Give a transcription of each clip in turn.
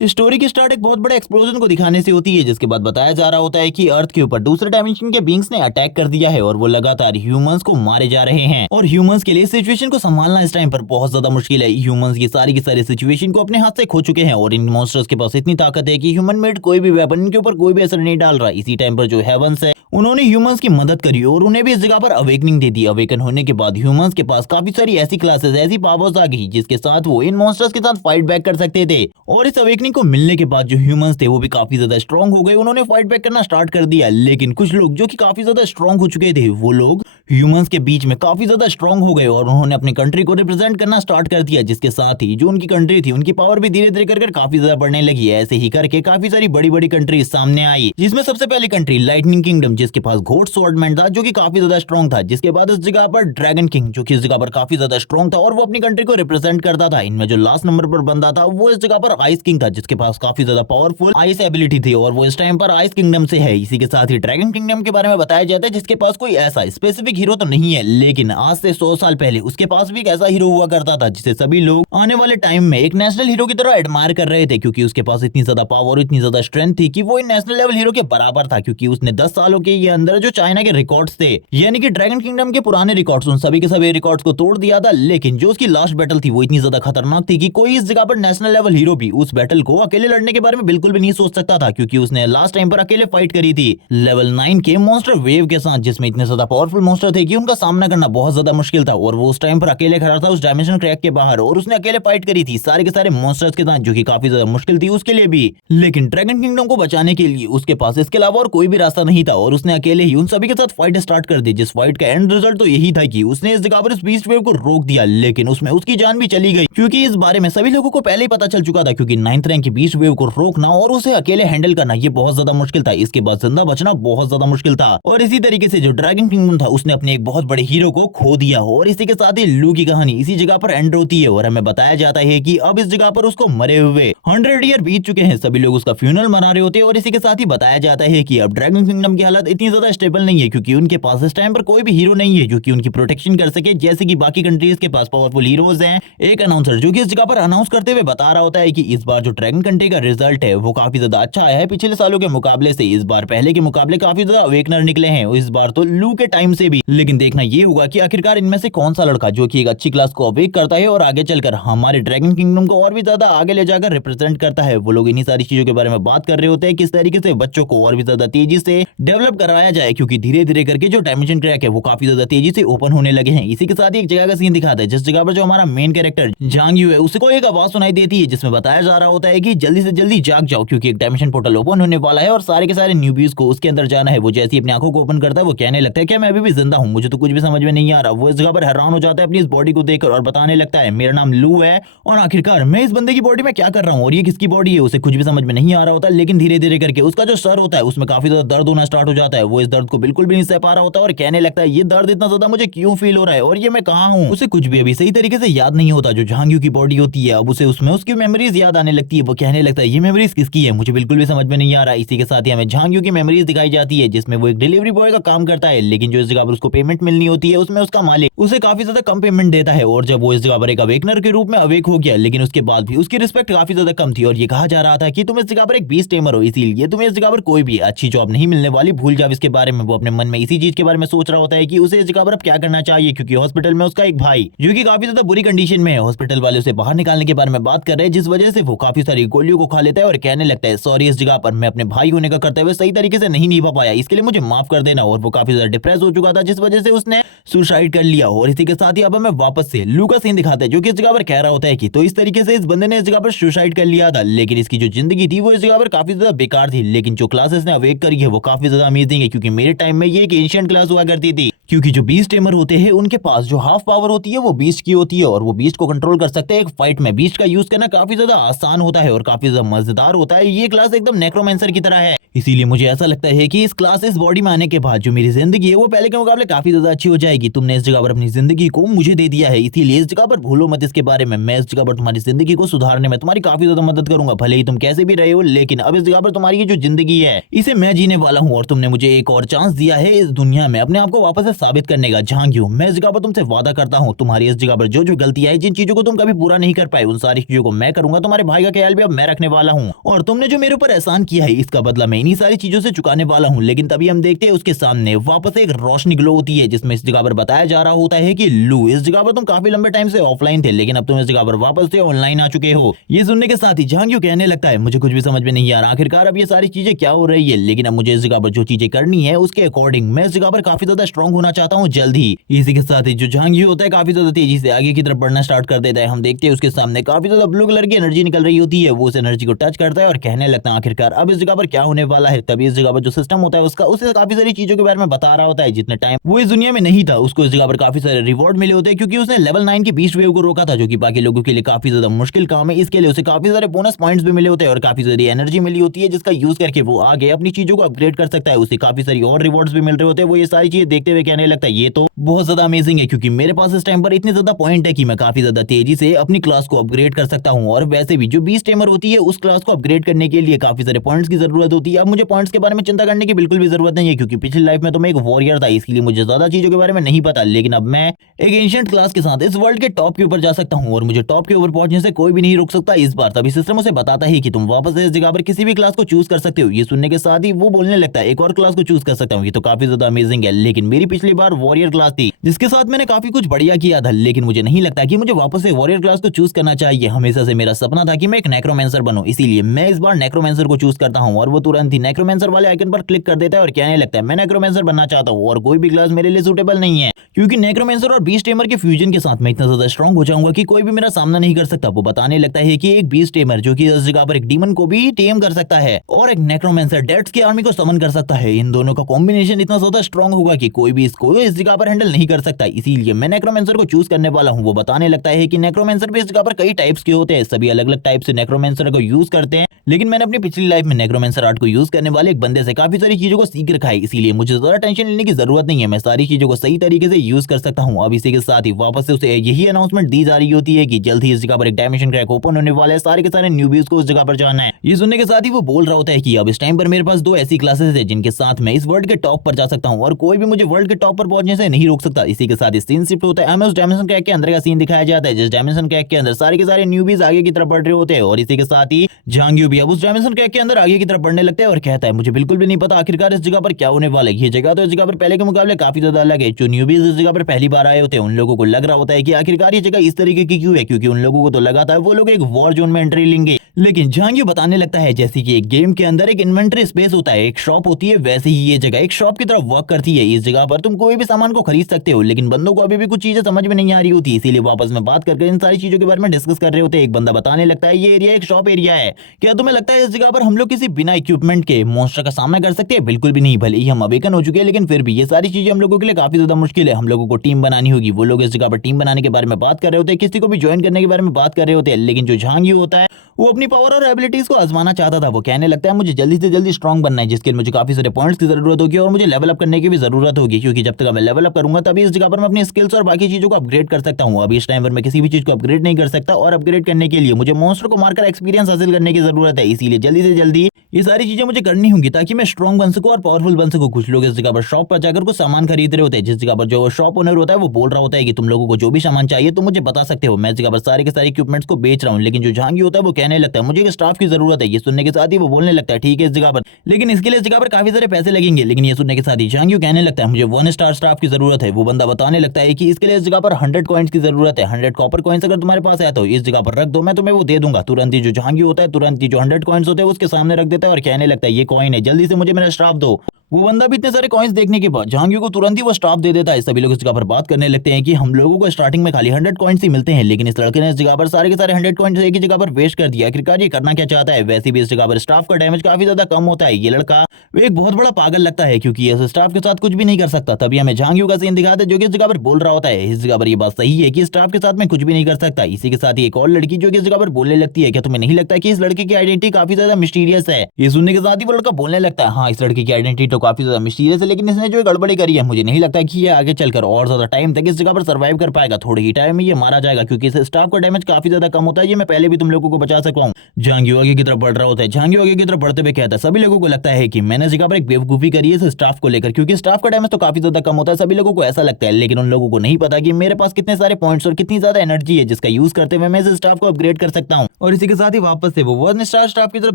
Story की start एक बहुत बड़े एक्सप्लोजन को दिखाने से होती है, जिसके बाद बताया जा रहा होता है कि अर्थ के ऊपर दूसरे डायमेंशन के बींग्स ने अटैक कर दिया है और वो लगातार ह्यूमंस को मारे जा रहे हैं। और ह्यूमंस के लिए सिचुएशन को संभालना इस टाइम पर बहुत ज्यादा मुश्किल है। ह्यूमंस की सारी सिचुएशन को अपने हाथ से खो चुके हैं और इन मॉन्स्टर्स के पास इतनी ताकत है कि ह्यूमन मेड कोई भी वेपन इनके ऊपर कोई भी असर नहीं डाल रहा। इसी टाइम पर जो हेवंस है उन्होंने ह्यूमंस की मदद करी और उन्हें भी इस जगह पर अवेकनिंग दे दी। अवेकन होने के बाद ह्यूमंस के पास काफी सारी ऐसी क्लासेस, ऐसी पावर्स आ गई जिसके साथ वो इन मॉन्स्टर्स के साथ फाइट बैक कर सकते थे। और इस अवेकनिंग को मिलने के बाद जो ह्यूमंस थे वो भी काफी ज्यादा स्ट्रांग हो गए, उन्होंने फाइट बैक करना स्टार्ट कर दिया। लेकिन कुछ लोग जो कि काफी ज्यादा स्ट्रांग हो चुके थे वो लोग ह्यूमंस के बीच में काफी ज्यादा स्ट्रांग हो गए और उन्होंने अपनी कंट्री को रिप्रेजेंट करना स्टार्ट कर दिया, जिसके साथ ही जो उनकी कंट्री थी उनकी पावर भी धीरे धीरे कर काफी ज्यादा बढ़ने लगी। ऐसे ही करके काफी सारी बड़ी बड़ी कंट्री सामने आई, जिसमें सबसे पहली कंट्री लाइटनिंग किंगडम, जिसके पास घोड़ स्वॉर्डमैन था जो कि काफी ज्यादा स्ट्रांग था। जिसके बाद इस जगह पर ड्रैगन किंग, जो कि इस जगह पर काफी ज्यादा स्ट्रांग था और वो अपनी कंट्री को रिप्रेजेंट करता था। इनमें जो लास्ट नंबर पर बंदा था वो इस जगह पर आइस किंग था, जिसके पास काफी ज्यादा पावरफुल आइस एबिलिटी थी और वो इस टाइम पर आइस किंगडम से है। इसी के साथ ही ड्रैगन किंगडम के बारे में बताया जाता है, जिसके पास कोई ऐसा स्पेसिफिक हीरो तो नहीं है, लेकिन आज से 100 साल पहले उसके पास भी एक ऐसा हीरो हुआ करता था जिसे सभी लोग आने वाले टाइम में एक नेशनल हीरो की तरह एडमायर कर रहे थे, क्योंकि उसके पास इतनी ज्यादा पावर, इतनी ज्यादा स्ट्रेंथ थी कि वो एक नेशनल लेवल हीरो के बराबर था। क्योंकि उसने 10 सालों के ये अंदर जो चाइना के रिकॉर्ड्स थे, यानी कि ड्रैगन किंगडम के पुराने रिकॉर्ड्स, उन सभी के सभी रिकॉर्ड्स को तोड़ दिया था। लेकिन जो उसकी लास्ट बैटल थी वो इतनी ज्यादा खतरनाक थी कि कोई इस जगह पर नेशनल लेवल हीरो भी उस बैटल को अकेले लड़ने के बारे में बिल्कुल भी नहीं सोच सकता था, क्योंकि उसने लास्ट टाइम पर अकेले फाइट करी थी लेवल 9 के मॉन्स्टर वेव के साथ, जिसमें इतने ज्यादा पावरफुल मॉन्स्टर थे कि उनका सामना करना बहुत ज्यादा मुश्किल था। और वो उस टाइम पर अकेले खड़ा था उस डायमेंशन क्रैक के बाहर और उसने अकेले फाइट करी थी सारे के सारे मॉन्स्टर्स के साथ, जो कि काफी ज्यादा मुश्किल थी उसके लिए भी। लेकिन ड्रैगन किंगडम को बचाने के लिए उसके पास इसके अलावा और कोई भी रास्ता नहीं था और उसने अकेले ही उन सभी के साथ फाइट स्टार्ट कर दी, जिस फाइट का एंड रिजल्ट तो यही था कि उसने इस जगह पर इस बीस्ट वेव को रोक दिया। लेकिन उसमें उसकी जान भी चली गई, क्योंकि इस बारे में सभी लोगों को पहले ही पता चल चुका था, क्योंकि 9th रैंक की बीस्ट वेव को रोकना और उसे अकेले हैंडल करना ये बहुत ज्यादा मुश्किल था। इसके बाद जिंदा बचना बहुत ज्यादा मुश्किल था। और इसी तरीके से जो ड्रैगन किंगडम था उसने अपने एक बहुत बड़े हीरो को खो दिया। और इसी के साथ ही लू की कहानी इसी जगह पर एंड होती है और हमें बताया जाता है कि अब इस जगह पर उसको मरे हुए 100 ईयर बीत चुके हैं, सभी लोग उसका फ्यूनरल मना रहे होते हैं। और इसी के साथ ही बताया जाता है कि अब ड्रैगन किंगडम की हालत इतनी ज्यादा स्टेबल नहीं है, क्योंकि उनके पास इस टाइम पर कोई भी हीरो नहीं है जो कि उनकी प्रोटेक्शन कर सके, जैसे कि बाकी कंट्रीज के पास पावरफुल हीरोज हैं। एक अनाउंसर जो कि इस जगह पर अनाउंस करते हुए बता रहा होता है कि इस बार जो ड्रैगन कंट्री का रिजल्ट है वो काफी ज्यादा अच्छा आया है पिछले सालों के मुकाबले से। इस बार पहले के मुकाबले काफी ज्यादा अवेकनर निकले हैं, इस बार तो लू के टाइम से भी। लेकिन देखना ये होगा कि आखिरकार इनमें से कौन सा लड़का जो कि एक अच्छी क्लास को अवेक करता है और आगे चलकर हमारे ड्रैगन किंगडम को और भी ज्यादा आगे ले जाकर रिप्रेजेंट करता है। वो लोग इन्हीं सारी चीजों के बारे में बात कर रहे होते हैं, किस तरीके से बच्चों को और भी ज्यादा तेजी से डेवलप कराया जाए, क्योंकि धीरे धीरे करके जो डायमेंशन क्रैक है वो काफी ज्यादा तेजी से ओपन होने लगे हैं। इसी के साथ ही एक जगह का सीन दिखाता है जिस जगह पर जो हमारा मेन कैरेक्टर जांग यू है उसको एक आवाज सुनाई देती है, जिसमें बताया जा रहा होता है कि जल्दी से जल्दी जाग जाओ, क्योंकि एक डायमेंशन पोर्टल ओपन होने वाला है और सारे के सारे न्यूबीज को उसके अंदर जाना है। वो जैसे ही अपनी आंखों को ओपन करता है वो कहने लगता है कि मैं अभी भी जिंदा हूं, मुझे तो कुछ भी समझ में नहीं आ रहा। वो इस जगह पर हैरान हो जाता है अपनी इस बॉडी को देखकर और बताने लगता है मेरा नाम लू है और आखिरकार मैं इस बंदे की बॉडी में क्या कर रहा हूँ और ये किसकी बॉडी है, उसे कुछ भी समझ में नहीं आ रहा होता। लेकिन धीरे धीरे करके उसका जो सर होता है उसमें काफी ज्यादा दर्द होना स्टार्ट हो जाता है। वो इस दर्द को बिल्कुल भी नहीं सह पा रहा होता और कहने लगता है ये दर्द इतना ज्यादा मुझे क्यों फील हो रहा है और ये मैं कहाँ हूँ। उसे कुछ भी अभी सही तरीके से याद नहीं होता। जो झांग यू की बॉडी होती है अब उसे उसमें उसकी मेमोरीज याद आने लगती है। वो कहने लगता है ये मेमोरीज किसकी है, मुझे बिल्कुल भी समझ में नहीं आ रहा। इसी के साथ ही हमें झांग यू की मेमोरीज दिखाई जाती है, जिसमें वो एक डिलीवरी बॉय का काम करता है, लेकिन जो इस जगह पर उसको पेमेंट मिलनी होती है उसमें उसका मालिक उसे काफी ज्यादा कम पेमेंट देता है। और जब वो इस जगह पर एक अवेकनर के रूप में अवेक हो गया, लेकिन उसके बाद भी उसकी रिस्पेक्ट काफी ज्यादा कम थी और ये कहा जा रहा था कि तुम इस जगह पर एक बीस्ट टेमर हो, इसीलिए तुम्हें इस जगह पर कोई भी अच्छी जॉब नहीं मिलने वाली, भूल जाओ इसके बारे में। वो अपने मन में इसी चीज के बारे में सोच रहा होता है कि उसे इस जगह पर अब क्या करना चाहिए, क्योंकि हॉस्पिटल में उसका एक भाई जो कि काफी ज्यादा बुरी कंडीशन में है, हॉस्पिटल वाले उसे बाहर निकालने के बारे में बात कर रहे हैं, जिस वजह से वो काफी सारी गोलियों को खा लेता है और कहने लगता है सॉरी, इस जगह पर मैं अपने भाई होने का कर्तव्य सही तरीके से नहीं निभा पाया, इसके लिए मुझे माफ कर देना। और वो काफी ज्यादा डिप्रेस हो चुका था, जिस वजह से उसने सुसाइड कर लिया। और इसी के साथ ही अब हमें वापस से लू का सीन दिखाता है, जो कि इस जगह पर कह रहा होता है कि तो इस तरीके से इस बंदे ने इस जगह पर सुसाइड कर लिया था, लेकिन इसकी जो जिंदगी थी वो इस जगह पर काफी ज्यादा बेकार थी। लेकिन जो क्लासेस ने अवेक करी है वो काफी ज्यादा अमेजिंग है, क्योंकि मेरे टाइम में ये एक एंशिएंट क्लास हुआ करती थी, क्योंकि जो बीस्ट टेमर होते हैं उनके पास जो हाफ पावर होती है वो बीस्ट की होती है और वो बीस्ट को कंट्रोल कर सकते हैं। एक फाइट में बीस्ट का यूज करना काफी ज्यादा आसान होता है और काफी ज्यादा मजेदार होता है। ये क्लास एकदम नेक्रोमेंसर की तरह है, इसीलिए मुझे ऐसा लगता है कि इस क्लास इस बॉडी में आने के बाद जो मेरी जिंदगी है वो पहले के मुकाबले काफी ज्यादा अच्छी हो जाएगी। तुमने इस जगह पर अपनी जिंदगी को मुझे दे दिया है, इसीलिए इस जगह पर भूलो मत इसके बारे में। मैं इस जगह पर तुम्हारी जिंदगी को सुधारने में तुम्हारी काफी ज्यादा मदद करूंगा, भले ही तुम कैसे भी रहे हो, लेकिन अब इस जगह पर तुम्हारी ये जो जिंदगी है इसे मैं जीने वाला हूँ और तुमने मुझे एक और चांस दिया है इस दुनिया में अपने आप को वापस से साबित करने का। झांग यू, मैं इस जगह पर तुमसे वादा करता हूँ तुम्हारी इस जगह पर जो जो गलतियां हैं, जिन चीजों को तुम कभी पूरा नहीं कर पाए, उन सारी चीजों को मैं करूंगा। तुम्हारे भाई का ख्याल ट्रायल भी अब मैं रखने वाला हूँ और तुमने जो मेरे ऊपर एहसान किया है इसका बदला मैं इन्हीं सारी चीजों से चुकाने वाला हूँ। लेकिन तभी हम देखते हैं उसके सामने वापस एक रोशनी ग्लो होती है जिसमें इस जगह पर बताया जा रहा होता है कि लू, इस जगह पर तुम काफी लंबे टाइम से ऑफलाइन थे लेकिन अब तुम इस जगह पर वापस से ऑनलाइन आ चुके हो। ये सुनने के साथ ही झांग्यू कहने लगता है मुझे कुछ भी समझ में नहीं आ रहा, आखिरकार अब ये सारी चीजें क्या हो रही है, लेकिन अब मुझे इस जगह पर जो चीजें करनी है उसके अकॉर्डिंग मैं इस जगह पर काफी ज्यादा स्ट्रॉन्ग होना चाहता हूँ जल्द ही। इसी के साथ ही जो झांग्यू होता है काफी ज्यादा तेजी से आगे की तरफ बढ़ना स्टार्ट कर देता है। हम देखते हैं उसके सामने काफी ज्यादा ब्लू कलर की एनर्जी निकल रही होती है, वो उस एनर्जी को टच करता है और कहने लगता है आखिरकार अब इस जगह पर क्या होने वाला है। तभी इस जगह पर जो सिस्टम होता है उसका उसे काफी सारी चीजों के बारे में बता रहा होता है। जितने टाइम वो इस दुनिया में नहीं था उसको इस जगह पर काफी सारे रिवॉर्ड मिले होते हैं क्योंकि उसने लेवल 9 की बीस्ट वेव को रोका था जो कि बाकी लोगों के लिए काफी ज्यादा मुश्किल काम है। इसके लिए उसे काफी सारे बोनस पॉइंट्स भी मिले होते हैं और काफी सारी एनर्जी मिली होती है जिसका यूज करके वो आगे अपनी चीजों को अपग्रेड कर सकता है। उसे काफी सारी और रिवॉर्ड्स भी मिल रहे होते हैं। वो ये सारी चीजें देखते हुए कहने लगता है ये तो बहुत ज्यादा अमेजिंग है क्योंकि मेरे पास इस टाइम पर इतने ज्यादा पॉइंट है कि मैं काफी ज्यादा तेजी से अपनी क्लास को अपग्रेड कर सकता हूँ। और वैसे भी जो बीस्ट टेमर होती है उस क्लास को अपग्रेड करने के लिए काफी सारे पॉइंट्स की जरूरत होती है। अब मुझे पॉइंट्स के बारे में चिंता करने की बिल्कुल भी जरूरत नहीं है क्योंकि पिछली लाइफ में तो मैं एक वॉरियर था, इसलिए मुझे ज्यादा चीजों के बारे में नहीं पता। लेकिन अब मैं एक एंशिएंट क्लास के साथ इस वर्ल्ड के टॉप के ऊपर जा सकता हूँ और मुझे टॉप के ऊपर पहुंचने से कोई भी नहीं रोक सकता इस बार। तभी सिस्टम उसे बताता है कि तुम वापस इस जगह पर किसी भी क्लास को चूज कर सकते हो। ये सुनने के साथ ही वो बोलने लगता है एक और क्लास को चूज कर सकता हूँ, ये तो काफी ज्यादा अमेजिंग है। लेकिन मेरी पिछली बार वॉरियर क्लास थी जिसके साथ मैंने काफी कुछ बढ़िया किया था, लेकिन मुझे नहीं लगता कि मुझे वापस से वॉरियर क्लास को चूज करना चाहिए। हमेशा से मेरा सपना था कि मैं एक नेक्रोमेंसर बनूं, इसीलिए मैं इस बार नेक्रोमेंसर को चूज करता हूं। और वो तुरंत ही नेक्रोमेंसर वाले आइकन पर क्लिक कर देता है और कहने लगता है मैं नेक्रोमेंसर बनना चाहता हूं और कोई भी क्लास मेरे लिए सूटेबल नहीं है क्योंकि नेक्रोमेंसर और बीस्ट टेमर के फ्यूजन के साथ मैं इतना ज्यादा स्ट्रॉन्ग हो जाऊंगा कि कोई भी मेरा सामना नहीं कर सकता। वो बताने लगता है कि एक बीस्ट टेमर जो कि इस जगह पर एक डीमन को भी टेम कर सकता है और एक नेक्रोमेंसर डेथ्स की आर्मी को समन कर सकता है। इन दोनों का कॉम्बिनेशन इतना ज्यादा स्ट्रॉन्ग होगा कि कोई भी इसको इस जगह पर हैंडल नहीं कर सकता, इसीलिए मैं नेक्रोमेंसर को चूज करने वाला हूं। वो बताने लगता है कि नेक्रोमेंसर भी इस जगह पर कई टाइप्स के होते हैं, सभी अलग अलग टाइप से नेक्रोमेंसर को यूज करते हैं, लेकिन मैंने अपनी पिछली लाइफ में नेक्रोमेंसर आर्ट को यूज करने वाले एक बंदे से काफी सारी चीजों को सीख रखा है, इसीलिए मुझे ज्यादा टेंशन लेने की जरूरत नहीं है, मैं सारी चीजों को सही तरीके से यूज कर सकता हूं। अब इसी के साथ ही वापस से उसे यही अनाउंसमेंट दी जा रही होती है कि जल्द ही इस जगह पर एक डायमेंशन क्रैक ओपन होने वाला है, सारे के सारे न्यूबीज को उस जगह पर जाना है। ये सुनने के साथ ही वो बोल रहा होता है कि अब इस टाइम पर मेरे पास दो ऐसी क्लासेस है जिनके साथ मैं इस वर्ल्ड के टॉप पर जा सकता हूं और कोई भी मुझे वर्ल्ड के टॉप पर पहुंचने से नहीं रोक सकता। इसी के साथ ही सीन शिफ्ट होता है, हमें उस डायमेंशन क्रैक के अंदर का सीन दिखाया जाता है जिस डायमेंशन क्रैक के अंदर सारे के सारे न्यूबीज आगे की तरफ बढ़ रहे होते हैं। और इसी के साथ ही झांग्यू भी अब उस डायमेंशन क्रैक के अंदर आगे की तरफ बढ़ने लगता है और कहता है मुझे बिल्कुल भी नहीं पता आखिरकार इस जगह पर क्या होने वाला है। ये जगह तो इस जगह पर पहले के मुकाबले काफी ज्यादा अलग है। जो न्यूबीज इस जगह पर पहली बार आए होते हैं उन लोगों को लग रहा होता है कि आखिरकार ये जगह इस तरीके की क्यों है, क्योंकि उन लोगों को तो लगा था वो लोग एक वॉर जोन में एंट्री लेंगे। लेकिन झांग्यू बताने लगता है जैसे कि एक गेम के अंदर एक इन्वेंटरी स्पेस होता है, एक शॉप होती है, वैसे ही ये जगह एक शॉप की तरफ वर्क करती है। इस जगह पर तुम कोई भी सामान को खरीद सकते हो, लेकिन बंदों को अभी भी कुछ चीजें समझ में नहीं आ रही होती, इसीलिए वापस में बात करके इन सारी चीजों के बारे में डिस्कस कर रहे होते हैं। एक बंदा बताने लगता है ये एरिया एक शॉप एरिया है, क्या तुम्हें लगता है इस जगह पर हम लोग किसी बिना इक्विपमेंट के मॉन्स्टर का सामना कर सकते हैं? बिल्कुल भी नहीं, भले ही हम अवेकन हो चुके हैं लेकिन फिर भी ये सारी चीजें हम लोगों के लिए काफी ज्यादा मुश्किल है। हम लोगों को टीम बनानी होगी। वो लोग इस जगह पर टीम बनाने के बारे में बात कर रहे होते हैं, किसी को भी ज्वाइन करने के बारे में बात कर रहे होते हैं, लेकिन जो झांग्यू होता है वो अपनी पावर और एबिलिटीज को आजमाना चाहता था। वो कहने लगता है मुझे जल्दी से जल्दी स्ट्रॉन्ग बनना है जिसके लिए मुझे काफी सारे पॉइंट्स की जरूरत होगी और मुझे लेवल अप करने की भी जरूरत होगी, क्योंकि जब तक मैं लेवल अप करूंगा तभी इस जगह पर मैं अपनी स्किल्स और बाकी चीजों को अपग्रेड कर सकता हूं। अभी इस टाइम पर मैं किसी भी चीज को अपग्रेड नहीं कर सकता और अपग्रेड करने के लिए मुझे मॉन्स्टर को मारकर एक्सपीरियंस हासिल करने की जरूरत है, इसीलिए जल्दी से जल्दी ये सारी चीजें मुझे करनी होंगी ताकि मैं स्ट्रॉन्ग बन सकूं और पावरफुल बन सकूं। कुछ लोग इस जगह पर शॉप पर जाकर कुछ सामान खरीद रहे होते हैं, जिस जगह पर जो शॉप ओनर होता है वो बोल रहा होता है कि तुम लोगों को जो भी सामान चाहिए तो मुझे बता सकते हो, मैं इस जगह पर सारे के सारे इक्विपमेंट्स को बेच रहा हूं। लेकिन जो झांग्यू होता है वो कहने लगता है मुझे एक स्टाफ की जरूरत है। ये सुनने के साथ ही वो बोलने लगता है ठीक है इस जगह पर, लेकिन इसके लिए इस जगह पर काफी सारे पैसे लगेंगे। लेकिन ये सुनने के साथ ही झांग्यू कहने लगता है मुझे 1 स्टार स्टाफ की जरूरत है। वो बंदा बताने लगता है कि इसके लिए इस जगह पर 100 कॉइंस की जरूरत है। 100 कॉपर कॉइंस अगर तुम्हारे पास है तो इस जगह पर रख दो, मैं तुम्हें वो दे दूंगा। तुरंत ही जो झांग्यू होता है तुरंत ही जो 100 कॉइंस होते हैं उसके सामने रख देता है और कहने लगता है ये कॉइन है, जल्दी से मुझे मेरा स्टाफ दो। वो बंदा भी इतने सारे कॉइंस देखने के बाद झांग्यू को तुरंत ही वो स्टाफ दे देता है। सभी लोग इस जगह पर बात करने लगते हैं कि हम लोगों को स्टार्टिंग में खाली 100 कॉइंस ही मिलते हैं, लेकिन इस लड़के ने इस जगह पर सारे के सारे 100 कॉइंस एक ही जगह पर वेस्ट कर दिया। आखिरकार ये करना क्या चाहता है? वैसे भी इस जगह पर स्टाफ का डैमेज काफी ज्यादा कम होता है। ये लड़का एक बहुत बड़ा पागल लगता है क्योंकि ये स्टाफ के साथ कुछ भी नहीं कर सकता। तभी हमें झांग्यू का सीन दिखाते हैं जो कि इस जगह पर बोल रहा होता है इस जगह पर ये बात सही है कि स्टाफ के साथ मैं कुछ भी नहीं कर सकता। इसी के साथ ही एक और लड़की जो कि इस जगह पर बोलने लगती है क्या तुम्हें नहीं लगता कि इस लड़के की आइडेंटिटी काफी ज्यादा मिस्टीरियस है? ये सुनने के साथ ही वो लड़का बोलने लगता है हाँ इस लड़के की आइडेंटिटी तो काफी ज्यादा मिस्टीरियस है, लेकिन इसने जो गड़बड़ी करी है मुझे नहीं लगता कि ये आगे चलकर और ज्यादा टाइम तक इस जगह पर सर्वाइव कर पाएगा। थोड़े ही टाइम में ये मारा जाएगा क्योंकि इस स्टाफ का डैमेज काफी ज्यादा कम होता है। ये मैं पहले भी तुम लोगों को बचा सकता हूँ। झांगियो आगे की तरफ बढ़ रहा होता है। झांगियो आगे की तरफ बढ़ते हुए कहता है सभी लोगों को लगता है कि मैंने इस जगह पर एक बेवकूफी करी है इस स्टाफ को लेकर, क्योंकि स्टाफ का डैमेज तो काफी ज्यादा कम होता है। सभी लोगों को ऐसा लगता है, लेकिन उन लोगों को नहीं पता कि मेरे पास कितने सारे पॉइंट्स और कितनी ज्यादा एनर्जी है जिसका यूज करते हुए मैं इस स्टाफ को अपग्रेड कर सकता हूँ। और इसी के साथ ही वापस से वो 1 स्टार स्टाफ की तरफ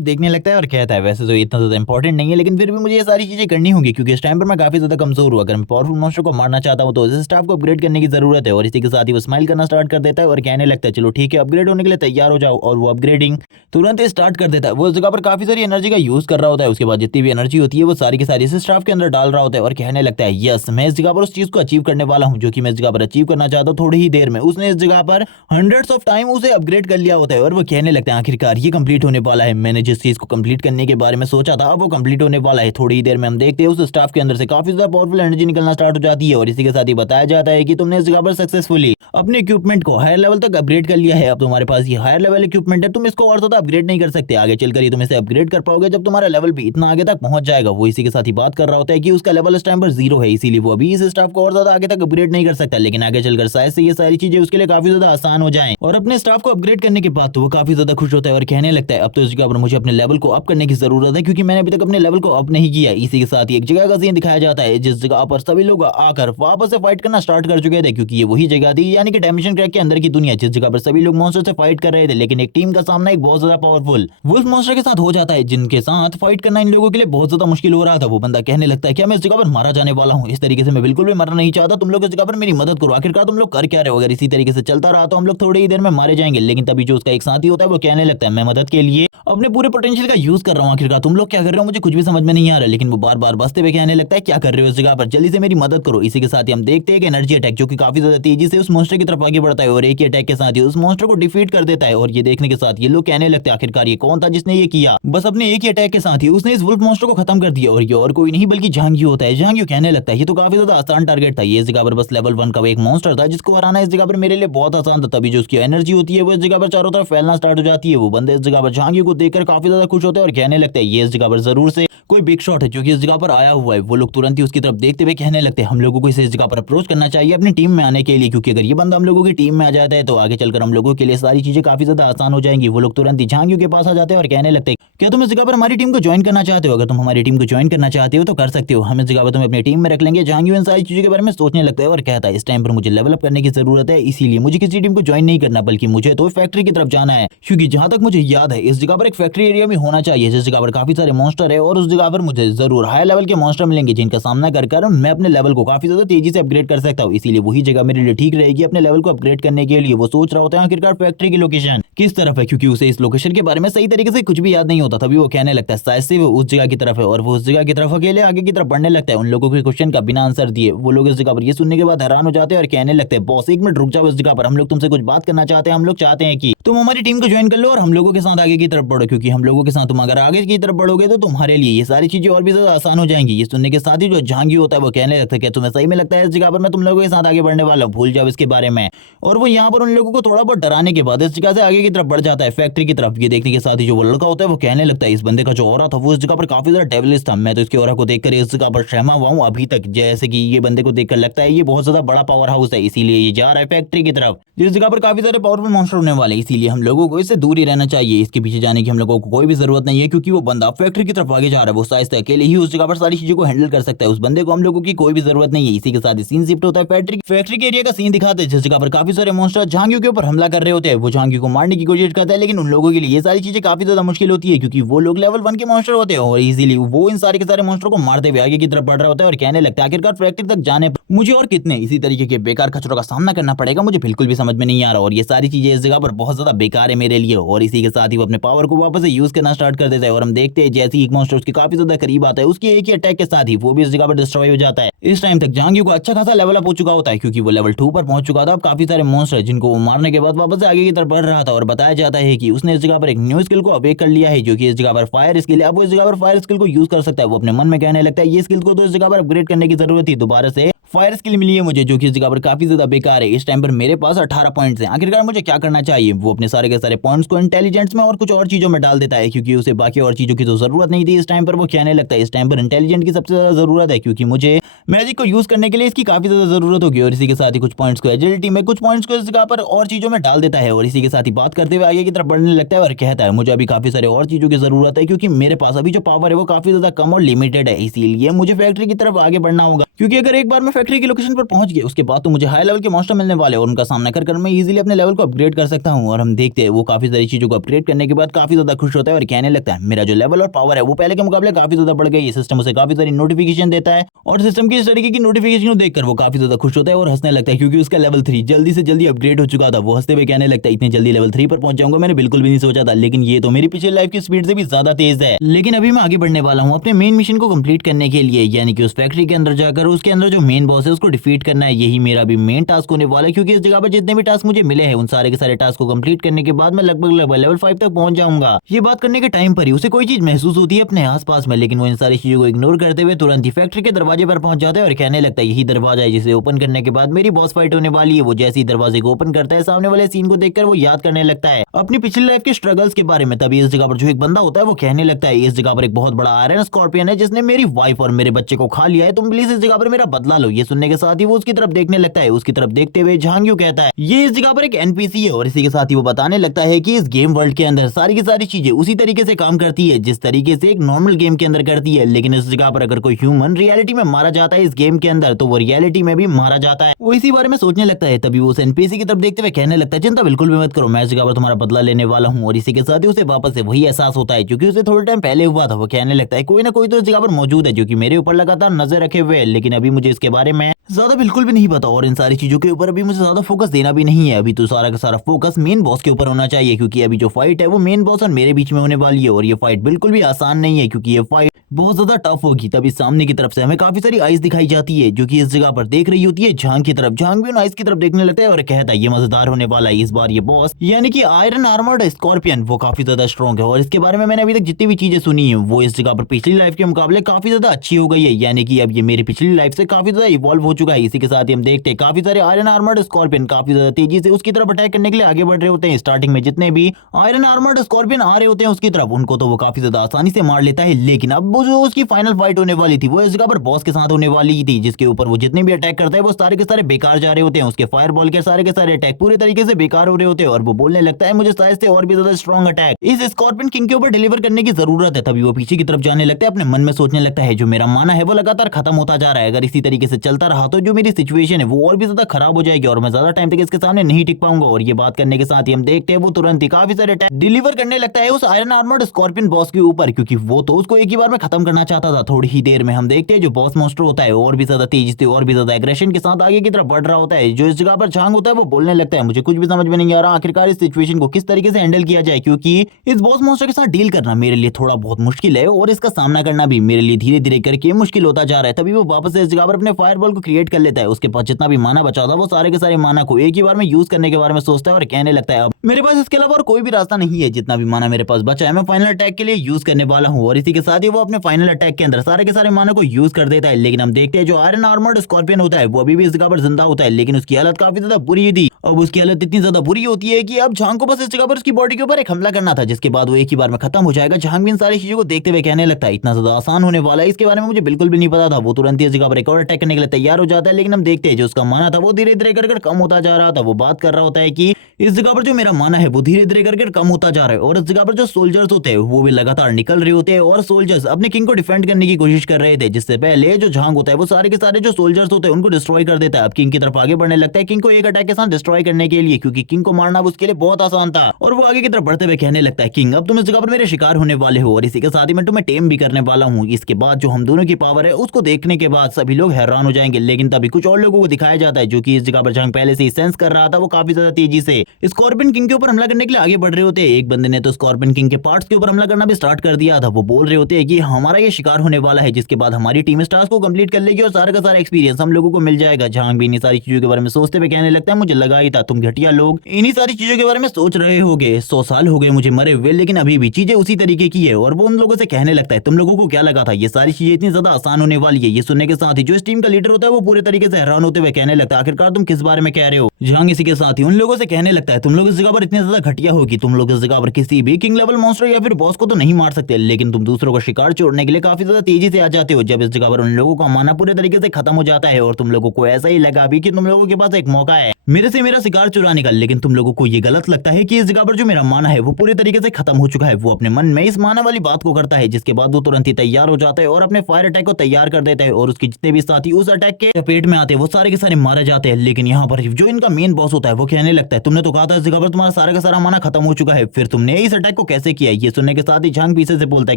देखने लगता है और कहता है वैसे तो इतना ज्यादा इंपॉर्टेंट नहीं है, लेकिन फिर भी मुझे ये सारी चीजें करनी होंगी क्योंकि इस टाइम पर मैं काफी ज्यादा कमजोर हूँ। अगर मैं पावरफुल मॉन्स्टर को मारना चाहता हूँ तो इस स्टाफ को अपग्रेड करने की जरूरत है। और इसी के साथ ही वो स्माइल करना स्टार्ट कर देता है और कहने लगता है चलो ठीक है, अपग्रेड होने के लिए तैयार हो जाओ। और वो अपग्रेडिंग तुरंत स्टार्ट कर देता है। वो उस जगह पर काफी सारी एनर्जी का यूज कर रहा होता है। उसके बाद जितनी भी एनर्जी होती है वो सारी की सारी इस स्टाफ के अंदर डाल रहा होता है और कहने लगता है यस, मैं इस जगह पर उस चीज को अचीव करने वाला हूँ जो कि मैं इस जगह पर अचीव करना चाहता हूँ। थोड़ी ही देर में उसने इस जगह पर हंड्रेड्स ऑफ टाइम उसे अपग्रेड कर लिया होता है और वो कहने लगता है आखिरकार ये कंप्लीट होने वाला है। मैंने जिस चीज को कंप्लीट करने के बारे में सोचा था अब वो कंप्लीट होने वाला है। थोड़ी ही देर में हम देखते हैं उस स्टाफ के अंदर से काफी ज्यादा पावरफुल एनर्जी निकलना स्टार्ट हो जाती है। और इसी के साथ ही बताया जाता है कि तुमने इस जगह पर सक्सेसफुली अपने इक्विपमेंट को हायर लेवल तक अपग्रेड कर लिया है। अब तुम्हारे पास ये हायर लेवल इक्विपमेंट है, तुम इसको और ज्यादा अपग्रेड नहीं कर सकते। आगे चलकर ही तुम इसे अपग्रेड कर पाओगे जब तुम्हारा लेवल भी इतना आगे तक पहुंच जाएगा। वो इसी के साथ ही बात कर रहा होता है कि उसका लेवल इस टाइम पर 0 है, इसीलिए वो अभी इस स्टाफ को और ज्यादा आगे तक अपग्रेड नहीं कर सकता। लेकिन आगे चलकर शायद से ये सारी चीजें उसके लिए काफी ज्यादा आसान हो जाएं। और अपने स्टाफ को अपग्रेड करने के बाद तो वो काफी ज्यादा खुश होता है और कहने लगता है अब तो इस जगह पर मुझे अपने लेवल को अप करने की जरूरत है क्योंकि मैंने अभी तक अपने लेवल को अप नहीं किया। इसी के साथ ही एक जगह का सीन दिखाया जाता है जिस जगह पर सभी लोग आकर वापस से फाइट करना स्टार्ट कर चुके थे, क्योंकि ये वही जगह थी यानी कि डायमेंशन क्रैक के अंदर की दुनिया जिस जगह पर सभी लोग मॉन्स्टर से फाइट कर रहे थे। लेकिन एक टीम का सामना एक बहुत ज्यादा पावरफुल वुल्फ मॉन्स्टर के साथ हो जाता है जिनके साथ फाइट करना इन लोगों के लिए बहुत ज्यादा मुश्किल हो रहा था। वो बंदा कहने लगता है क्या मैं इस जगह पर मारा जाने वाला हूँ? इस तरीके से मैं बिल्कुल भी मरना नहीं चाहता। तुम लोग इस जगह पर मेरी मदद करो, आखिरकार तुम लोग कर क्या रहे हो? अगर इसी तरीके से चलता रहा तो हम लोग थोड़ी ही देर में मारे जाएंगे। लेकिन तभी जो उसका एक साथी होता है वो कहने लगता है मैं मदद के लिए अपने पूरे पोटेंशियल का यूज कर रहा हूँ, आखिरकार तुम लोग क्या कर रहे हो मुझे कुछ भी समझ में नहीं आ रहा। लेकिन वो बार बार बसते हुए कहने लगता है क्या कर रहे हो इस जगह पर, जल्दी से मेरी मदद करो। इसी के साथ ही हम देखते हैं कि एनर्जी अटैक जो कि काफी ज्यादा तेजी से उस मॉन्स्टर की तरफ आगे बढ़ता है और एक ही अटैक के साथ ही उस मॉन्स्टर को डिफीट कर देता है। और ये देखने के साथ ये लोग कहने लगते हैं आखिरकार ये कौन था जिसने ये किया? बस अपने एक ही अटैक के साथ ही उसने इस वुल्फ मॉन्स्टर को खत्म कर दिया और ये और कोई नहीं बल्कि झांगियो होता है। झांगियो कहने लगता है ये तो काफी ज्यादा आसान टारगेट था, ये इस जगह पर बस लेवल 1 का एक मॉन्स्टर था जिसको हराना इस जगह पर मेरे लिए बहुत आसान था। तभी जो उसकी एनर्जी होती है वो इस जगह पर चारों तरफ फैलना स्टार्ट हो जाती है। वो बंदे इस जगह पर झांगियो को देखकर काफी ज्यादा खुश होते हैं और कहने लगते हैं ये इस जगह पर जरूर से कोई बिग शॉट है जो कि इस जगह पर आया हुआ है। वो लोग तुरंत ही उसकी तरफ देखते हुए कहने लगते हैं हम लोगों को इसे इस जगह पर अप्रोच करना चाहिए अपनी टीम में आने के लिए, क्योंकि अगर ये बंदा हम लोगों की टीम में आ जाता है तो आगे चलकर हम लोगों के लिए सारी चीजें काफी ज्यादा आसान हो जाएंगी। वो लोग तुरंत ही झांगियो के पास आ जाते हैं और कहने लगते हैं क्या तुम इस जगह पर हमारी टीम को ज्वाइन करना चाहते हो? अगर तुम हमारी टीम को ज्वाइन करना चाहते हो तो कर सकते हो, हम इस जगह पर तुम्हें अपनी टीम में रख लेंगे। झांगियो इन सारी चीजों के बारे में सोचने लगता है और कहता है इस टाइम पर मुझे लेवल अप करने की जरूरत है, इसीलिए मुझे किसी टीम को ज्वाइन नहीं करना बल्कि मुझे तो फैक्ट्री की तरफ जाना है। क्योंकि जहां तक मुझे याद है इस जगह पर एक फैक्ट्री एरिया में होना चाहिए जिस जगह पर काफी सारे मॉन्स्टर है और उस जगह पर मुझे जरूर हाई लेवल के मॉन्स्टर मिलेंगे जिनका सामना कर मैं अपने लेवल को काफी ज्यादा तेजी से अपग्रेड कर सकता हूँ। इसीलिए वही जगह मेरे लिए ठीक रहेगी अपने लेवल को अपग्रेड करने के लिए। वो सोच रहा होता है आखिरकार फैक्ट्री की लोकेशन किस तरफ है, क्योंकि उसे इस लोकेशन के बारे में सही तरीके से कुछ भी याद नहीं होता। तभी वो कहने लगता है शायद से वो उस जगह की तरफ है और वो उस जगह की तरफ अकेले आगे की तरफ बढ़ने लगता है उन लोगों के क्वेश्चन का बिना आंसर दिए। वो लोग इस जगह पर ये सुनने के बाद हैरान हो जाते हैं और कहने लगते हैं बॉस एक मिनट रुक जाओ, इस जगह पर हम लोग तुमसे कुछ बात करना चाहते हैं। हम लोग चाहते हैं कि तुम हमारी टीम को ज्वाइन कर लो और हम लोगों के साथ आगे की तरफ बढ़ो, क्योंकि हम लोगों के साथ तुम अगर आगे की तरफ बढ़ोगे तो तुम्हारे लिए ये सारी चीजें और भी ज्यादा आसान हो जाएंगी। ये सुनने के साथ ही जो झांगियो होता है वो कहने लगता है कि तुम्हें सही में लगता है इस जगह पर मैं तुम लोगों के साथ आगे बढ़ने वाला हूं, भूल जाओ इसके बारे में। और वो यहाँ पर उन लोगों को थोड़ा बहुत डराने के बाद इस जगह से आगे की तरफ बढ़ जाता है फैक्ट्री की तरफ। ये देखने के साथ ही जो वो लड़का होता है वो कहने लगता है इस बंदे का जो ऑरा था वो इस जगह पर काफी ज्यादा डेविलिश था। मैं तो इसके ऑरा को देखकर इस जगह पर शर्मा हुआ हूं अभी तक, जैसे कि ये बंदे को देखकर लगता है ये बहुत ज्यादा बड़ा पावर हाउस है, इसीलिए ये जा रहा है फैक्ट्री की तरफ जिस जगह पर काफी सारे पावरफुल मॉन्स्टर होने वाले, इसीलिए हम लोगों को इससे दूर ही रहना चाहिए। इसके पीछे जाने की हम लोगों को कोई भी जरूरत नहीं है क्योंकि वो बंदा फैक्ट्री की तरफ आगे जा रहा है। वो शायद अकेले ही उस जगह पर सारी चीजों को हैंडल कर सकता है, उस बंदे को हम लोगों की कोई भी जरूरत नहीं है। इसी के साथ सीन शिफ्ट होता है फैक्ट्री के एरिया का सीन दिखाते हैं जिस जगह पर काफी सारे मॉन्स्टर झांगियो के ऊपर हमला कर रहे होते हैं। वो झांगियो को मारने की कोशिश करता है लेकिन उन लोगों के लिए ये सारी चीजें काफी ज्यादा मुश्किल होती है क्योंकि वो लोग लेवल 1 के मॉन्स्टर होते हैं और इजीली वो इन सारे के सारे मॉन्स्टर को मारते हुए आगे की तरफ बढ़ रहा होता है और कहने लगता है आखिरकार फैक्ट्री तक जाने पर मुझे और कितने इसी तरीके के बेकार खचरों का सामना करना पड़ेगा, मुझे बिल्कुल भी समझ में नहीं आ रहा और ये सारी चीजें इस जगह पर बहुत ज्यादा बेकार है मेरे लिए। और इसी के साथ ही वो अपने पावर को वापस से यूज करना स्टार्ट कर देता है और हम देखते हैं जैसे ही एक मॉन्स्टर उसके काफी ज्यादा करीब आता है उसके एक ही अटैक के साथ ही वो भी इस जगह पर डिस्ट्रॉय हो जाता है। इस टाइम तक झांगियो को अच्छा खासा लेवल अप हो चुका होता है क्योंकि वो लेवल 2 पर पहुंच चुका था। अब काफी सारे मॉन्स्टर जिनको वो मारने के बाद वापस से आगे की तरफ बढ़ रहा था और बताया जाता है कि उसने इस जगह पर एक न्यू स्किल को अवेक कर लिया है जो कि इस जगह पर फायर स्किल है। अब वो इस जगह पर फायर स्किल को यूज कर सकता है। वो अपने मन में कहने लगता है ये स्किल को तो इस जगह पर अपग्रेड करने की जरूरत थी, दोबारा से फायर स्किल मिली है मुझे, जो कि इस जगह पर काफी ज्यादा बेकार है। इस टाइम पर मेरे पास 18 पॉइंट्स हैं। आखिरकार मुझे क्या करना चाहिए? वो अपने सारे के सारे पॉइंट्स को इंटेलिजेंस में और कुछ और चीजों में डाल देता है, क्योंकि उसे बाकी और चीजों की तो जरूरत नहीं थी। इस टाइम पर वो कहने लगता है इस टाइम पर इंटेलिजेंट की सबसे ज्यादा जरूरत है, क्योंकि मुझे मैजिक को यूज करने के लिए इसकी काफी ज्यादा जरूरत होगी। और इसी के साथ ही कुछ पॉइंट्स को एजिलिटी में, कुछ पॉइंट्स को इस जगह पर और चीजों में डाल देता है। और इसी के साथ ही बात करते हुए आगे की तरफ बढ़ने लगता है और कहता है मुझे अभी काफी सारे और चीजों की जरूरत है, क्योंकि मेरे पास अभी जो पावर है वो काफी ज्यादा कम और लिमिटेड है। इसीलिए मुझे फैक्ट्री की तरफ आगे बढ़ना होगा, क्योंकि अगर एक बार मैं फैक्ट्री की लोकेशन पर पहुंच गया उसके बाद तो मुझे हाई लेवल के मॉन्स्टर मिलने वाले और उनका सामना कर मैं इजीली अपने लेवल को अपग्रेड कर सकता हूं। और हम देखते हैं वो काफी सारी चीजों को अपग्रेड करने के बाद काफी ज्यादा खुश होता है और कहने लगता है मेरा जो लेवल और पावर है वो पहले के मुकाबले काफी ज्यादा बढ़ गई है। सिस्टम उसे काफी सारी नोटिफिकेशन देता है और सिस्टम की इस तरीके की नोटिफिकेशन को देखकर वो काफी ज्यादा खुश होता है और हंसने लगता है, क्योंकि उसका लेवल 3 जल्दी से जल्दी अपग्रेड हो चुका था। वो हंसते हुए कहने लगता है इतनी जल्दी लेवल 3 पर पहुंच जाऊंगा मैंने बिल्कुल भी नहीं सोचा था, लेकिन ये तो मेरी पिछली लाइफ की स्पीड से भी ज्यादा तेज है। लेकिन अभी मैं आगे बढ़ने वाला हूँ अपने मेन मिशन को कंप्लीट करने के लिए, यानी कि उस फैक्ट्री के अंदर जाकर उसके अंदर जो मेन बॉस है उसको डिफीट करना है। यही मेरा भी मेन टास्क होने वाला है, क्योंकि इस जगह पर जितने भी टास्क मुझे मिले हैं उन सारे के सारे टास्क को कंप्लीट करने के बाद मैं लगभग लेवल 5 तक पहुंच जाऊंगा। ये बात करने के टाइम पर ही उसे कोई चीज महसूस होती है अपने आसपास में, लेकिन वो इन सारी चीजों को इग्नोर करते हुए तुरंत ही फैक्ट्री के दरवाजे पर पहुंच जाता है और कहने लगता है यही दरवाजा है जिसे ओपन करने के बाद मेरी बॉस फाइट होने वाली है। वो जैसे ही दरवाजे को ओपन करता है सामने वाले सीन को देखकर वो याद करने लगता है अपनी पिछली लाइफ के स्ट्रगल्स के बारे में। तभी इस जगह पर जो एक बंदा होता है वो कहने लगता है इस जगह पर एक बहुत बड़ा आयरन स्कॉर्पियन है जिसने मेरी वाइफ और मेरे बच्चे को खा लिया है, तुम प्लीज इस जगह पर मेरा बदला लो। ये सुनने के साथ ही वो उसकी तरफ देखने लगता है। उसकी तरफ देखते हुए झांग्यू कहता है ये इस जगह पर एक एनपीसी है, और इसी के साथ ही वो बताने लगता है कि इस गेम वर्ल्ड के अंदर सारी की सारी चीजें उसी तरीके से काम करती है जिस तरीके से एक नॉर्मल गेम के अंदर करती है। लेकिन इस जगह पर अगर कोई ह्यूमन रियलिटी में मारा जाता है इस गेम के अंदर तो वो रियलिटी में भी मारा जाता है। वो इसी बारे में सोचने लगता है। तभी वो उस एनपीसी की तरफ देखते हुए कहने लगता है चिंता बिल्कुल भी मत करो, मैं इस जगह पर तुम्हारा बदला लेने वाला हूँ। और इसी के साथ ही उसे वापस से वही एहसास होता है क्योंकि उसे थोड़े टाइम पहले हुआ था। वो कहने लगता है कोई ना कोई तो इस जगह पर मौजूद है जो कि मेरे ऊपर लगातार नजर रखे हुए है, लेकिन अभी मुझे इसके बारे में ज्यादा बिल्कुल भी नहीं पता और इन सारी चीजों के ऊपर अभी मुझे ज्यादा फोकस देना भी नहीं है। अभी तो सारा का सारा फोकस मेन बॉस के ऊपर होना चाहिए, क्योंकि अभी जो फाइट है वो मेन बॉस और मेरे बीच में होने वाली है। और ये फाइट बिल्कुल भी आसान नहीं है, क्योंकि ये फाइट बहुत ज्यादा टफ होगी। तभी सामने की तरफ से हमें काफी सारी आइस दिखाई जाती है जो कि इस जगह पर देख रही होती है झांग की तरफ। झांग भी उन आइस की तरफ देखने लगता है और कहता है ये मजेदार होने वाला है। इस बार ये बॉस यानी कि आयरन आर्मर्ड स्कॉर्पियन वो काफी ज्यादा स्ट्रॉन्ग है और इसके बारे में मैंने अभी तक जितनी भी चीजें सुनी है वो इस जगह पर पिछली लाइफ के मुकाबले काफी ज्यादा अच्छी हो गई है, यानी कि अब ये मेरी पिछली लाइफ से काफी ज्यादा इवॉल्व हो चुका है। इसी के साथ ही हम देखते हैं काफी सारे आयरन आर्मर्ड स्कॉर्पियन काफी ज्यादा तेजी से उसकी तरफ अटैक करने के लिए आगे बढ़ रहे होते हैं। स्टार्टिंग में जितने भी आयरन आर्मर्ड स्कॉर्पियन आ रहे होते हैं उसकी तरफ उनको तो वो काफी ज्यादा आसानी से मार लेता है, लेकिन अब वो जो उसकी फाइनल फाइट होने वाली थी वो इस जगह पर बॉस के साथ होने वाली थी, जिसके ऊपर वो जितने भी अटैक करता है वो सारे के सारे बेकार जा रहे होते हैं। उसके फायर बॉल के सारे अटैक पूरे तरीके से बेकार हो रहे होते हैं और वो बोलने लगता है मुझे शायद से और भी ज्यादा स्ट्रॉन्ग अटैक इस स्कॉर्पियन किंग के ऊपर डिलीवर करने की जरूरत है। तभी वो पीछे की तरफ जाने लगता है, अपने मन में सोचने लगता है जो मेरा माना है वो लगातार खत्म होता जा रहा है, अगर इसी तरीके से चलता रहा तो जो मेरी सिचुएशन है वो और भी ज्यादा खराब हो जाएगी और मैं ज्यादा टाइम तक इसके सामने नहीं टिक पाऊंगा। और ये बात करने के साथ ही हम देखते हैं वो तुरंत ही काफी सारे अटैक डिलीवर करने लगता है उस आयरन आर्मर्ड स्कॉर्पियन बॉस के ऊपर, क्योंकि वो तो उसको एक ही बार में खत्म करना चाहता था। थोड़ी ही देर में हम देखते हैं जो बॉस मॉन्स्टर होता है और भी ज्यादा तेजी से और भी ज्यादा एग्रेशन के साथ आगे की तरफ बढ़ रहा होता है। जो इस जगह पर झांग होता है वो बोलने लगता है मुझे कुछ भी समझ में नहीं आ रहा आखिरकार इस सिचुएशन को किस तरीके से हैंडल किया जाए, क्योंकि इस बॉस मॉन्स्टर के साथ डील करना मेरे लिए थोड़ा बहुत मुश्किल है और इसका सामना करना भी मेरे लिए धीरे धीरे करके मुश्किल होता जा रहा है। तभी वो वापस से इस जगह पर अपने फायरबॉल को क्रिएट कर लेता है। उसके पास जितना भी माना बचा था वो सारे के सारे माना को एक ही बार में यूज करने के बारे में सोचता है और कहने लगता है अब मेरे पास इसके अलावा और कोई भी रास्ता नहीं है, जितना भी माना मेरे पास बचा है मैं फाइनल अटैक के लिए यूज करने वाला हूँ। और इसी के साथ ही वो अपने फाइनल अटैक के अंदर सारे के सारे माना को यूज कर देता है। लेकिन हम देखते हैं जो आयरन आर्मर्ड स्कॉर्पियन होता है वो अभी भी इस जगह पर जिंदा होता है, लेकिन उसकी हालत काफी ज्यादा बुरी थी। अब उसकी हालत इतनी ज्यादा बुरी होती है कि अब झांग को बस इस जगह पर उसकी बॉडी के ऊपर एक हमला करना था, जिसके बाद वो एक ही बार में खत्म हो जाएगा। झांग भी इन सारी चीजों को देखते हुए कहने लगता है इतना ज्यादा आसान होने वाला है, इसके बारे में मुझे बिल्कुल भी नहीं पता था। वो तुरंत ही इस जगह पर एक और अटैक करने के लिए तैयार हो जाता है, लेकिन हम देखते हैं जो उसका माना था वो धीरे धीरे कर कम होता जा रहा था। वो बात कर रहा होता है कि इस जगह पर जो मेरा माना है वो धीरे धीरे करके कम होता जा रहा है और इस जगह पर जो सोल्जर्स होते हैं वो भी लगातार निकल रहे होते हैं और सोल्जर्स अपने किंग को डिफेंड करने की कोशिश कर रहे थे, जिससे पहले जो झांग होता है वो सारे के सारे जो सोल्जर्स होते हैं उनको डिस्ट्रॉय कर देता है। अब किंग की तरफ आगे बढ़ने लगता है किंग को एक अटैक के साथ डिस्ट्रॉय करने के लिए, क्योंकि किंग को मारना उसके लिए बहुत आसान था। और वो आगे की तरफ बढ़ते हुए कहने लगता है किंग अब तुम इस जगह पर मेरे शिकार होने वाले हो और इसी के साथ ही मैं तुम्हें टेम भी करने वाला हूँ। इसके बाद जो हम दोनों की पावर है उसको देखने के बाद सभी लोग हैरान हो जाएंगे, लेकिन तभी कुछ और लोगों को दिखाया जाता है जो कि इस जगह पर झांग पहले से ही सेंस कर रहा था। वो काफी ज्यादा तेजी से स्कॉर्पियन किंग के ऊपर हमला करने के लिए आगे बढ़ रहे होते हैं। एक बंदे ने तो स्कॉर्पियन किंग के पार्ट्स के ऊपर हमला करना भी स्टार्ट कर दिया था। वो बोल रहे होते हैं कि हमारा ये शिकार होने वाला है, जिसके बाद हमारी टीम इस टास्क को कंप्लीट कर लेगी और सारा का सारा एक्सपीरियंस हम लोगों को मिल जाएगा। झांग भी इन्हीं सारी चीजों के बारे में सोचते हुए कहने लगता है, मुझे लगा ही था तुम घटिया लोग इन्हीं सारी चीजों के बारे में सोच रहे होगे। 100 साल हो गए मुझे मरे हुए, लेकिन अभी भी चीजें उसी तरीके की है। और वो उन लोगों से कहने लगता है, तुम लोगों को क्या लगा था ये सारी चीजें इतनी ज्यादा आसान होने वाली है। ये सुनने के साथ ही जो इस टीम का लीडर होता है वो पूरे तरीके से हैरान होते हुए कहने लगता है, आखिरकार तुम किस बारे में कह रहे हो। झांग इसी के साथ ही उन लोगों से कहने लगता है, तुम लोग इस जगह पर इतने ज्यादा घटिया हो कि तुम लोग इस जगह पर किसी भी किंग लेवल मॉन्स्टर या फिर बॉस को तो नहीं मार सकते, लेकिन तुम दूसरों को शिकार छोड़ने के लिए काफी ज्यादा तेजी से आ जाते हो। जब इस जगह पर उन लोगों का माना पूरे तरीके से खत्म हो जाता है और तुम लोगों को ऐसा ही लगा भी कि तुम लोगों के पास एक मौका है मेरे से मेरा शिकार चुराने का, लेकिन तुम लोगों को ये गलत लगता है कि इस जगह पर जो मेरा माना है वो पूरे तरीके से खत्म हो चुका है। वो अपने मन में इस माना वाली बात को करता है, जिसके बाद वो तुरंत ही तैयार हो जाता है और अपने फायर अटैक को तैयार कर देता है और उसके जितने भी साथी उस अटैक के चपेट में आते हैं वो सारे के सारे मारे जाते हैं। लेकिन यहाँ पर जो इनका मेन बॉस होता है वो कहने लगता है, तुमने तो कहा था इस जगह पर तुम्हारा सारा का सारा माना खत्म हो चुका है, फिर तुमने इस अटैक को कैसे किया। ये सुनने के साथ ही झांग पीछे से बोलता है,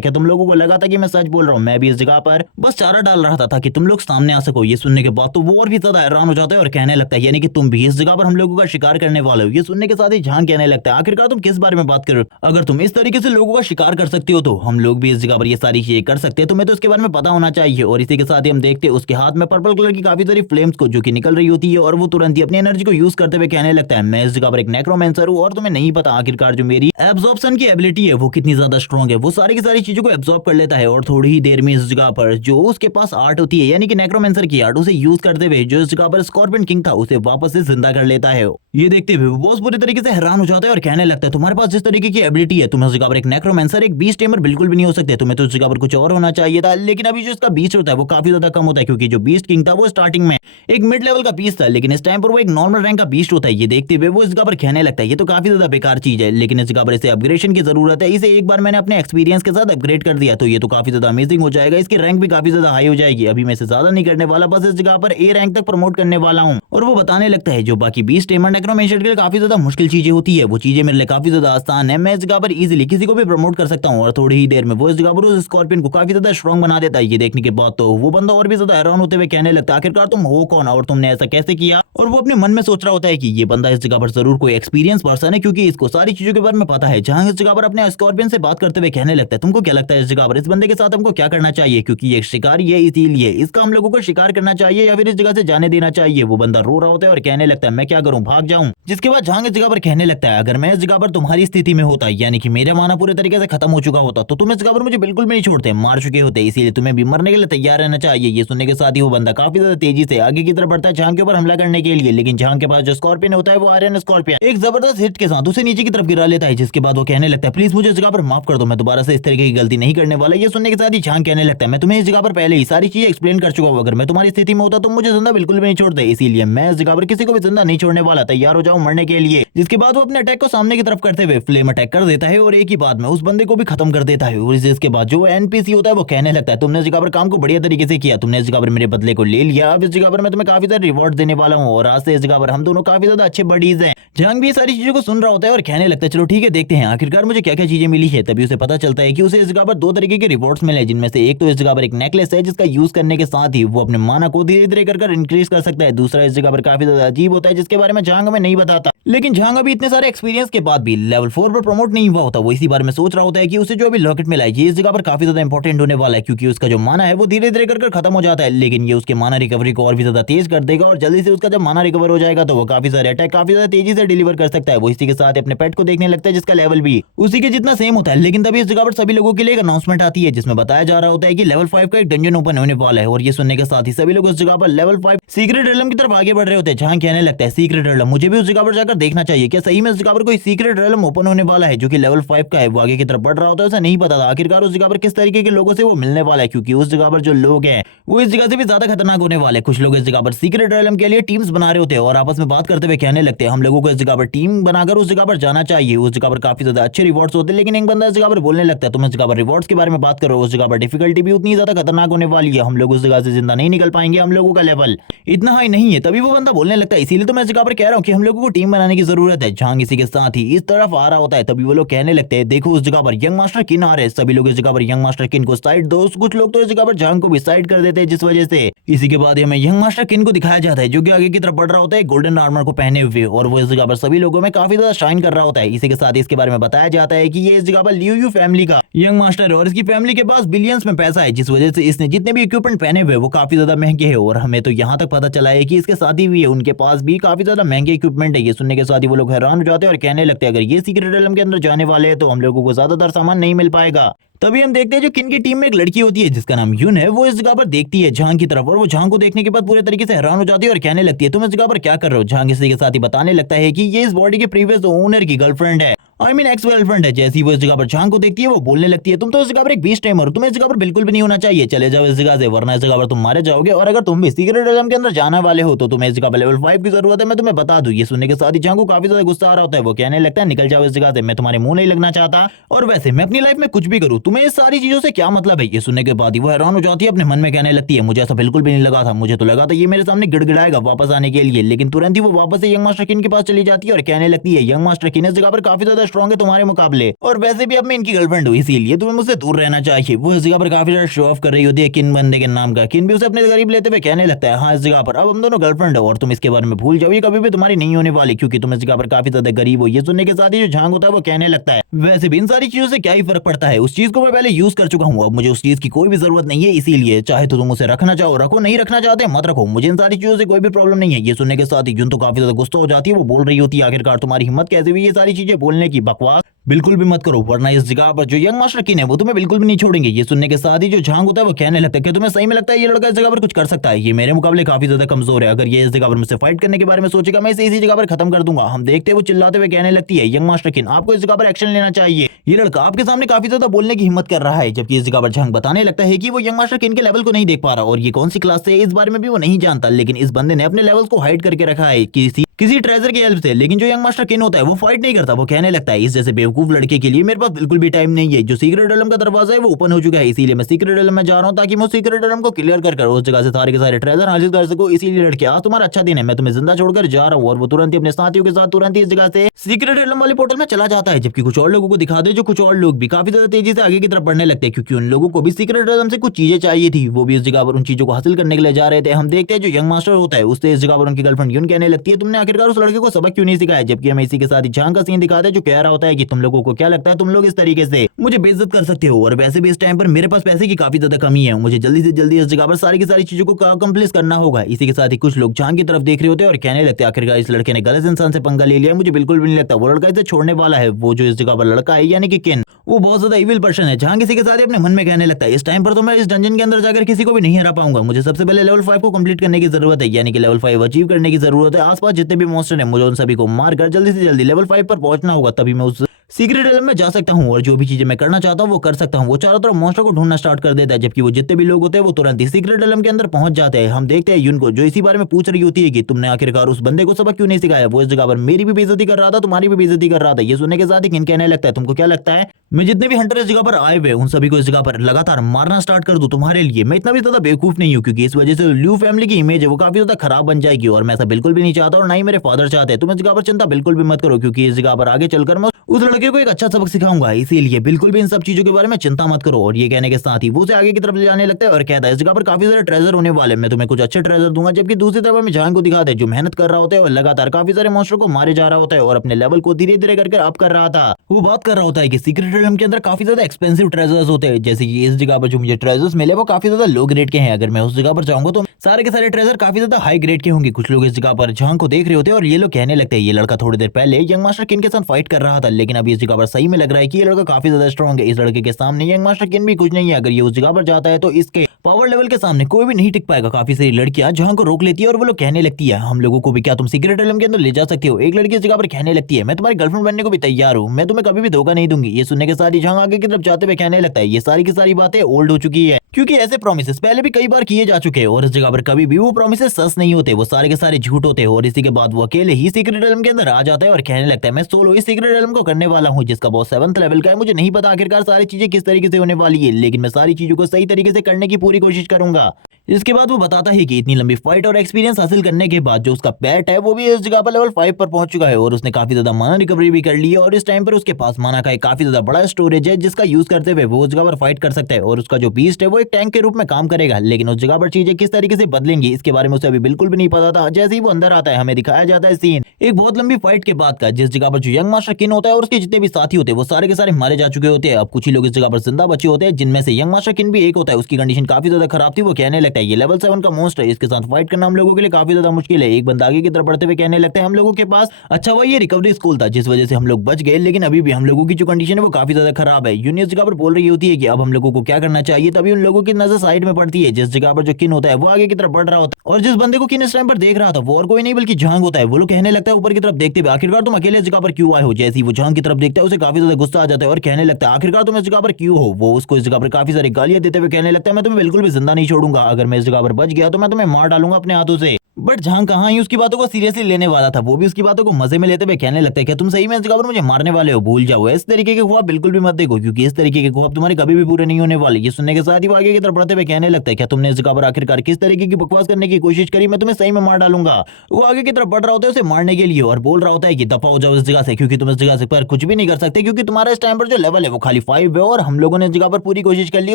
क्या तुम लोगों को लगा था कि मैं सच बोल रहा हूँ? मैं भी इस जगह पर बस चारा डाल रहा था ताकि तुम लोग सामने आ सको। ये सुनने के बाद तो वो और भी ज्यादा हैरान हो जाता है और कहने लगता है, यानी कि तुम भी इस जगह पर हम लोगों का शिकार करने वाले हो। ये सुनने के साथ ही झांग कहने लगता है, आखिरकार तुम किस बारे में बात कर रहे हो? अगर तुम इस तरीके से लोगों का शिकार कर सकती हो तो हम लोग भी इस जगह पर ये सारी चीजें कर सकते हैं, तुम्हें तो इसके बारे में पता होना चाहिए। और इसी के साथ ही हम देखते हैं उसके हाथ में पर्पल कलर की काफी सारी फ्लेम्स को जो कि निकल रही होती है और वो तुरंत ही अपनी एनर्जी को यूज करते हुए कहने लगता है, मैं इस जगह पर एक नेक्रोमेंसर हूँ और तुम्हें नहीं पता आखिरकार जो मेरी एब्जॉर्प्शन की एबिलिटी है वो कितनी ज्यादा स्ट्रॉन्ग है। वो सारी की सारी चीजों को एब्जॉर्ब कर लेता है और थोड़ी ही देर में इस जगह पर जो उसके पास आर्ट होती है यानी कि नेक्रोमेंसर की आर्ट, उसे यूज करते हुए जो इस जगह पर स्कॉर्पियन किंग था उसे वापस से जिंदा कर लेता है। ये देखते हुए बॉस पूरी तरीके से हैरान हो जाता है और कहने लगता है, तुम्हारे पास जिस तरीके की एबिलिटी है तुम इस जगह पर एक नेक्रोमेंसर एक बीस्ट टेमर बिल्कुल भी नहीं हो सकते, तुम्हें तो इस जगह पर कुछ और होना चाहिए था। लेकिन अभी जो इसका बीस्ट होता है वो काफी ज्यादा कम होता है, क्योंकि जो बीस्ट किंग था वो स्टार्टिंग में एक मिड लेवल का बीस्ट था, लेकिन इस टाइम पर वो एक नॉर्मल रैंक का बीस्ट होता है। ये देखते हुए वो इस जगह पर कहने लगता है, ये तो काफी ज्यादा बेकार चीज है, लेकिन इस जगह पर इसे अपग्रेडेशन की जरूरत है। इसे एक बार मैंने अपने एक्सपीरियंस के साथ अपग्रेड कर दिया तो ये तो काफी ज्यादा अमेजिंग हो जाएगा, इसकी रैंक भी काफी ज्यादा हाई हो जाएगी। अभी मैं इसे ज्यादा नहीं करने वाला, बस इस जगह पर ए रैंक तक प्रमोट करने वाला हूँ। और वो बताने लगता है, जो बाकी बीस्ट टेमर नेक्रोमेंसर के लिए काफी ज्यादा मुश्किल चीजें होती है वो चीजें मेरे लिए काफी ज्यादा आसान है। मैं इस जगह पर इजीली किसी को भी प्रमोट कर सकता हूँ और थोड़ी ही देर में वो इस जगह पर उस स्कॉर्पियन को काफी ज्यादा स्ट्रॉन्ग बना देता है। ये देखने के बाद तो वो बंदा और भी ज्यादा हैरान होते हुए कहने लगता है, आखिरकार तुम हो कौन और तुमने ऐसा कैसे किया। और वो अपने मन में सोच रहा होता है कि ये बंदा इस जगह पर जरूर कोई एक्सपीरियंस पर्सन है, क्योंकि इसको सारी चीजों के बारे में पता है। जहां इस जगह पर अपने स्कॉर्पियन से बात करते हुए कहने लगता है, तुमको क्या लगता है इस जगह पर इस बंदे के साथ हमको क्या करना चाहिए, क्योंकि ये शिकारी है इसीलिए इसका हम लोगों को शिकार करना चाहिए या फिर इस जगह से जाने देना चाहिए। वो बंदा रो रहा होता है और कहने लगता है, मैं क्या करूं, भाग जाऊं। जिसके बाद जहां इस जगह पर कहने लगता है, अगर मैं इस जगह पर तुम्हारी स्थिति में होता यानी कि मेरा माना पूरे तरीके से खत्म हो चुका होता तो तुम इस जगह पर मुझे बिल्कुल भी नहीं छोड़ते, मार चुके होते, इसीलिए तुम्हें भी मरने के लिए तैयार रहना चाहिए। ये सुनने के साथ ही वो बंदा काफी ज्यादा तेजी से आगे की तरफ बढ़ता है झांग के ऊपर हमला करने के लिए, लेकिन झांग के पास जो स्कॉर्पियन होता है वो आयरन स्कॉर्पियन एक जबरदस्त हिट के साथ उसे नीचे की तरफ गिरा लेता है। जिसके बाद वो कहने लगता है, प्लीज मुझे इस जगह पर माफ कर दो, मैं दोबारा से इस तरीके की गलती नहीं करने वाला। ये सुनने के साथ ही झांग कहने लगता है, मैं तुम्हें इस जगह पर पहले ही सारी चीजें एक्सप्लेन कर चुका हूं, अगर मैं तुम्हारी स्थिति में होता तो मुझे जिंदा बिल्कुल भी नहीं छोड़ते, इसीलिए मैं इस जगह पर किसी को भी जिंदा नहीं छोड़ने वाला, तैयार हो जाओ मरने के लिए। जिसके बाद वो अपने अटैक को सामने की तरफ करते हुए फ्लेम अटैक कर देता है और एक ही बात में उस बंदे को भी खत्म कर देता है। और इसके बाद जो एनपीसी होता है वो कहने लगता है, तुमने इस जगह पर काम को बढ़िया तरीके से किया, तुमने इस जगह पर मेरे बदले को ले लिया, अब इस जगह पर मैं तुम्हें काफी सारे रिवॉर्ड देने वाला हूँ और आज से इस जगह पर हम दोनों काफी ज्यादा अच्छे बडीज हैं। झांग भी सारी चीजों को सुन रहा होता है और कहने लगता है, चलो ठीक है देखते हैं आखिरकार मुझे क्या क्या चीजें मिली है। तभी उसे पता चलता है कि उसे इस जगह पर दो तरीके के रिवॉर्ड्स मिले, जिनमें से एक तो इस जगह पर एक नेकलेस है जिसका यूज करने के साथ ही वो अपने माना को धीरे धीरे कर इंक्रीज कर सकता है। दूसरा इस जगह पर काफी ज्यादा अजीब होता है जिसके बारे में झांग हमें नहीं बताता, लेकिन झांग अभी इतने सारे एक्सपीरियंस के बाद भी लेवल 4 पर प्रमोट नहीं हुआ होता। वो इसी बारे में सोच रहा होता है कि उसे जो अभी लॉकेट मिला है ये इस जगह पर काफी ज्यादा इंपॉर्टेंट होने वाला है, क्योंकि उसका जो माना है वो धीरे धीरे कर खत्म हो जाता है, लेकिन ये उसके माना रिकवरी को और भी ज्यादा तेज कर देगा और जल्दी से उसका जब माना रिकवर हो जाएगा तो वो काफी सारे अटैक काफी ज्यादा तेजी से डिलीवर कर सकता है। वो इसी के साथ अपने पेट को देखने लगता है जिसका लेवल भी उसी के जितना सेम होता है। लेकिन तभी इस जगह पर सभी लोगों के लिए एक अनाउंसमेंट आती है जिसमें बताया जा रहा होता है कि लेवल 5 का एक डंजन ओपन होने वाला है। और ये सुनने के साथ ही सभी लोग उस जगह पर लेवल 5 सीक्रेट रेलम की तरफ आगे बढ़ रहे होते हैं। जहां कहने लगता है, सीक्रेट रेलम, मुझे भी उस जगह पर जाकर देखना चाहिए, क्या सही में उस जगह पर कोई सीक्रेट रेलम ओपन होने वाला है जो कि लेवल 5 का है। वो आगे की तरफ बढ़ रहा होता है, उसे नहीं पता था आखिरकार उस जगह पर किस तरीके के लोगों से वो मिलने वाला है, क्योंकि उस जगह पर जो लोग हैं वो इस जगह से भी ज्यादा खतरनाक होने वाले। कुछ लोग इस जगह पर सीक्रेट रेलम के लिए टीम्स बना रहे होते हैं और आपस में बात करते हुए कहने लगते हैं, हम लोगों को इस जगह पर टीम बनाकर उस जगह पर जाना चाहिए, उस जगह पर काफी ज्यादा अच्छे रिवॉर्ड्स होते हैं। लेकिन एक बंदा इस जगह पर बोलने लगता है, तुम इस जगह पर रिवॉर्ड्स के बारे में बात करो, उस जगह पर डिफिकल्टी भी उतनी ज्यादा खतरनाक होने वाली है, हम लोग उस जगह से जिंदा नहीं निकल पाएंगे, हम लोगों का लेवल इतना हाई नहीं है। तभी वो बंदा बोलने लगता है, इसीलिए तो मैं इस जगह पर कह रहा हूँ कि हम लोगों को टीम बनाने की जरूरत है। झांग इसी के साथ ही इस तरफ आ रहा होता है, तभी वो लोग कहने लगते हैं, देखो उस जगह पर यंग मास्टर किन आ रहे हैं। सभी लोग इस जगह पर यंग मास्टर किन को साइड दो, कुछ लोग तो इस जगह पर झांग को भी साइड कर देते हैं, जिस वजह से इसी के बाद हमें यंग मास्टर किन को दिखाया जाता है जो कि आगे की तरफ बढ़ रहा होता है गोल्डन आर्मर को पहने हुए, और वो इस जगह पर सभी लोगों में काफी ज्यादा शाइन कर रहा होता है। इसी के साथ इसके बारे में बताया जाता है कि ये इस जगह पर लियू यू फैमिली का यंग मास्टर है और इसकी फैमिली फैमिली के पास बिलियंस में पैसा है, जिस वजह से इसने जितने भी इक्विपमेंट पहने हुए वो काफी ज्यादा महंगे हैं। और हमें तो यहाँ तक पता चला है कि इसके साथी भी है, उनके पास भी काफी ज्यादा महंगे इक्विपमेंट है। ये सुनने के साथ ही वो लोग हैरान हो जाते हैं और कहने लगते हैं अगर ये सीक्रेट एलम के अंदर जाने वाले हैं तो हम लोगों को ज्यादातर सामान नहीं मिल पाएगा। तभी हम देखते हैं जो किन की टीम में एक लड़की होती है जिसका नाम यून है, वो इस जगह पर देखती है झांग की तरफ, और वो झांग को देखने के बाद पूरे तरीके से हैरान हो जाती है और कहने लगती है तुम इस जगह पर क्या कर रहे हो। झांग इसी के साथ ही बताने लगता है कि ये इस बॉडी के प्रीवियस ओनर की गर्लफ्रेंड है, आई मीन एक्स गर्लफ्रेंड है। जैसी वो इस जगह पर झांग को देखती है वो बोलने लगती है तुम तो इस जगह पर एक बीच टाइमर हो, तुम्हें इस जगह पर बिल्कुल भी नहीं होना चाहिए, चले जाओ इस जगह से, वरना इस जगह पर तुम मारे जाओगे। और अगर तुम भी सीक्रेट एलम के अंदर जाने वाले हो तो तुम्हें इस जगह पर लेवल 5 की जरूरत है, मैं तुम्हें बता दूं। ये सुनने के साथ ही झांग को काफी ज्यादा गुस्सा आ रहा होता है, वो कहने लगता है निकल जाओ इस जगह से, मैं तुम्हारे मुंह नहीं लगना चाहता, और वैसे मैं अपनी लाइफ में कुछ भी करूं, तुम्हें इस सारी चीजों से क्या मतलब है। ये सुनने के बाद ही वो हैरान हो जाती है, अपने मन में कहने लगती है मुझे ऐसा बिल्कुल भी नहीं लगा था, मुझे तो लगा था ये मेरे सामने गिड़गिड़ाएगा वापस आने के लिए, लेकिन तुरंत ही वो वापस से यंग मास्टर किन के पास चली जाती है और कहने लगती है यंग मास्टर किन इस जगह पर काफी ज्यादा स्ट्रॉन्ग है तुम्हारे मुकाबले, और वैसे भी अब मैं इनकी गर्लफ्रेंड हूँ इसीलिए तुम्हें मुझसे दूर रहना चाहिए। वो इस जगह पर काफी ज्यादा शो ऑफ कर रही होती है किन बंदे के नाम का। किन भी उसे अपने करीब लेते हुए कहने लगता है हाँ इस जगह पर अब हम दोनों गर्लफ्रेंड हो और तुम इसके बारे में भूल जाओ, ये कभी भी तुम्हारी नहीं होने वाली क्योंकि तुम इस जगह पर काफी ज्यादा गरीब हो। ये सुनने के साथ ही जो झांग होता है वो कहने लगता है वैसे भी इन सारी चीजों से क्या ही फर्क पड़ता है, उस चीज को मैं पहले यूज कर चुका हूँ, अब मुझे उस चीज की कोई भी जरूरत नहीं है, इसीलिए चाहे तो तुम उसे रखना चाहो रखो, नहीं रखना चाहते मत रखो, मुझे इन सारी चीजों से कोई भी प्रॉब्लम नहीं है। ये सुनने के साथ ही यून तो काफी ज्यादा गुस्सा हो जाती है, वो बोल रही होती है आखिरकार तुम्हारी हिम्मत कैसे हुई ये सारी चीजें बोलने की, बकवास बिल्कुल भी मत करो वरना इस जगह पर जो यंग मास्टर किन है वो तुम्हें बिल्कुल भी नहीं छोड़ेंगे। ये सुनने के साथ ही जो झांग होता है वो कहने लगता है कि तुम्हें सही में लगता है ये लड़का इस जगह पर कुछ कर सकता है, ये मेरे मुकाबले काफी ज्यादा कमजोर है, अगर ये इस जगह पर मुझसे फाइट करने के बारे में सोचेगा मैं इसे इसी जगह पर खत्म कर दूंगा। हम देखते हैं वो चिल्लाते हुए कहने लगती है यंग मास्टर किन आपको इस जगह पर एक्शन लेना चाहिए, ये लड़का आपके सामने काफी ज्यादा बोलने की हिम्मत कर रहा है। जबकि इस जगह पर झांग बताने लगता है कि वो यंग मास्टर किन के लेवल को नहीं देख पा रहा और ये कौन सी क्लास से इस बारे में भी वो नहीं जानता, लेकिन इस बंदे ने अपने लेवल्स को हाइड करके रखा है किसी ट्रेजर की हेल्प से। लेकिन जो यंग मास्टर किन होता है वो फाइट नहीं करता, वो कहने लगता है इस जैसे बेवकूफ लड़के के लिए मेरे पास बिल्कुल भी टाइम नहीं है, जो सीक्रेट एलम का दरवाजा है वो ओपन हो चुका है, इसीलिए मैं सीक्रेट एलम में जा रहा हूँ ताकि मैं सीक्रेट एलम को क्लियर कर उस जगह से सारे के सारे ट्रेजर हासिल कर सकूं, इसीलिए लड़के आज तुम्हारा अच्छा दिन है, मैं तुम्हें जिंदा छोड़कर जा रहा हूँ। और वो तुरंत ही अपने साथियों के साथ तुरंत ही इस जगह से सीक्रेट एलम वाले पोर्टल में चला जाता है। जबकि कुछ और लोगों को दिखा दे जो कुछ और लोग भी काफी ज्यादा तेजी से आगे की तरफ बढ़ने लगते हैं क्योंकि उन लोगों को भी सीक्रेट एलम से कुछ चीजें चाहिए थी, वो भी इस जगह पर उन चीजों को हासिल करने के लिए जा रहे थे। हम देखते हैं जो यंग मास्टर होता है उससे इस जगह पर उनकी गर्लफ्रेंड यून कहने लगती है तुमने आखिरकार उस लड़के को सबक क्यों नहीं सिखाया। जबकि हमें इसी के साथ ही झांग का सीन दिखाते हैं जो कह रहा होता है कि तुम लोगों को क्या लगता है तुम लोग इस तरीके से मुझे बेइज्जत कर सकते हो, और वैसे भी इस टाइम पर मेरे पास पैसे की काफी ज्यादा कमी है, मुझे जल्दी से जल्दी इस जगह पर सारी की सारी चीजों को कंप्लीट करना होगा। इसी के साथ ही कुछ लोग झांग की तरफ देख रहे होते हैं और कहने लगते हैं आखिरकार इस लड़के ने गलत इंसान से पंगा ले लिया, मुझे बिल्कुल भी नहीं लगता वो लड़का इसे छोड़ने वाला है। वो जो इस जगह पर लड़का है यानी कि किन वो बहुत ज्यादा इविल पर्सन है। झांग इसी के साथ ही अपने मन में कहने लगता है इस टाइम पर तो मैं इस डंजन के अंदर जाकर किसी को भी नहीं हरा पाऊंगा, मुझे सबसे पहले लेवल 5 को कंप्लीट करने की जरूरत है, यानी कि लेवल 5 अचीव करने की जरूरत है। आसपास जितने भी मॉन्स्टर हैं मुझे उन सभी को मारकर जल्दी से जल्दी लेवल 5 पर पहुंचना होगा, तभी मैं उस सीक्रेट एलम में जा सकता हूं और जो भी चीजें मैं करना चाहता हूं वो कर सकता हूं। वो चारों तरफ मॉन्स्टर को ढूंढना स्टार्ट कर देता है, जबकि वो जितने भी लोग होते हैं वो तुरंत ही सीक्रेट एलम के अंदर पहुंच जाते हैं। हम देखते हैं यून को जो इसी बारे में पूछ रही होती है कि तुमने आखिरकार उस बंदे को सबक क्यों नहीं सिखाया, वो इस जगह पर मेरी भी बेइज्जती कर रहा था तुम्हारी भी बेइज्जती कर रहा था। ये सुनने के साथ ही किन कहने लगता है तुमको क्या लगता है मैं जितने भी हंटर इस जगह पर आए हुए उन सभी को इस जगह पर लगातार मारना स्टार्ट कर दूं तुम्हारे लिए, मैं इतना भी ज्यादा बेवकूफ नहीं हूं क्योंकि इस वजह से ल्यू फैमिली की इमेज है वो काफी ज्यादा खराब बन जाएगी और मैं ऐसा बिल्कुल भी नहीं चाहता और ना ही मेरे फादर चाहते हैं। तुम इस जगह पर चिंता बिल्कुल भी मत करो क्योंकि इस जगह पर आगे चलकर मैं उस लड़के को एक अच्छा सबक सिखाऊंगा, इसीलिए बिल्कुल भी इन सब चीजों के बारे में चिंता मत करो। और ये कहने के साथ ही वो उसे आगे की तरफ ले जाने लगता है और कहता है इस जगह पर काफी सारे ट्रेजर होने वाले, मैं तुम्हें कुछ अच्छे ट्रेजर दूंगा। जबकि दूसरी तरफ में झांग को दिखाते हैं जो मेहनत कर रहा होता है और लगातार काफी सारे मॉन्स्टर को मारे जा रहा होता है और अपने लेवल को धीरे धीरे करके अप कर रहा था। वो बात कर रहा होता है कि सीक्रेट एलम के अंदर काफी ज्यादा एक्सपेंसिव ट्रेजर्स होते हैं, जैसे कि इस जगह पर जो मुझे ट्रेजर्स मिले वो काफी ज्यादा लो ग्रेड के हैं, अगर मैं उस जगह पर जाऊंगा तो सारे के सारे ट्रेजर काफी ज्यादा हाई ग्रेड के होंगे। कुछ लोग इस जगह पर झांग को देख रहे होते हैं और ये लोग कहने लगते हैं ये लड़का थोड़ी देर पहले यंग मास्टर किन के साथ फाइट कर रहा था, लेकिन अभी इस जगह पर सही में लग रहा है कि ये लड़का काफी ज्यादा स्ट्रॉन्ग है। इस लड़के के सामने यंग मास्टर किन भी कुछ नहीं है, अगर ये उस जगह पर जाता है तो इसके पावर लेवल के सामने कोई भी नहीं टिक पाएगा। काफी सारी लड़कियां झांग को रोक लेती है और वो लोग कहने लगती है हम लोगों को भी क्या तुम सीक्रेट एलम के अंदर ले जा सकते हो। एक लड़की इस जगह पर कहने लगती है मैं तुम्हारी गर्लफ्रेंड बनने को भी तैयार हूँ, मैं तुम्हें कभी भी धोखा नहीं दूंगी। ये सुनने के साथ ही झांग आगे की तरफ जाते हुए कहने लगता है ये सारी की सारी बातें ओल्ड हो चुकी है क्योंकि ऐसे प्रोमिसेस पहले भी कई बार किए जा चुके हैं और इस जगह पर कभी भी वो प्रोमिसेस सच नहीं होते, वो सारे के सारे झूठ होते हैं। और इसी के बाद वो अकेले ही सीक्रेट एलम के अंदर आ जाता है और कहने लगता है मैं सोलो ही सीक्रेट एलम को करने वाला हूँ जिसका बॉस 7th लेवल का है। मुझे नहीं पता आखिरकार सारी चीजें किस तरीके से होने वाली है, लेकिन मैं सारी चीजों को सही तरीके से करने की पूरी कोशिश करूंगा। इसके बाद वो बताता है कि इतनी लंबी फाइट और एक्सपीरियंस हासिल करने के बाद जो उसका पेट है वो भी इस जगह पर लेवल 5 पर पहुंच चुका है और उसने काफी ज्यादा माना रिकवरी भी कर ली है और इस टाइम पर उसके पास माना का एक काफी ज्यादा बड़ा स्टोरेज है जिसका यूज करते हुए वो उस जगह पर फाइट कर सकता है और उसका जो बीस्ट है वो एक टैंक के रूप में काम करेगा। लेकिन उस जगह पर चीजें किस तरीके से बदलेंगी इसके बारे में उसे अभी बिल्कुल भी नहीं पता था। जैसे ही वो अंदर आता है हमें दिखाया जाता है सीन एक बहुत लंबी फाइट के बाद का, जिस जगह पर जो यंग मास्टर किन होता है और उसके जितने भी साथी होते हैं वो सारे के सारे मारे जा चुके होते हैं। अब कुछ ही लोग इस जगह पर जिंदा बचे होते हैं जिनमें से यंग मास्टर किन भी एक होता है। उसकी कंडीशन काफी ज्यादा खराब थी। वो कहने लगता है ये लेवल 7 का मोस्ट है, इसके साथ फाइट करना हम लोगों के लिए काफी ज्यादा मुश्किल है। एक बंदा आगे की तरफ बढ़ते हुए कहने लगता है हम लोगों के पास अच्छा हुआ ये रिकवरी स्कूल था जिस वजह से हम लोग बच गए, लेकिन अभी भी हम लोगों की जो कंडीशन है वो काफी ज्यादा खराब है। यूनियन जगह पर बोल रही होती है कि अब हम लोगों को क्या करना चाहिए। तभी उन लोगों की नजर साइड में पड़ती है जिस जगह पर जो किन होता है वो आगे की तरफ बढ़ रहा होता है और जिस बंदे को किन इस टाइम पर देख रहा था वो और कोई नहीं बल्कि झांग होता है। वो लोग कहने लगता है ऊपर की तरफ देखते हुए आखिरकार तुम अकेले इस जगह पर क्यों आए हो। जैसे ही वो झांग की तरफ देखता है उसे काफी ज्यादा गुस्सा आ जाता है और कहने लगता है आखिरकार तुम इस जगह पर क्यों हो। वो उसको इस जगह पर काफी सारी गालियां देते हुए कहने लगता है मैं तुम्हें बिल्कुल भी जिंदा नहीं छोड़ूंगा, अगर मैं इस जगह पर बच गया तो मैं तुम्हें मार डालूंगा अपने हाथों से। बट झांग कहाँ ही उसकी बातों को सीरियसली लेने वाला था, वो भी उसकी बातों को मजे में लेते हुए कहने लगता है कि तुम सही में इस जगह पर मुझे मारने वाले हो, भूल जाओ इस तरीके के ख्वाब बिल्कुल भी मत देखो क्योंकि इस तरीके के ख्वाब तुम्हारे कभी भी पूरे नहीं होने वाले। ये सुनने के साथ ही वो आगे की तरफ बढ़ते हुए कहने लगता है क्या तुमने इस जगह पर आखिरकार किस तरीके की बकवास करने की कोशिश करी, मैं तुम्हें सही में मार डालूंगा। वो आगे की तरफ बढ़ रहा होता है उसे मारने के लिए और बोल रहा होता है कि दफा हो जाओ इस जगह से क्योंकि तुम इस जगह से पर कुछ भी नहीं कर सकते क्योंकि तुम्हारा इस टाइम पर जो लेवल है वो खाली 5 है और हम लोगों ने इस जगह पर पूरी कोशिश कर ली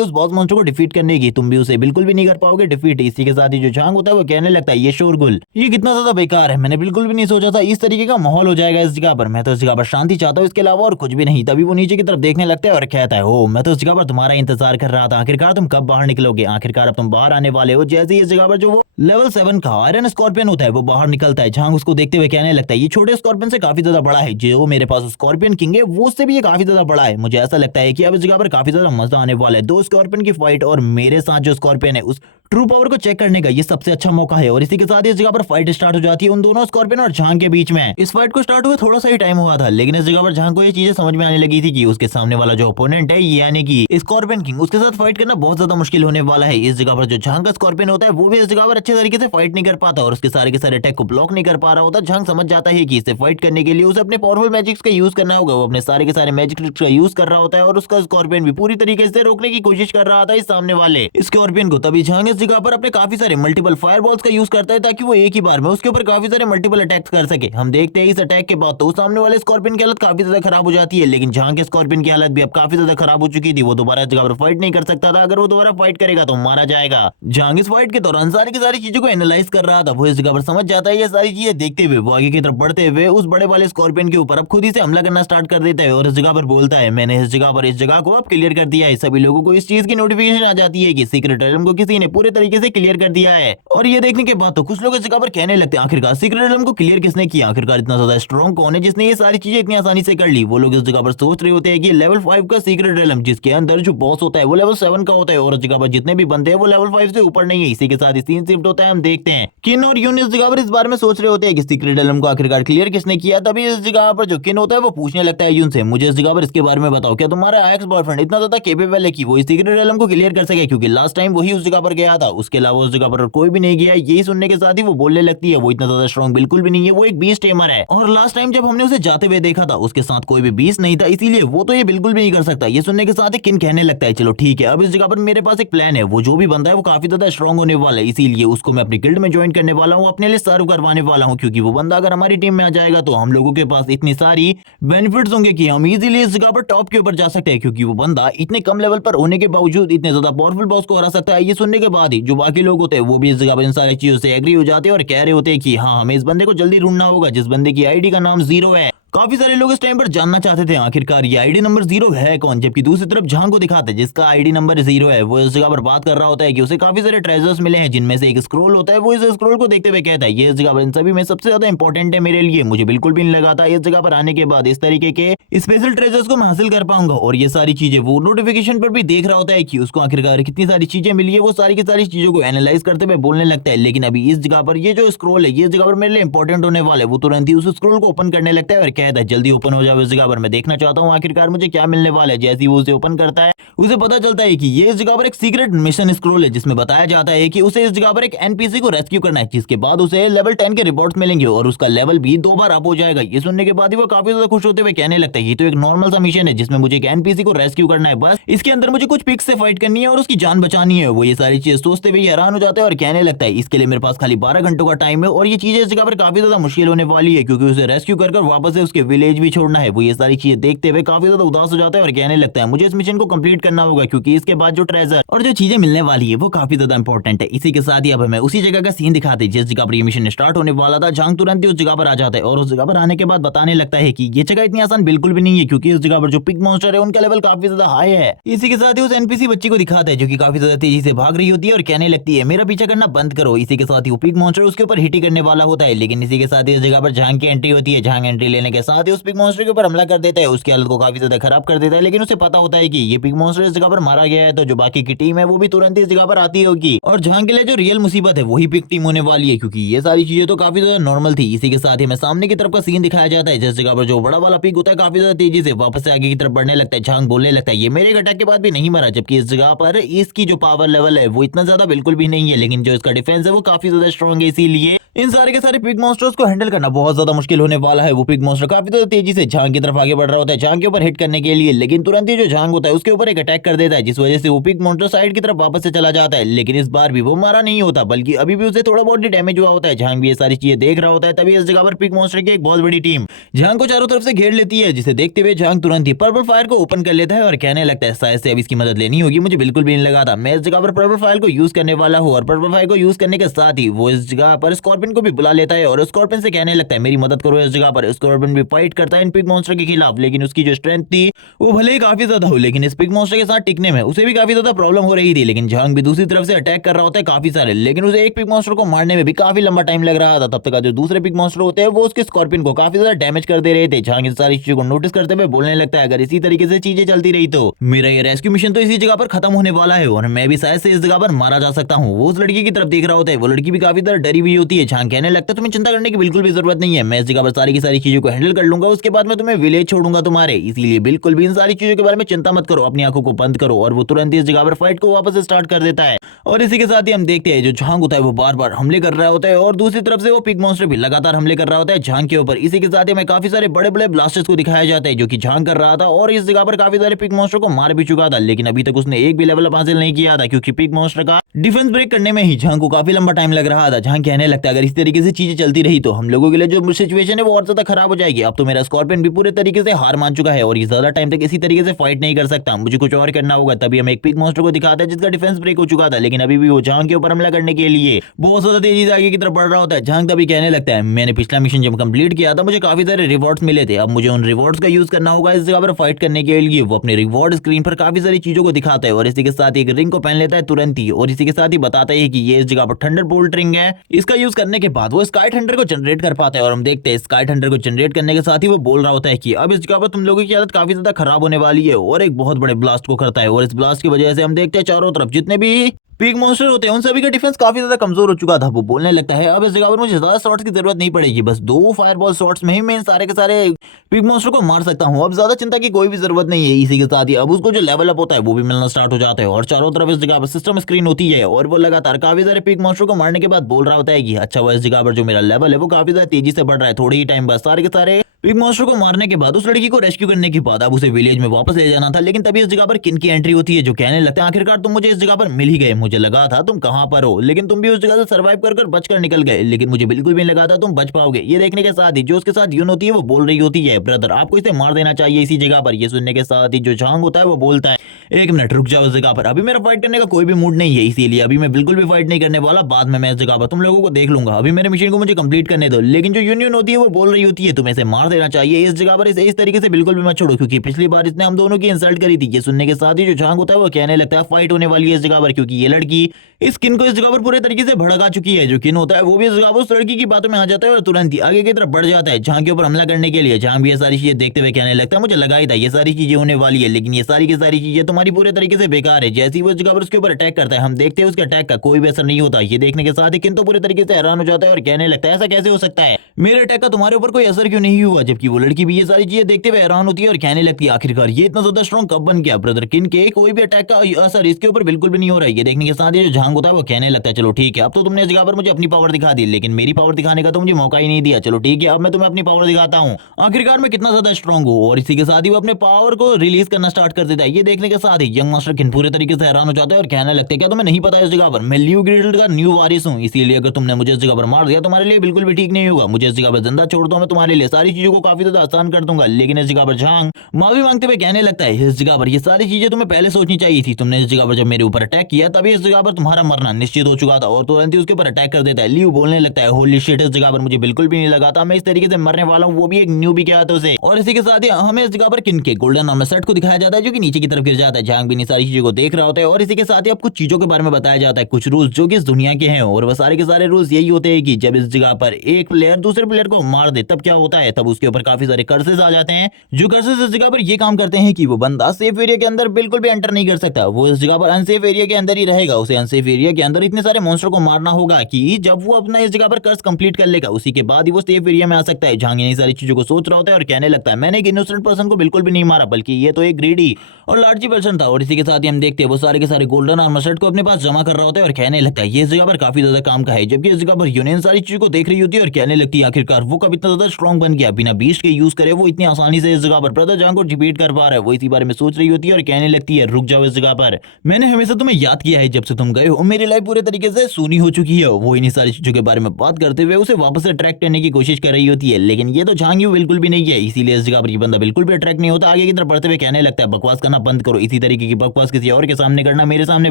उस बॉस मॉन्स्टर को डिफीट करने की, तुम भी उसे बिल्कुल भी नहीं कर पाओगे डिफीट। इसी के साथ ही जो झांग होता है वो कहने लगता है ये शोरगुल ये कितना ज्यादा बेकार है, मैंने बिल्कुल भी नहीं सोचा था इस तरीके का माहौल हो जाएगा इस जगह पर। मैं तो इस जगह पर शांति चाहता हूँ इसके अलावा और कुछ भी नहीं। तभी वो नीचे की तरफ देखने लगता है और कहता है ओ मैं तो इस जगह पर तुम्हारा इंतजार कर रहा था, आखिरकार तुम कब बाहर निकलोगे, आखिरकार अब तुम बाहर आने वाले हो। जैसे ही इस जगह पर जो वो लेवल 7 का आयरन स्कॉर्पियन होता है वो बाहर निकलता है। झांग उसको देखते हुए कहने लगता है ये छोटे स्कॉर्पियन से काफी ज्यादा बड़ा है, जो मेरे पास स्कॉर्पियन किंग है वो उससे भी ये काफी ज्यादा बड़ा है। मुझे ऐसा लगता है कि अब इस जगह पर काफी ज्यादा मजा आने वाला है। दो स्कॉर्पियन की फाइट और मेरे साथ जो स्कॉर्पियन है उस ट्रू पावर को चेक करने का ये सबसे अच्छा मौका है। और इसी के साथ इस जगह पर फाइट स्टार्ट हो जाती है उन दोनों स्कॉर्पियन और झांग के बीच में। इस फाइट को स्टार्ट हुए थोड़ा सा ही टाइम हुआ था लेकिन इस जगह पर झांग को ये चीजें समझ में आने लगी थी कि उसके सामने वाला जो ओपोनेंट है यानी कि स्कॉर्पियन किंग उसके साथ फाइट करना बहुत ज्यादा मुश्किल होने वाला है। इस जगह पर जो झांग का स्कॉर्पियन होता है वो भी इस जगह पर अच्छे तरीके से फाइट नहीं कर पाता और उसके सारे के सारे अटैक को ब्लॉक नहीं कर पा रहा होता। झांग समझ जाता है कि इसे फाइट करने के लिए उसे अपने पावरफुल मैजिक्स का यूज करना होगा। वो अपने सारे के सारे मैजिक ट्रिक्स का यूज कर रहा होता है और उसका स्कॉर्पियन भी पूरी तरीके से रोकने की कोशिश कर रहा था इस सामने वाले स्कॉर्पियन को। तभी झांग इस जगह पर अपने काफी सारे मल्टीपल फायरबॉल्स का यूज करता है ताकि वो एक ही बार में उसके ऊपर काफी सारे मल्टीपल अटैक्स कर सके। हम देखते हैं इस अटैक के बाद तो सामने वाले स्कॉर्पियन की हालत काफी ज्यादा खराब हो जाती है लेकिन झांग के स्कॉर्पियन की हालत भी अब काफी ज्यादा खराब हो चुकी थी। वो दोबारा इस जगह पर फाइट नहीं कर सकता था, अगर वो दोबारा फाइट करेगा तो मारा जाएगा। झांग इस फाइट के दौरान सारी की सारी चीजों को एनालाइज कर रहा था। वो इस जगह पर समझ जाता है ये सारी चीजें देखते हुए वो आगे की तरफ बढ़ते हुए उस बड़े वाले स्कॉर्पियन के ऊपर अब खुद ही से हमला करना स्टार्ट कर देता है और इस जगह पर बोलता है मैंने इस जगह पर इस जगह को अब क्लियर कर दिया है। सभी लोगों को इस चीज की नोटिफिकेशन आ जाती है कि सीक्रेट रेलम को किसी ने पूरे तरीके से क्लियर कर दिया है। और ये देखने के बाद तो कुछ लोग इस जगह पर कहने लगते हैं आखिरकार सीक्रेट रेलम को क्लियर किसने किया, आखिरकार इतना ज्यादा स्ट्रॉन्ग कौन है जिसने ये सारी चीजें इतनी आसानी से कर ली। वो लोग इस जगह पर सोच रहे होते हैं कि लेवल 5 का सीक्रेट रेलम जिसके अंदर जो बॉस होता है वो लेवल 7 का होता है और इस जगह पर जितने भी बंदे हैं वो लेवल 5 से ऊपर नहीं है। इसी के साथ सीन शिफ्ट होता है। हम देखते हैं किन और यून इस जगह पर इस बारे में सोच रहे होते हैं कि सीक्रेट रेलम को आखिरकार क्लियर किसने किया। तभी इस जगह पर जो किन होता है वो पूछने लगता है यून से मुझे इस जगह पर इसके बारे में बताओ, क्या तुम्हारा एक्स बॉयफ्रेंड इतना ज्यादा केपेबल है कि वो इस सीक्रेट रेलम को क्लियर कर सके, क्योंकि लास्ट टाइम वही उस जगह पर गया था, उसके अलावा उस जगह पर कोई भी नहीं गया। यही सुनने के साथ ही वो बोलने लगती है वो इतना ज्यादा स्ट्रॉन्ग बिल्कुल भी नहीं है, वो एक बीस्ट टेमर है और लास्ट टाइम जब हमने उसे जाते हुए देखा था उसके साथ कोई भी बीस्ट नहीं था, इसीलिए वो तो ये बिल्कुल भी नहीं कर सकता। ये सुनने के साथ ही किन कहने लगता है चलो ठीक है अब इस जगह पर मेरे पास एक प्लान है, वो जो भी बंदा है वो काफी ज्यादा स्ट्रॉन्ग होने वाला है, इसीलिए उसको मैं अपनी गिल्ड में ज्वाइन करने वाला हूँ, अपने लिए सर्व करवाने वाला हूँ, क्योंकि वो बंदा अगर हमारी टीम में आ जाएगा तो हम लोगों के पास इतनी सारी बेनिफिट्स होंगे कि हम इजीली इस जगह पर टॉप के ऊपर जा सकते हैं, क्योंकि वो बंदा इतने कम लेवल पर होने के बावजूद इतने ज्यादा पावरफुल बॉस को हरा सकता है। ये सुनने के बाद ही जो बाकी लोग होते हैं वो भी इस जगह पर इन सारी चीजों से एग्री हो जाते हैं और कह रहे होते हैं कि हाँ हमें इस बंदे को जल्दी ढूंढना होगा जिस बंदे की आईडी का नाम 0 है। काफी सारे लोग इस टाइम पर जानना चाहते थे आखिरकार ये आईडी नंबर 0 है कौन, जबकि दूसरी तरफ झांग को दिखाते हैं जिसका आईडी नंबर 0 है। वो इस जगह पर बात कर रहा होता है कि उसे काफी सारे ट्रेजर्स मिले हैं जिनमें से एक स्क्रोल होता है। वो इस स्क्रोल को देखते हुए कहता है ये इस जगह पर इन सभी में सबसे ज्यादा इंपॉर्टेंट है मेरे लिए, मुझे बिल्कुल भी नहीं लगा था इस जगह पर आने के बाद इस तरीके के स्पेशल ट्रेजर्स को मैं हासिल कर पाऊंगा। और ये सारी चीजें वो नोटिफिकेशन पर भी देख रहा होता है कि उसको आखिरकार कितनी सारी चीजें मिली है। वो सारी की सारी चीजों को एनालाइज करते हुए बोलने लगता है, लेकिन अभी इस जगह पर ये जो स्क्रोल है ये जगह पर मेरे लिए इंपॉर्टेंट होने वाला है। वो तुरंत ही उस स्क्रोल को ओपन करने लगता है और कहता है जल्दी ओपन हो जाए उस जगह पर, मैं देखना चाहता हूँ आखिरकार मुझे क्या मिलने वाला है। जैसे ही वो उसे ओपन करता है उसे पता चलता है कि ये इस जगह पर एक सीक्रेट मिशन स्क्रॉल है जिसमें बताया जाता है कि उसे इस जगह पर एक एनपीसी को रेस्क्यू करना है, जिसके बाद उसे लेवल 10 के रिवॉर्ड्स मिलेंगे और उसका लेवल भी 2 बार अप हो जाएगा। ये सुनने के बाद ही वो काफी ज्यादा खुश होते हुए कहने लगता है ये तो एक नॉर्मल सा मिशन है जिसमें मुझे एक एनपीसी को रेस्क्यू करना है, बस इसके अंदर मुझे कुछ पिक्स से फाइट करनी है और उसकी जान बचानी है। वो ये सारी चीजें सोचते हुए हैरान हो जाता है और कहने लगता है इसके लिए मेरे पास खाली 12 घंटों का टाइम है और ये चीजें इस जगह पर काफी ज्यादा मुश्किल होने वाली है क्योंकि उसे रेस्क्यू कर वापस से उसके विलेज भी छोड़ना है। वो ये सारी चीजें देखते हुए काफी ज्यादा उदास हो जाता है और कहने लगता है मुझे इस मिशन को कंप्लीट करना होगा क्योंकि इसके बाद जो ट्रेजर और जो चीजें मिलने वाली है वो काफी ज्यादा इंपॉर्टेंट है। इसी के साथ ही अब हमें उसी जगह का सीन दिखाते हैं जिस जगह पर ये मिशन स्टार्ट होने वाला था। झांग तुरंत ही उस जगह पर आ जाता है और उस जगह पर आने के बाद बताने लगता है कि ये जगह इतनी आसान बिल्कुल भी नहीं है क्योंकि इस जगह पर जो पिग मॉन्स्टर है उनका लेवल काफी ज्यादा हाई है। इसी के साथ ही उस एनपीसी बच्ची को दिखाता है जो कि काफी ज्यादा तेजी से भाग रही होती है और कहने लगती है मेरा पीछा करना बंद करो। इसी के साथ ही वो पिग मॉन्स्टर उसके ऊपर हिट करने वाला होता है, लेकिन इसी के साथ ही इस जगह पर झांग की एंट्री होती है। झांग एंट्री लेने के साथ ही उस पिग मॉन्स्टर के ऊपर हमला कर देता है, उसकी हालत को काफी ज्यादा खराब कर देता है। लेकिन उसे पता होता है कि ये पिग मॉन्स्टर इस जगह पर मारा गया है तो जो बाकी की टीम है वो भी तुरंत इस जगह पर आती होगी और झांग के लिए जो रियल मुसीबत है वही पिग टीम होने वाली है क्योंकि ये सारी चीजें तो काफी ज्यादा नॉर्मल थी। इसी के साथ ही हमें सामने की तरफ का सीन दिखाया जाता है जिस जगह पर जो बड़ा वाला पिग होता है काफी ज्यादा तेजी से वापस से आगे की तरफ बढ़ने लगता है। झांग बोलने लगता है ये मेरे एक अटैक के बाद भी नहीं मरा, जबकि इस जगह पर इसकी जो पावर लेवल है वो इतना ज्यादा बिल्कुल भी नहीं है, लेकिन जो इसका डिफेंस है वो काफी ज्यादा स्ट्रॉन्ग है। इसीलिए इन सारे के सारे पिग मॉन्स्टर्स को हैंडल करना बहुत ज्यादा मुश्किल होने वाला है। वो पिग मॉन्स्टर काफी ज्यादा तेजी से झांग की तरफ आगे बढ़ रहा होता है झांग के ऊपर हिट करने के लिए, लेकिन तुरंत ही जो झांग होता है उसके ऊपर एक अटैक कर देता है जिस वजह से वो पिग मॉन्स्टर साइड की तरफ वापस से चला जाता है। लेकिन इस बार भी वो मारा नहीं होता बल्कि अभी भी उसे थोड़ा बहुत डैमेज हुआ होता है। झांग भी ये सारी चीजें देख रहा होता है। तभी इस जगह पर पिग मॉन्स्टर की एक बहुत बड़ी टीम झांग को चारों तरफ से घेर लेती है, जिसे देखते हुए झांग तुरंत ही पर्पल फायर को ओपन कर लेता है और कहने लगता है शायद से अब इसकी मदद लेनी होगी, मुझे बिल्कुल भी नहीं लगा था मैं इस जगह पर पर्पल फायर को यूज करने वाला हूँ। और पर्पल फायर को यूज करने के साथ ही वो इस जगह पर स्कॉर्पियन को भी बुला लेता है और स्कॉर्पियन से कहने लगता है मेरी मदद करो। इस जगह पर स्कॉर्पियन भी फाइट करता है इन पिग मॉन्स्टर के खिलाफ, लेकिन उसकी जो स्ट्रेंथ थी वो भले ही काफी ज्यादा हो लेकिन इस पिग मॉन्स्टर के साथ टिकने में उसे भी काफी ज्यादा प्रॉब्लम हो रही थी। लेकिन झांग भी दूसरी तरफ से अटैक कर रहा होता है काफी सारे, लेकिन उसे एक पिग मॉन्स्टर को मारने में भी काफी लंबा टाइम लग रहा था। तब तक जो दूसरे पिग मॉन्स्टर होते हैं वो उसके स्कॉर्पियन को काफी ज्यादा डैमेज कर दे रहे थे। झांग इस सारी चीजों को नोटिस करते हुए बोलने लगता है अगर इसी तरीके से चीजें चलती रही तो मेरा ये रेस्क्यू मिशन तो इसी जगह पर खत्म होने वाला है और मैं भी शायद से इस जगह पर मारा जा सकता हूँ। वो उस लड़की की तरफ देख रहा होता है, वो लड़की भी काफी ज्यादा डरी हुई होती है। झांग कहने लगता है तुम्हें चिंता करने की बिल्कुल भी जरूरत नहीं है, मैं इस जगह पर सारी की सारी चीजों को हैंडल कर लूंगा, उसके बाद मैं तुम्हें विलेज छोड़ूंगा तुम्हारे, इसीलिए बिल्कुल भी इन सारी चीजों के बारे में चिंता मत करो, अपनी आंखों को बंद करो। और वो तुरंत इस जगह पर फाइट को वापस स्टार्ट कर देता है और इसी के साथ ही हम देखते हैं जो झांग होता है वो बार बार हमले कर रहा होता है और दूसरी तरफ से वो पिग मॉन्स्टर भी लगातार हमले कर रहा होता है झांग के ऊपर। इसी के साथ ही हमें काफी सारे बड़े बड़े ब्लास्टर्स को दिखाया जाता है जो कि झांग कर रहा था और इस जगह पर काफी सारे पिग मॉन्स्टर को मार भी चुका था, लेकिन अभी तक उसने एक भी लेवल अप हासिल नहीं किया था क्योंकि पिग मॉन्स्टर का डिफेंस ब्रेक करने में ही झांग को काफी लंबा टाइम लग रहा था। झांग कहने लगता है अगर इस तरीके से चीजें चलती रही तो हम लोगों के लिए जो सिचुएशन है वो और ज्यादा खराब हो जाएगी। अब तो मेरा स्कॉर्पियन भी पूरे तरीके से हार मान चुका है और ये ज्यादा टाइम तक इसी तरीके से फाइट नहीं कर सकता, मुझे कुछ और करना होगा। तभी हम एक पिग मॉन्स्टर को दिखाता है जिसका डिफेंस ब्रेक हो चुका था, लेकिन अभी भी वो झांग के ऊपर हमला करने के लिए बहुत ज्यादा तेजी से आगे की तरफ बढ़ रहा होता है। झांग तभी कहने लगता है मैंने पिछला मिशन जब कंप्लीट किया था मुझे काफी सारे रिवॉर्ड्स मिले थे, अब मुझे उन रिवॉर्ड्स का यूज करना होगा इस जगह पर फाइट करने के लिए। वो अपने रिवॉर्ड स्क्रीन पर काफी सारी चीजों को दिखाता है और इसी के साथ एक रिंग को पहन लेता है तुरंत ही और इसी के साथ ही बताता है कि ये इस जगह पर थंडर बोल्ट रिंग है, इसका यूज करने के बाद वो स्काई थंडर को जनरेट कर पाता है। और हम देखते हैं स्काई थंडर को जनरेट करने के साथ ही वो बोल रहा होता है कि अब इस जगह पर तुम लोगों की हालत काफी ज्यादा खराब होने वाली है और एक बहुत बड़े ब्लास्ट को करता है और इस ब्लास्ट की वजह से हम देखते हैं चारों तरफ जितने भी पिग मॉन्स्टर होते हैं उन सभी का डिफेंस काफी ज्यादा कमजोर हो चुका था। वो बोलने लगता है अब इस जगह पर मुझे ज्यादा शॉट्स की जरूरत नहीं पड़ेगी, बस 2 फायरबॉल शॉट्स में ही मैं इन सारे के सारे पिग मॉन्स्टर को मार सकता हूँ, अब ज्यादा चिंता की कोई भी जरूरत नहीं है। इसी के साथ ही अब उसको जो लेवल अप होता है वो भी मिलना स्टार्ट हो जाता है और चारों तरफ इस जगह पर सिस्टम स्क्रीन होती है और वो लगातार काफी सारे पिग मॉन्स्टर को मारने के बाद बोल रहा होता है कि अच्छा वो इस जगह पर जो मेरा लेवल है वो काफी ज्यादा तेजी से बढ़ रहा है, थोड़ी ही टाइम बस सारे के सारे पिग मॉन्स्टर को मारने के बाद उस लड़की को रेस्क्यू करने के बाद अब उसे विलेज में वापस ले जाना था। लेकिन तभी इस जगह पर किन की एंट्री होती है जो कहने लगता है आखिरकार तुम मुझे इस जगह पर मिल ही गए, मुझे लगा था तुम कहां पर हो, लेकिन तुम भी उस जगह से सर्वाइव कर बचकर निकल गए, लेकिन मुझे बिल्कुल भी नहीं लगा था तुम बच पाओगे। ये देखने के साथ ही जो उसके साथ यून होती है वो बोल रही होती है ब्रदर आपको इसे मार देना चाहिए इसी जगह पर। ये सुनने के साथ ही जो झांग होता है वो बोलता है एक मिनट रुक जाओ इस जगह पर, अभी मेरा फाइट करने का कोई भी मूड नहीं है, इसीलिए अभी मैं बिल्कुल भी फाइट नहीं करने वाला, बाद में मैं इस जगह पर तुम लोगों को देख लूंगा, अभी मेरे मिशन को मुझे कंप्लीट करने दो। लेकिन जो यूनियन होती है वो बोल रही होती है तुम्हें इसे मार देना चाहिए इस जगह पर, इसे इस तरीके से बिल्कुल भी मत छोड़ो क्योंकि पिछली बार इसने हम दोनों की इंसल्ट करी थी। ये सुनने के साथ ही जो झांग होता है वो कहने लगता है फाइट होने वाली है इस जगह पर क्योंकि ये लड़की इस किन को इस जगह पर पूरे तरीके से भड़का चुकी है। जो किन होता है वो भी इस जगह पर उस लड़की की बातों में आ जाता है और तुरंत ही आगे की तरफ बढ़ जाता है झांग के ऊपर हमला करने के लिए। झांग भी ये सारी चीजें देखते हुए कहने लगता है मुझे लगा ही था ये सारी चीजें होने वाली है, लेकिन ये सारी की सारी चीजें तुम्हारी पूरे तरीके से बेकार है। जैसे ही वो इस जगह पर उसके ऊपर अटैक करता है हम देखते हैं उसके अटैक का कोई भी असर नहीं होता। ये देखने के साथ ही किन तो पूरे तरीके से हैरान हो जाता है और कहने लगता है ऐसा कैसे हो सकता है, मेरे अटैक का तुम्हारे ऊपर कोई असर क्यों नहीं हुआ। जबकि वो लड़की भी ये सारी चीजें देखते हुए हैरान होती है और कहने लगती है आखिरकार ये इतना ज्यादा स्ट्रॉन्ग कब बन गया। ब्रदर किन के कोई भी अटैक का असर इसके ऊपर बिल्कुल भी नहीं हो रहा है। ये देखने के साथ ही जो झांग होता है वो कहने लगता है चलो ठीक है, अब तो तुमने इस जगह पर मुझे अपनी पावर दिखा दी, लेकिन मेरी पावर दिखाने का तो मुझे मौका ही नहीं दिया। चलो ठीक है, अब मैं तुम्हें अपनी पावर दिखाता हूँ आखिरकार मैं कितना ज्यादा स्ट्रॉन्ग हूँ। और इसी के साथ ही वो अपने पावर को रिलीज करना स्टार्ट कर देता है। ये देखने के साथ ही यंग मास्टर किन पूरे तरीके से हैरान हो जाता है और कहने लगते हैं क्या तुम्हें नहीं पता इस जगह पर मैं लियू ग्रिल्ड का न्यू वारिस हूँ, इसीलिए अगर तुमने मुझे इस जगह पर मार दिया तुम्हारे लिए बिल्कुल भी ठीक नहीं होगा। मुझे इस जगह पर जिंदा छोड़ दो, मैं तुम्हारे लिए सारी चीजों को काफी ज्यादा आसान कर दूंगा। लेकिन इस जगह पर झांग माफी मांगते हुए कहने लगता है इस जगह पर ये सारी चीजें तुम्हें पहले सोचनी चाहिए थी। तुमने इस जगह पर जब मेरे ऊपर अटैक किया तभी इस जगह पर तुम्हारा मरना निश्चित हो चुका था। और तुरंत ही उसके ऊपर अटैक कर देता है। लियू बोलने लगता है होली शिट, इस जगह पर मुझे बिल्कुल भी नहीं लगा था मैं इस तरीके से मरने वाला हूँ, वो भी एक न्यू भी क्या उसे। और इसी के साथ ही हमें इस जगह पर किन के गोल्डन आर्मर सेट को दिखाया जाता है जो कि नीचे की तरफ गिर जाता है। झांग भी इन सारी चीजों को देख रहा होता है और इसी के साथ ही अब कुछ चीजों के बारे में बताया जाता है, कुछ रूल्स जो कि इस दुनिया के हैं। और वह सारे के सारे रूल्स यही होते हैं कि जब इस जगह पर एक प्लेयर दूसरे प्लेयर को मार दे तब क्या होता है, तब उसके ऊपर काफी सारे कर्सेस आ जाते हैं। जो कर्सेस इस जगह पर ये काम करते हैं कि वो बंदा सेफ एरिया के अंदर बिल्कुल भी एंटर नहीं कर सकता, वो इस जगह पर अनसेफ एरिया के अंदर ही रहेगा। उसे अनसेफ एरिया के अंदर इतने सारे मॉन्स्टर को मारना होगा कि जब वो अपना इस जगह पर कर्स कंप्लीट कर लेगा उसी के बाद ही वो सेफ एरिया में आ सकता है। झांग इन सारी चीजों को सोच रहा होता है और कहने लगता है मैंने एक इनोसेंट पर्सन को बिल्कुल भी नहीं मारा, बल्कि ये तो एक ग्रीडी और लालची पर्सन था। और इसी के साथ ही हम देखते हैं वो सारे के सारे गोल्डन आर्मर सेट को अपने पास जमा कर रहा होता है और कहने लगता है ये इस जगह पर काफी ज्यादा काम का है। जबकि इस जगह पर यूनियन सारी चीजों को देख रही होती है और कहने लगती है आखिरकार वो कब इतना ज्यादा स्ट्रॉन्ग बन गया, बिना बीस्ट के यूज करे वो इतनी आसानी से इस जगह पर ब्रदर झांग को डिफीट कर पा रहा है। वो इसी बारे में सोच रही होती है और कहने लगती है रुक जाओ, इस जगह पर मैंने हमेशा तुम्हें याद किया है, जब से तुम गए हो मेरी लाइफ पूरे तरीके से सूनी हो चुकी है। वो इन्हीं सारी चीजों के बारे में बात करते हुए उसे वापस से अट्रैक्ट करने की कोशिश कर रही होती है, लेकिन ये तो झांग यू बिल्कुल भी नहीं है, इसीलिए इस जगह पर ये बंदा बिल्कुल भी अट्रैक्ट नहीं होता। आगे की तरफ बढ़ते हुए कहने लगता है बकवास करना बंद करो, इसी तरीके की बकवास किसी और के सामने करना, मेरे सामने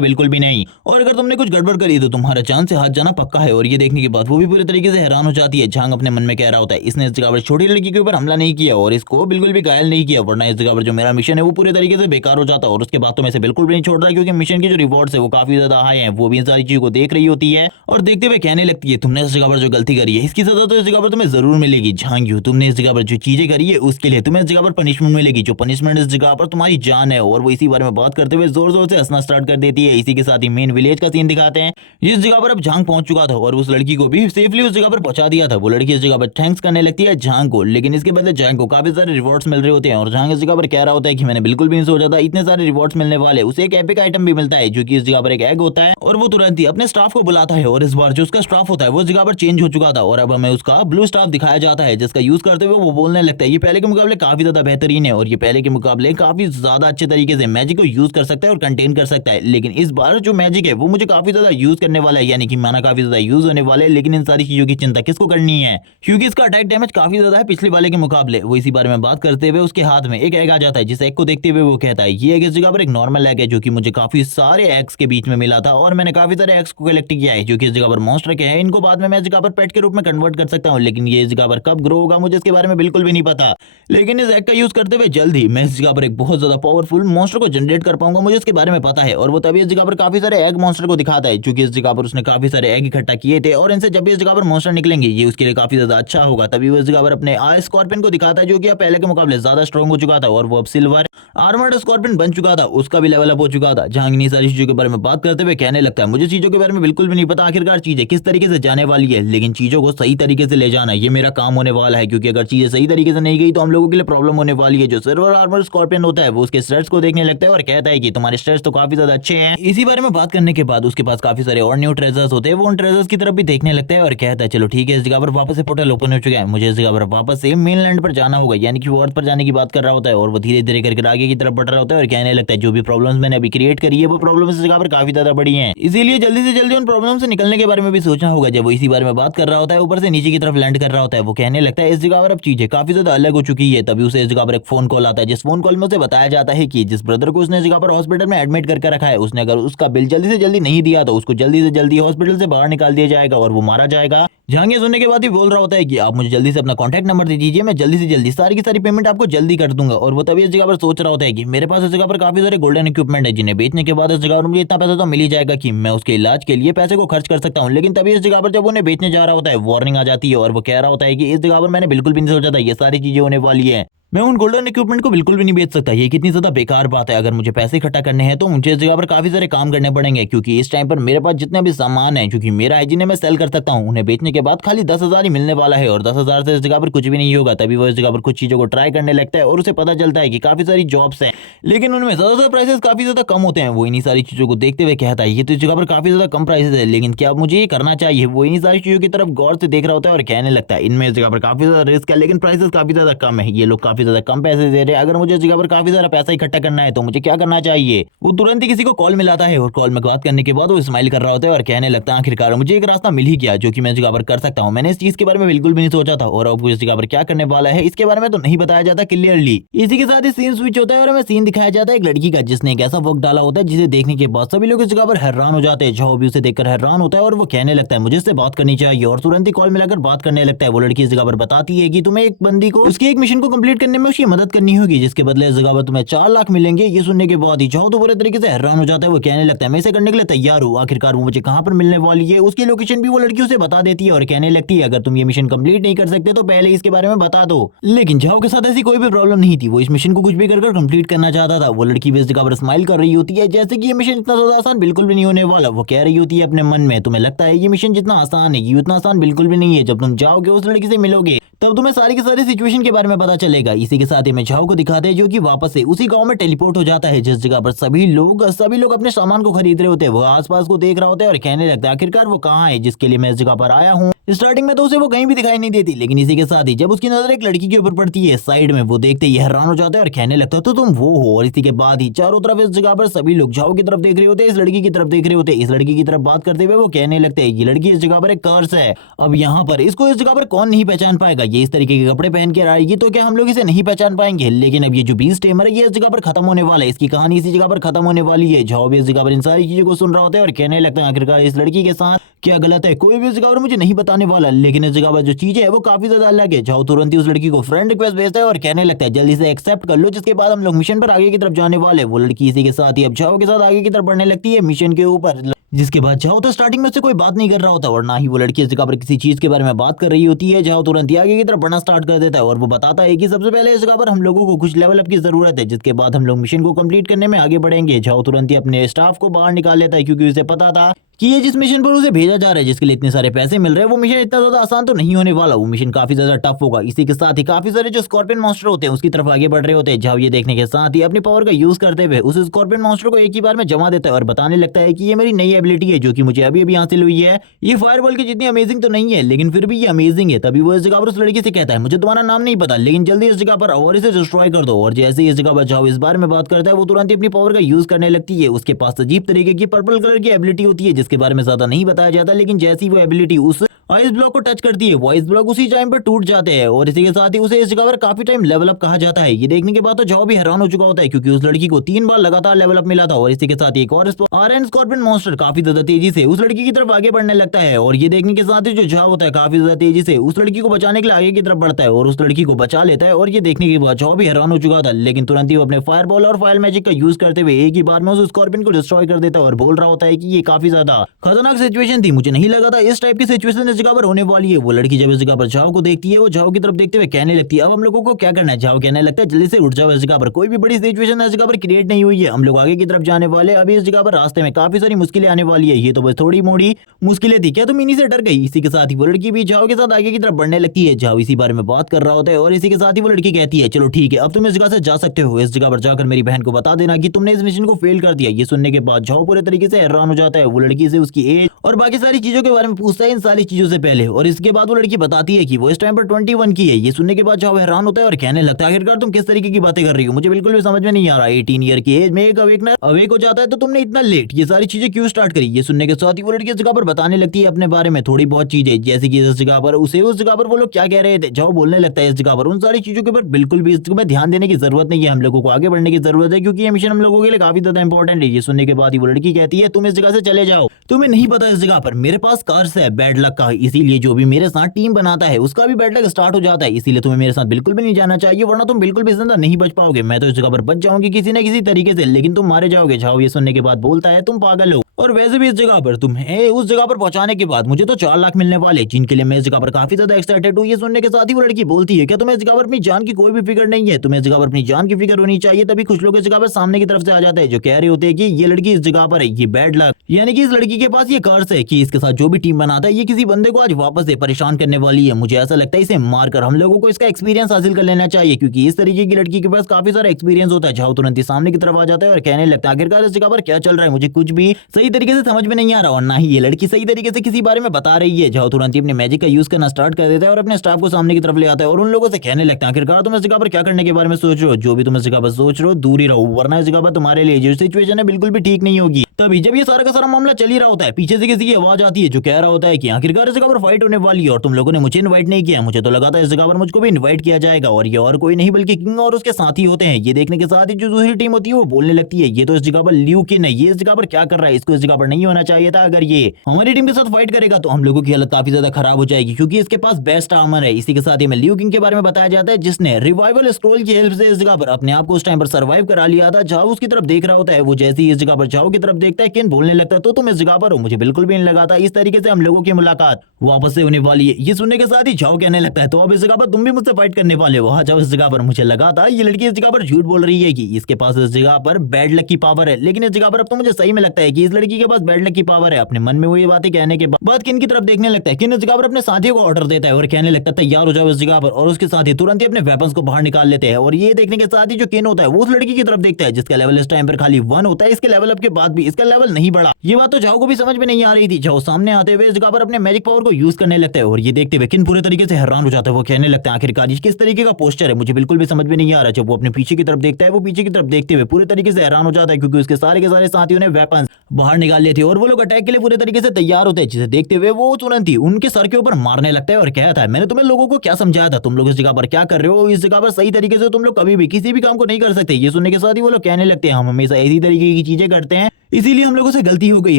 बिल्कुल भी नहीं। और अगर तुमने कुछ गड़बड़ करी तो तुम्हारा जान से हाथ जाना पक्का है। और ये देखने के बाद वो भी पूरे तरीके से हैरान हो जाती है। झांग अपने मन में कह रहा होता है इसने इस जगह पर छोटी लड़की के ऊपर हमला नहीं किया और इसको बिल्कुल भी घायल नहीं किया, वरना इस जगह पर जो मेरा मिशन है वो पूरे तरीके से बेकार हो जाता। और उसके बाद तो मैं इसे बिल्कुल भी नहीं छोड़ रहा क्योंकि मिशन की जो रिवॉर्ड्स है वो काफी ज्यादा हाई है। वो भी इन सारी चीजों को देख रही होती है और देखते हुए कहने लगती है तुमने इस जगह पर जो गलती करी है इसकी सजा तो इस जगह पर तुम्हें जरूर मिलेगी। झांग यू तुमने इस जगह पर जो चीजें करी है उसके लिए तुम्हें इस जगह पर पनिशमेंट मिलेगी, जो पनिशमेंट इस जगह पर तुम्हारी जान है। और वो इसी बारे में बात करते हुए जोर जोर से हंसना स्टार्ट कर देती है। इसी के साथ ही मेन विलेज का सीन दिखाते हैं। इस जगह पर अब झांग पहुंच चुका था और उस लड़की को भी सेफली उस जगह पर पहुंचा दिया था। वो लड़की इस जगह पर थैंक्स करने लगती है झांग को, लेकिन इसके बदले झांग को काफी सारे रिवॉर्ड्स मिल रहे होते हैं। और झांग इस जगह पर कह रहा होता है कि मैंने बिल्कुल भी नहीं सोचा था इतने सारे रिवॉर्ड्स मिलने वाले। उसे एक एपिक आइटम भी मिलता है जो कि इस जगह पर एक एग होता है और वो तुरंत ही अपने स्टाफ को बुलाता है। और इस बार जो उसका स्टाफ होता है वो इस जगह पर चेंज हो चुका था और अब हमें उसका ब्लू स्टाफ दिखाया जाता है, जिसका यूज करते हुए वो बोलने लगता है ये पहले के मुकाबले काफी ज्यादा बेहतरीन है और ये पहले के मुकाबले काफी ज्यादा अच्छे तरीके से मैजिक को यूज कर सकता है और कंटेन कर सकता है। लेकिन इस बार जो मैजिक है वो मुझे काफी ज्यादा यूज करने वाला है, यानी कि माना काफी ज्यादा यूज होने वाला है। लेकिन इन सारी चीजों की चिंता किसको करनी है क्योंकि इसका अटैक डैमेज काफी ज्यादा है पिछले वाले के मुकाबले। वो इसी बारे में बात करते हुए उसके हाथ में एक एग आ जाता है, जिस एग को देखते हुए वो कहता है ये एग इस जगह पर एक नॉर्मल एग है जो कि मुझे काफी सारे एग्स के बीच में मिला था और मैंने काफी सारे एग्स को कलेक्ट किया है जो कि इस जगह पर मॉन्स्टर के हैं। इनको बाद में मैं इस जगह पर पेट के रूप में कन्वर्ट कर सकता हूँ, लेकिन ये इस जगह पर कब ग्रो होगा मुझे इसके बारे में बिल्कुल भी नहीं पता। लेकिन इस एग का यूज करते हुए जल्द ही मैं इस जगह पर एक बहुत ज्यादा पावरफुल मॉन्स्टर को जनरेट कर पाऊंगा, मुझे इसके बारे में पता है। और वो तभी इस जगह पर काफी सारे एग मॉन्स्टर को दिखाता है क्योंकि इस जगह पर उसने काफी सारे एग इकट्ठा किए थे और इनसे जब भी इस जगह पर मॉन्स्टर निकलेंगे ये उसके लिए काफी ज्यादा अच्छा होगा। तभी वो इस जगह पर अपने आय स्कॉर्पियन को दिखाता है जो कि अब पहले के मुकाबले ज्यादा स्ट्रॉन्ग हो चुका था और वो अब सिल्वर आर्मर्ड स्कॉर्पियन बन चुका था, उसका भी लेवल अप हो चुका था। झांग इन्हीं सारी चीजों के बारे में बात करते हुए कहने लगता है मुझे चीजों के बारे में बिल्कुल भी नहीं पता आखिरकार चीजें किस तरीके से जाने वाली है, लेकिन चीजों को सही तरीके से ले जाना ये मेरा काम होने वाला है क्योंकि अगर चीजें सही तरीके से नहीं गई तो हम लोगों के लिए प्रॉब्लम होने वाली है। जो सिल्वर आर्मर्ड स्कॉर्पियन होता है वो उसके स्टेट्स को देखने लगता है और कहता है कि तुम्हारे स्टेट्स तो काफी ज्यादा अच्छे हैं। इसी बारे में बात करने के बाद उसके पास काफी सारे और न्यू ट्रेजर्स होते हैं, वो उन ट्रेजर्स की तरफ भी देखने लगता है और कहता है चलो ठीक है इस जगह पर वापस से पोर्टल ओपन हो चुका है, मुझे इस जगह पर वापस से मेनलैंड पर जाना होगा, यानी कि वो अर्थ पर जाने की बात कर रहा होता है। और वो धीरे धीरे करके आगे की तरफ बढ़ रहा होता है और कहने लगता है जो भी प्रॉब्लम्स मैंने अभी क्रिएट करी है वो प्रॉब्लम्स इस जगह पर काफी ज्यादा बड़ी हैं, इसीलिए जल्दी से जल्दी उन प्रॉब्लम से निकलने के बारे में भी सोचना होगा। जब वो इसी बारे में बात कर रहा होता है ऊपर से नीचे की तरफ लैंड कर रहा होता है वो कहने लगता है इस जगह पर अब चीजें काफी ज्यादा अलग हो चुकी है। तभी उसे इस जगह पर एक फोन कॉल आता है, जिस फोन कॉल में उसे बताया जाता है कि जिस ब्रदर को उसने इस जगह पर हॉस्पिटल में एडमिट करके रखा है उसने अगर उसका बिल जल्दी से जल्दी नहीं दिया तो उसको जल्दी से जल्दी हॉस्पिटल से बाहर निकाल दिया जाएगा और वो मारा जाएगा। झांग ये सुनने के बाद ही बोल रहा होता है कि आप मुझे जल्दी से अपना कॉन्टैक्ट नंबर दे दीजिए, मैं जल्दी से जल्दी सारी की सारी पेमेंट आपको जल्दी कर दूंगा। और वो तभी इस जगह पर सोच रहा होता है कि मेरे पास इस जगह पर काफी सारे गोल्डन इक्विपमेंट है जिन्हें बेचने के बाद इस जगह पर मुझे इतना पैसा तो मिल ही जाएगा कि मैं उसके इलाज के लिए पैसे को खर्च कर सकता हूँ। लेकिन तभी इस जगह पर जब उन्हें बेचने जा रहा होता है वार्निंग आ जाती है और वो कह रहा होता है कि इस जगह पर मैंने बिल्कुल भी नहीं सोचा था ये सारी चीजें होने वाली है। मैं उन गोल्डन इक्विपमेंट को बिल्कुल भी नहीं बेच सकता, ये कितनी ज्यादा बेकार बात है। अगर मुझे पैसे इकट्ठा करने हैं तो मुझे इस जगह पर काफी सारे काम करने पड़ेंगे, क्योंकि इस टाइम पर मेरे पास जितने भी सामान है, क्योंकि मेरा हाइजीन है, मैं सेल कर सकता हूँ, उन्हें बेचने के बाद खाली 10,000 ही मिलने वाला है और 10,000 से इस जगह पर कुछ भी नहीं होगा। तभी वो इस जगह पर कुछ चीजों को ट्राई करने लगता है और उसे पता चलता है कि काफी सारी जॉब्स हैं, लेकिन उनमें ज्यादातर प्राइसेस काफी ज्यादा कम होते हैं। वो इन्हीं सारी चीजों को देखते हुए कहता है ये तो इस जगह पर काफी ज्यादा कम प्राइसेस है, लेकिन क्या मुझे ये करना चाहिए। वो इन्हीं सारी चीजों की तरफ गौर से देख रहा होता है और कहने लगता है इनमें इस जगह पर काफी ज्यादा रिस्क है, लेकिन प्राइसेस काफी ज्यादा कम है, ये लोग काफी ज्यादा कम पैसे दे रहे हैं। अगर मुझे इस जगह पर काफी सारा पैसा इकट्ठा करना है तो मुझे क्या करना चाहिए। वो तुरंत ही किसी को कॉल मिलाता है और कॉल में बात करने के बाद वो स्माइल कर रहा होता है और कहने लगता है आखिरकार मुझे एक रास्ता मिल ही गया जो कि मैं इस जगह पर कर सकता हूँ। मैंने इस चीज के बारे में बिल्कुल भी नहीं सोचा था और अब वो इस जगह पर क्या करने वाला है इसके बारे में तो नहीं बताया जाता क्लियरली। इसी के साथ ही सीन स्विच होता है और हमें सीन दिखाया जाता है एक लड़की का जिसने एक ऐसा वक्त डाला होता है जिसे देखने के बाद सभी लोग इस जगह पर हैरान हो जाते हैं। जो भी उसे देखकर हैरान होता है और वो कहने लगता है मुझे इससे बात करनी चाहिए और तुरंत ही कॉल मिलाकर बात करने लगता है। वो लड़की इस जगह पर बताती है कि तुम्हें एक बंदी को उसकी एक मिशन को कंप्लीट करने में उसकी मदद करनी होगी, जिसके बदले इस जगह पर तुम्हें 4 लाख मिलेंगे। ये सुनने के बाद ही जाओ तो बुरे तरीके से हैरान हो जाता है। वो कहने लगता है मैं इसे करने के लिए तैयार हूँ। आखिरकार वो मुझे कहाँ पर मिलने वाली है उसकी लोकेशन भी वो लड़की उसे बता देती है और कहने लगती है अगर तुम ये मिशन कंप्लीट नहीं कर सकते तो पहले इसके बारे में बता दो। लेकिन जाओ के साथ ऐसी कोई भी प्रॉब्लम नहीं थी, वो इस मिशन को कुछ भी कर कंप्लीट करना चाहता था। वो लड़की भी इस जगह पर स्माइल कर रही होती है जैसे कि ये मिशन इतना ज्यादा आसान बिल्कुल भी नहीं होने वाला। वो कह रही होती है अपने मन में तुम्हें लगता है ये मिशन जितना आसान है ये उतना आसान बिल्कुल भी नहीं है। जब तुम जाओगे उस लड़की से मिलोगे तब तुम्हें सारी की सारी सिचुएशन के बारे में पता चलेगा। इसी के साथ ही मैं झाओ को दिखाते हैं जो कि वापस से उसी गांव में टेलीपोर्ट हो जाता है जिस जगह पर सभी लोग अपने सामान को खरीद रहे होते हैं। वो आसपास को देख रहा होता है और कहने लगता है आखिरकार वो कहाँ है जिसके लिए मैं इस जगह पर आया हूँ। स्टार्टिंग में तो उसे वो कहीं भी दिखाई नहीं देती, लेकिन इसी के साथ ही जब उसकी नजर एक लड़की के ऊपर पड़ती है साइड में, वो देखते ही हैरान हो जाता है और कहने लगता है तो तुम वो हो। और इसी के बाद ही चारों तरफ इस जगह पर सभी लोग झाओ की तरफ देख रहे होते हैं, इस लड़की की तरफ देख रहे होते हैं। इस लड़की की तरफ बात करते हुए वो कहने लगते हैं ये लड़की इस जगह पर एक कर्स है। अब यहाँ पर इसको इस जगह पर कौन नहीं पहचान पाएगा। ये इस तरीके के कपड़े पहन के आएगी तो क्या हम लोग इसे नहीं पहचान पाएंगे। लेकिन अब ये जो बीस्ट टेमर है ये इस जगह पर खत्म होने वाला है, इसकी कहानी इसी जगह पर खत्म होने वाली है। झाओ भी इस जगह पर इन सारी चीजों को सुन रहा होता है और कहने लगता है आखिरकार इस लड़की के साथ क्या गलत है, कोई भी इस जगह पर मुझे नहीं बताने वाला। लेकिन इस जगह पर जो चीज है वो काफी ज्यादा अलग है। झाओ तुरंत ही उस लड़की को फ्रेंड रिक्वेस्ट भेजता है और कहने लगता है जल्दी से एक्सेप्ट कर लो, जिसके बाद हम लोग मिशन पर आगे की तरफ जाने वाले। वो लड़की इसी के साथ ही अब झाओ के साथ आगे की तरफ बढ़ने लगती है मिशन के ऊपर, जिसके बाद झाओ तो स्टार्टिंग में उससे कोई बात नहीं कर रहा होता और ना ही वो लड़की इस जगह पर किसी चीज के बारे में बात कर रही होती है। झाओ तुरंत ही आगे की तरफ बढ़ना स्टार्ट कर देता है और वो बताता है कि सबसे पहले इस जगह पर हम लोगों को कुछ लेवल अप की जरूरत है, जिसके बाद हम लोग मिशन को कंप्लीट करने में आगे बढ़ेंगे। झाओ तुरंत ही अपने स्टाफ को बाहर निकाल लेता है क्योंकि उसे पता था कि ये जिस मिशन पर उसे भेजा जा रहा है जिसके लिए इतने सारे पैसे मिल रहे हैं वो मिशन इतना ज्यादा आसान तो नहीं होने वाला, वो मिशन काफी ज्यादा टफ होगा। इसी के साथ ही काफी सारे जो स्कॉर्पियन मॉन्स्टर होते हैं उसकी तरफ आगे बढ़ रहे होते हैं। झाओ ये देखने के साथ ही अपनी पावर का यूज करते हुए उस स्कॉर्पियन मॉन्स्टर को एक ही बार में जमा देता है और बताने लगता है कि ये मेरी नई एबिलिटी है जो कि मुझे अभी अभी हासिल हुई है। ये फायरबॉल की जितनी अमेजिंग तो नहीं है लेकिन फिर भी ये अमेजिंग है। तभी वो इस जगह पर उस लड़की से कहता है मुझे तुम्हारा नाम नहीं पता लेकिन जल्दी इस जगह पर और इसे डिस्ट्रॉय कर दो। और जैसे ही इस जगह पर झाओ इस बारे में बात करता है वो तुरंत ही अपनी पावर का यूज करने लगती है। उसके पास अजीब तरीके की पर्पल कलर की एबिलिटी होती है जिसके बारे में ज्यादा नहीं बताया जाता, लेकिन जैसी वो एबिलिटी उस आइस ब्लॉक को टच करती है वो आइस ब्लॉक उसी टाइम पर टूट जाते हैं और इसी के साथ ही उसे इस जगह पर काफी टाइम लेवल अप कहा जाता है। ये देखने के बाद तो झाओ भी हैरान हो चुका होता है क्योंकि उस लड़की को 3 बार लगातार लेवल अप मिला था। और इसी के साथ एक और आयरन स्कॉर्पियन मॉन्स्टर काफी ज्यादा तेजी से उस लड़की की तरफ आगे बढ़ने लगता है और ये देखने के साथ ही जो झाओ होता है काफी ज्यादा तेजी से उस लड़की को बचाने के लिए आगे की तरफ बढ़ता है और उस लड़की को बचा लेता है। और ये देखने के बाद झाओ भी हैरान हो चुका था, लेकिन तुरंत ही वो अपने फायर बॉल और फायर मैजिक का यूज करते हुए एक ही बार में उस स्कॉर्पियन को डिस्ट्रॉय कर देता है और बोल रहा होता है कि ये काफी ज्यादा खतरनाक सिचुएशन थी, मुझे नहीं लगा था इस टाइप की सिचुएशन इस जगह पर होने वाली है। वो लड़की जब इस जगह पर झाओ को देखती है वो झाओ की तरफ देखते हुए कहने लगती है अब हम लोगों को क्या करना है। झाओ कहने लगता है जल्दी से उठ जाओ, इस जगह पर कोई भी बड़ी सिचुएशन इस जगह पर क्रिएट नहीं हुई है, हम लोग आगे की तरफ जाने वाले। अभी इस जगह पर रास्ते में काफी सारी मुश्किलें आने वाली है, ये तो बस थोड़ी मोड़ी मुश्किलें थी, क्या तुम इन्हीं से डर गई। इसी के साथ ही वो लड़की भी झाओ के साथ आगे की तरफ बढ़ने लगती है। झाओ इसी बारे में बात कर रहा होता है और इसी के साथ ही वो लड़की कहती है चलो ठीक है अब तुम इस जगह से जा सकते हो, इस जगह पर जाकर मेरी बहन को बता देना कि तुमने इस मिशन को फेल कर दिया। ये सुनने के बाद झाओ पूरे तरीके से हैरान हो जाता है। वो लड़की से उसकी एज और बाकी सारी चीजों के बारे में पूछता है इन सारी चीजों से पहले और इसके बाद वो लड़की बताती है कि वो इस टाइम पर 21 की है। ये सुनने के बाद झाओ हैरान होता है और कहने लगता है आखिरकार तुम किस तरीके की बातें कर रही हो, मुझे बिल्कुल भी समझ में नहीं आ रहा। 18 ईयर की एज में एक अवेक हो जाता है तो तुमने इतना लेट ये सारी चीजें क्यों स्टार्ट करी। ये सुनने के साथ ही वो लड़की इस जगह पर बताने लगती है अपने बारे में थोड़ी बहुत चीजें, जैसे कि इस जगह पर उस जगह पर वो लोग क्या कह रहे थे। झाओ बोलने लगता है इस जगह पर उन सारी चीजों के ऊपर बिल्कुल भी इसमें ध्यान देने की जरूरत नहीं है, हम लोगों को आगे बढ़ने की जरूरत है क्योंकि ये मिशन हम लोगों के लिए काफी ज्यादा इंपॉर्टेंट है। ये सुनने के बाद ही वो लड़की कहती है तुम इस जगह से चले जाओ, तुम्हें नहीं पता इस जगह पर मेरे पास कार्स है बैड लक का, इसीलिए जो भी मेरे साथ टीम बनाता है उसका भी बैड लक स्टार्ट हो जाता है, इसीलिए तुम्हें मेरे साथ बिल्कुल भी नहीं जाना चाहिए वरना तुम बिल्कुल भी जिंदा नहीं बच पाओगे। मैं तो इस जगह पर बच जाऊंगी किसी न किसी तरीके से, लेकिन तुम मारे जाओगे। झाओ ये सुनने के बाद बोलता है तुम पागल हो, और वैसे भी इस जगह पर तुम्हें उस जगह पर पहुंचाने के बाद मुझे तो 4 लाख मिलने वाले, जिनके लिए मैं इस जगह पर काफी ज्यादा एक्साइटेड हूँ। ये सुनने के साथ ही वो लड़की बोलती है, क्या तुम्हें इस जगह पर अपनी जान की कोई भी फिक्र नहीं है? तुम्हें इस जगह पर अपनी जान की फिक्र होनी चाहिए। तभी कुछ लोग इस जगह पर सामने की तरफ से आ जाते हैं, जो कह रहे होते हैं कि ये लड़की इस जगह पर है, ये बैड लक, यानी कि इस लड़की के पास ये कर्स है कि इसके साथ जो भी टीम बनाता है ये किसी बंदे को आज वापस से परेशान करने वाली है। मुझे ऐसा लगता है इसे मारकर हम लोगों को इसका एक्सपीरियंस हासिल कर लेना चाहिए, क्योंकि इस तरीके की लड़की के पास काफी सारा एक्सपीरियंस होता है। जाओ तुरंत ही सामने की तरफ आ जाता है और कहने लगता है, आखिरकार इस जगह पर क्या चल रहा है, मुझे कुछ भी सही तरीके से समझ में नहीं आ रहा, और ना ही ये लड़की सही तरीके से किसी बारे में बता रही है। जाओ तुरंत ही अपने मैजिक का यूज करना स्टार्ट कर देता है और अपने स्टाफ को सामने की तरफ ले आता है और उन लोगों से कहने लगता है, आखिरकार तुम इस जगह पर क्या करने के बारे में सोच रहे हो? जो भी तुम इस जगह पर सोच रहे हो दूर ही रहो, वरना इस जगह पर तुम्हारे लिए जो सिचुएशन है बिल्कुल भी ठीक नहीं होगी। तभी जब ये सारा का सारा मामला चल ही रहा होता है, पीछे से किसी की आवाज आती है जो कह रहा होता है कि आखिरकार इस जगह पर फाइट होने वाली है और तुम लोगों ने मुझे इनवाइट नहीं किया। मुझे तो लगा था इस जगह पर मुझको भी इनवाइट किया जाएगा, और ये और कोई नहीं बल्कि किंग और उसके साथी होते हैं। ये देखने के साथ ही जो दूसरी टीम होती है वो बोलने लगती है, ये तो इस जगह पर ल्यू किन है, ये इस जगह पर क्या कर रहा है, इसको इस जगह पर नहीं होना चाहिए था। अगर ये हमारी टीम के साथ फाइट करेगा तो हम लोगों की हालत काफी ज्यादा खराब हो जाएगी, क्योंकि इसके पास बेस्ट आर्मर है। इसी के साथ ही में ल्यू किंग के बारे में बताया जाता है, जिसने रिवाइवल स्क्रोल की हेल्प से इस जगह पर अपने आप को उस टाइम पर सर्वाइव करा लिया था। जाओ उसकी तरफ देख रहा होता है, वो जैसे ही इस जगह पर जाओ की तरफ देखता है, किन बोलने लगता है, तो तुम इस जगह पर हो, मुझे बिल्कुल भी नहीं लगा था इस तरीके से हम लोगों की मुलाकात वापस से होने वाली है। ये सुनने के साथ ही जाओ कहने लगता है, तो अब इस जगह पर तुम भी मुझसे फाइट करने वाले हो? हाँ जाओ, इस जगह पर मुझे लगा था ये लड़की इस जगह पर झूठ बोल रही है कि इसके पास इस जगह पर बैड लक की पावर है, लेकिन इस जगह पर अब तो मुझे सही में लगता है कि इस लड़की के पास बैड लक की पावर है। अपने मन में वो ये बातें कहने के बाद किन की तरफ देखने लगता है, किन इस जगह पर अपने साथियों को ऑर्डर देता है और कहने लगता है तैयार हो जाओ इस जगह पर, और उसके साथ ही तुरंत ही अपने वेपन्स को बाहर निकाल लेते हैं। और ये देखने के साथ ही जो किन होता है वो उस लड़की की तरफ देखता है जिसका लेवल इस टाइम पर खाली 1 होता है। इसके लेवल अप के बाद भी इसका लेवल नहीं बढ़ा। ये बात तो जाओ को भी समझ में नहीं आ रही थी। जाओ सामने आते हुए इस जगह पर अपने मैजिक पावर को यूज करने लगता है, और ये देखते हुए किन पूरे तरीके से हैरान हो जाता है। वो कहने लगता है, आखिरकार ये किस तरीके का पोस्टर है, मुझे बिल्कुल भी समझ में नहीं आ रहा। जब वो अपने पीछे की तरफ देखता है, वो पीछे की तरफ देखते हुए पूरे तरीके से हैरान हो जाता है, क्योंकि उसके सारे के सारे साथियों ने वेपन्स बाहर निकाल लिए थे और वो लोग अटैक के लिए पूरे तरीके से तैयार होते हैं। जिसे देखते हुए वो तुरंत ही उनके सर के ऊपर मारने लगता है और कहता है, मैंने तुम्हें लोगों को क्या समझाया था, तुम लोग इस जगह पर क्या कर रहे हो? इस जगह पर सही तरीके से तुम लोग कभी भी किसी भी काम को नहीं कर सकते। ये सुनने के साथ ही वो लोग कहने लगते हैं, हम हमेशा इसी तरीके की चीजें करते हैं, इसीलिए हम लोगों से गलती हो गई,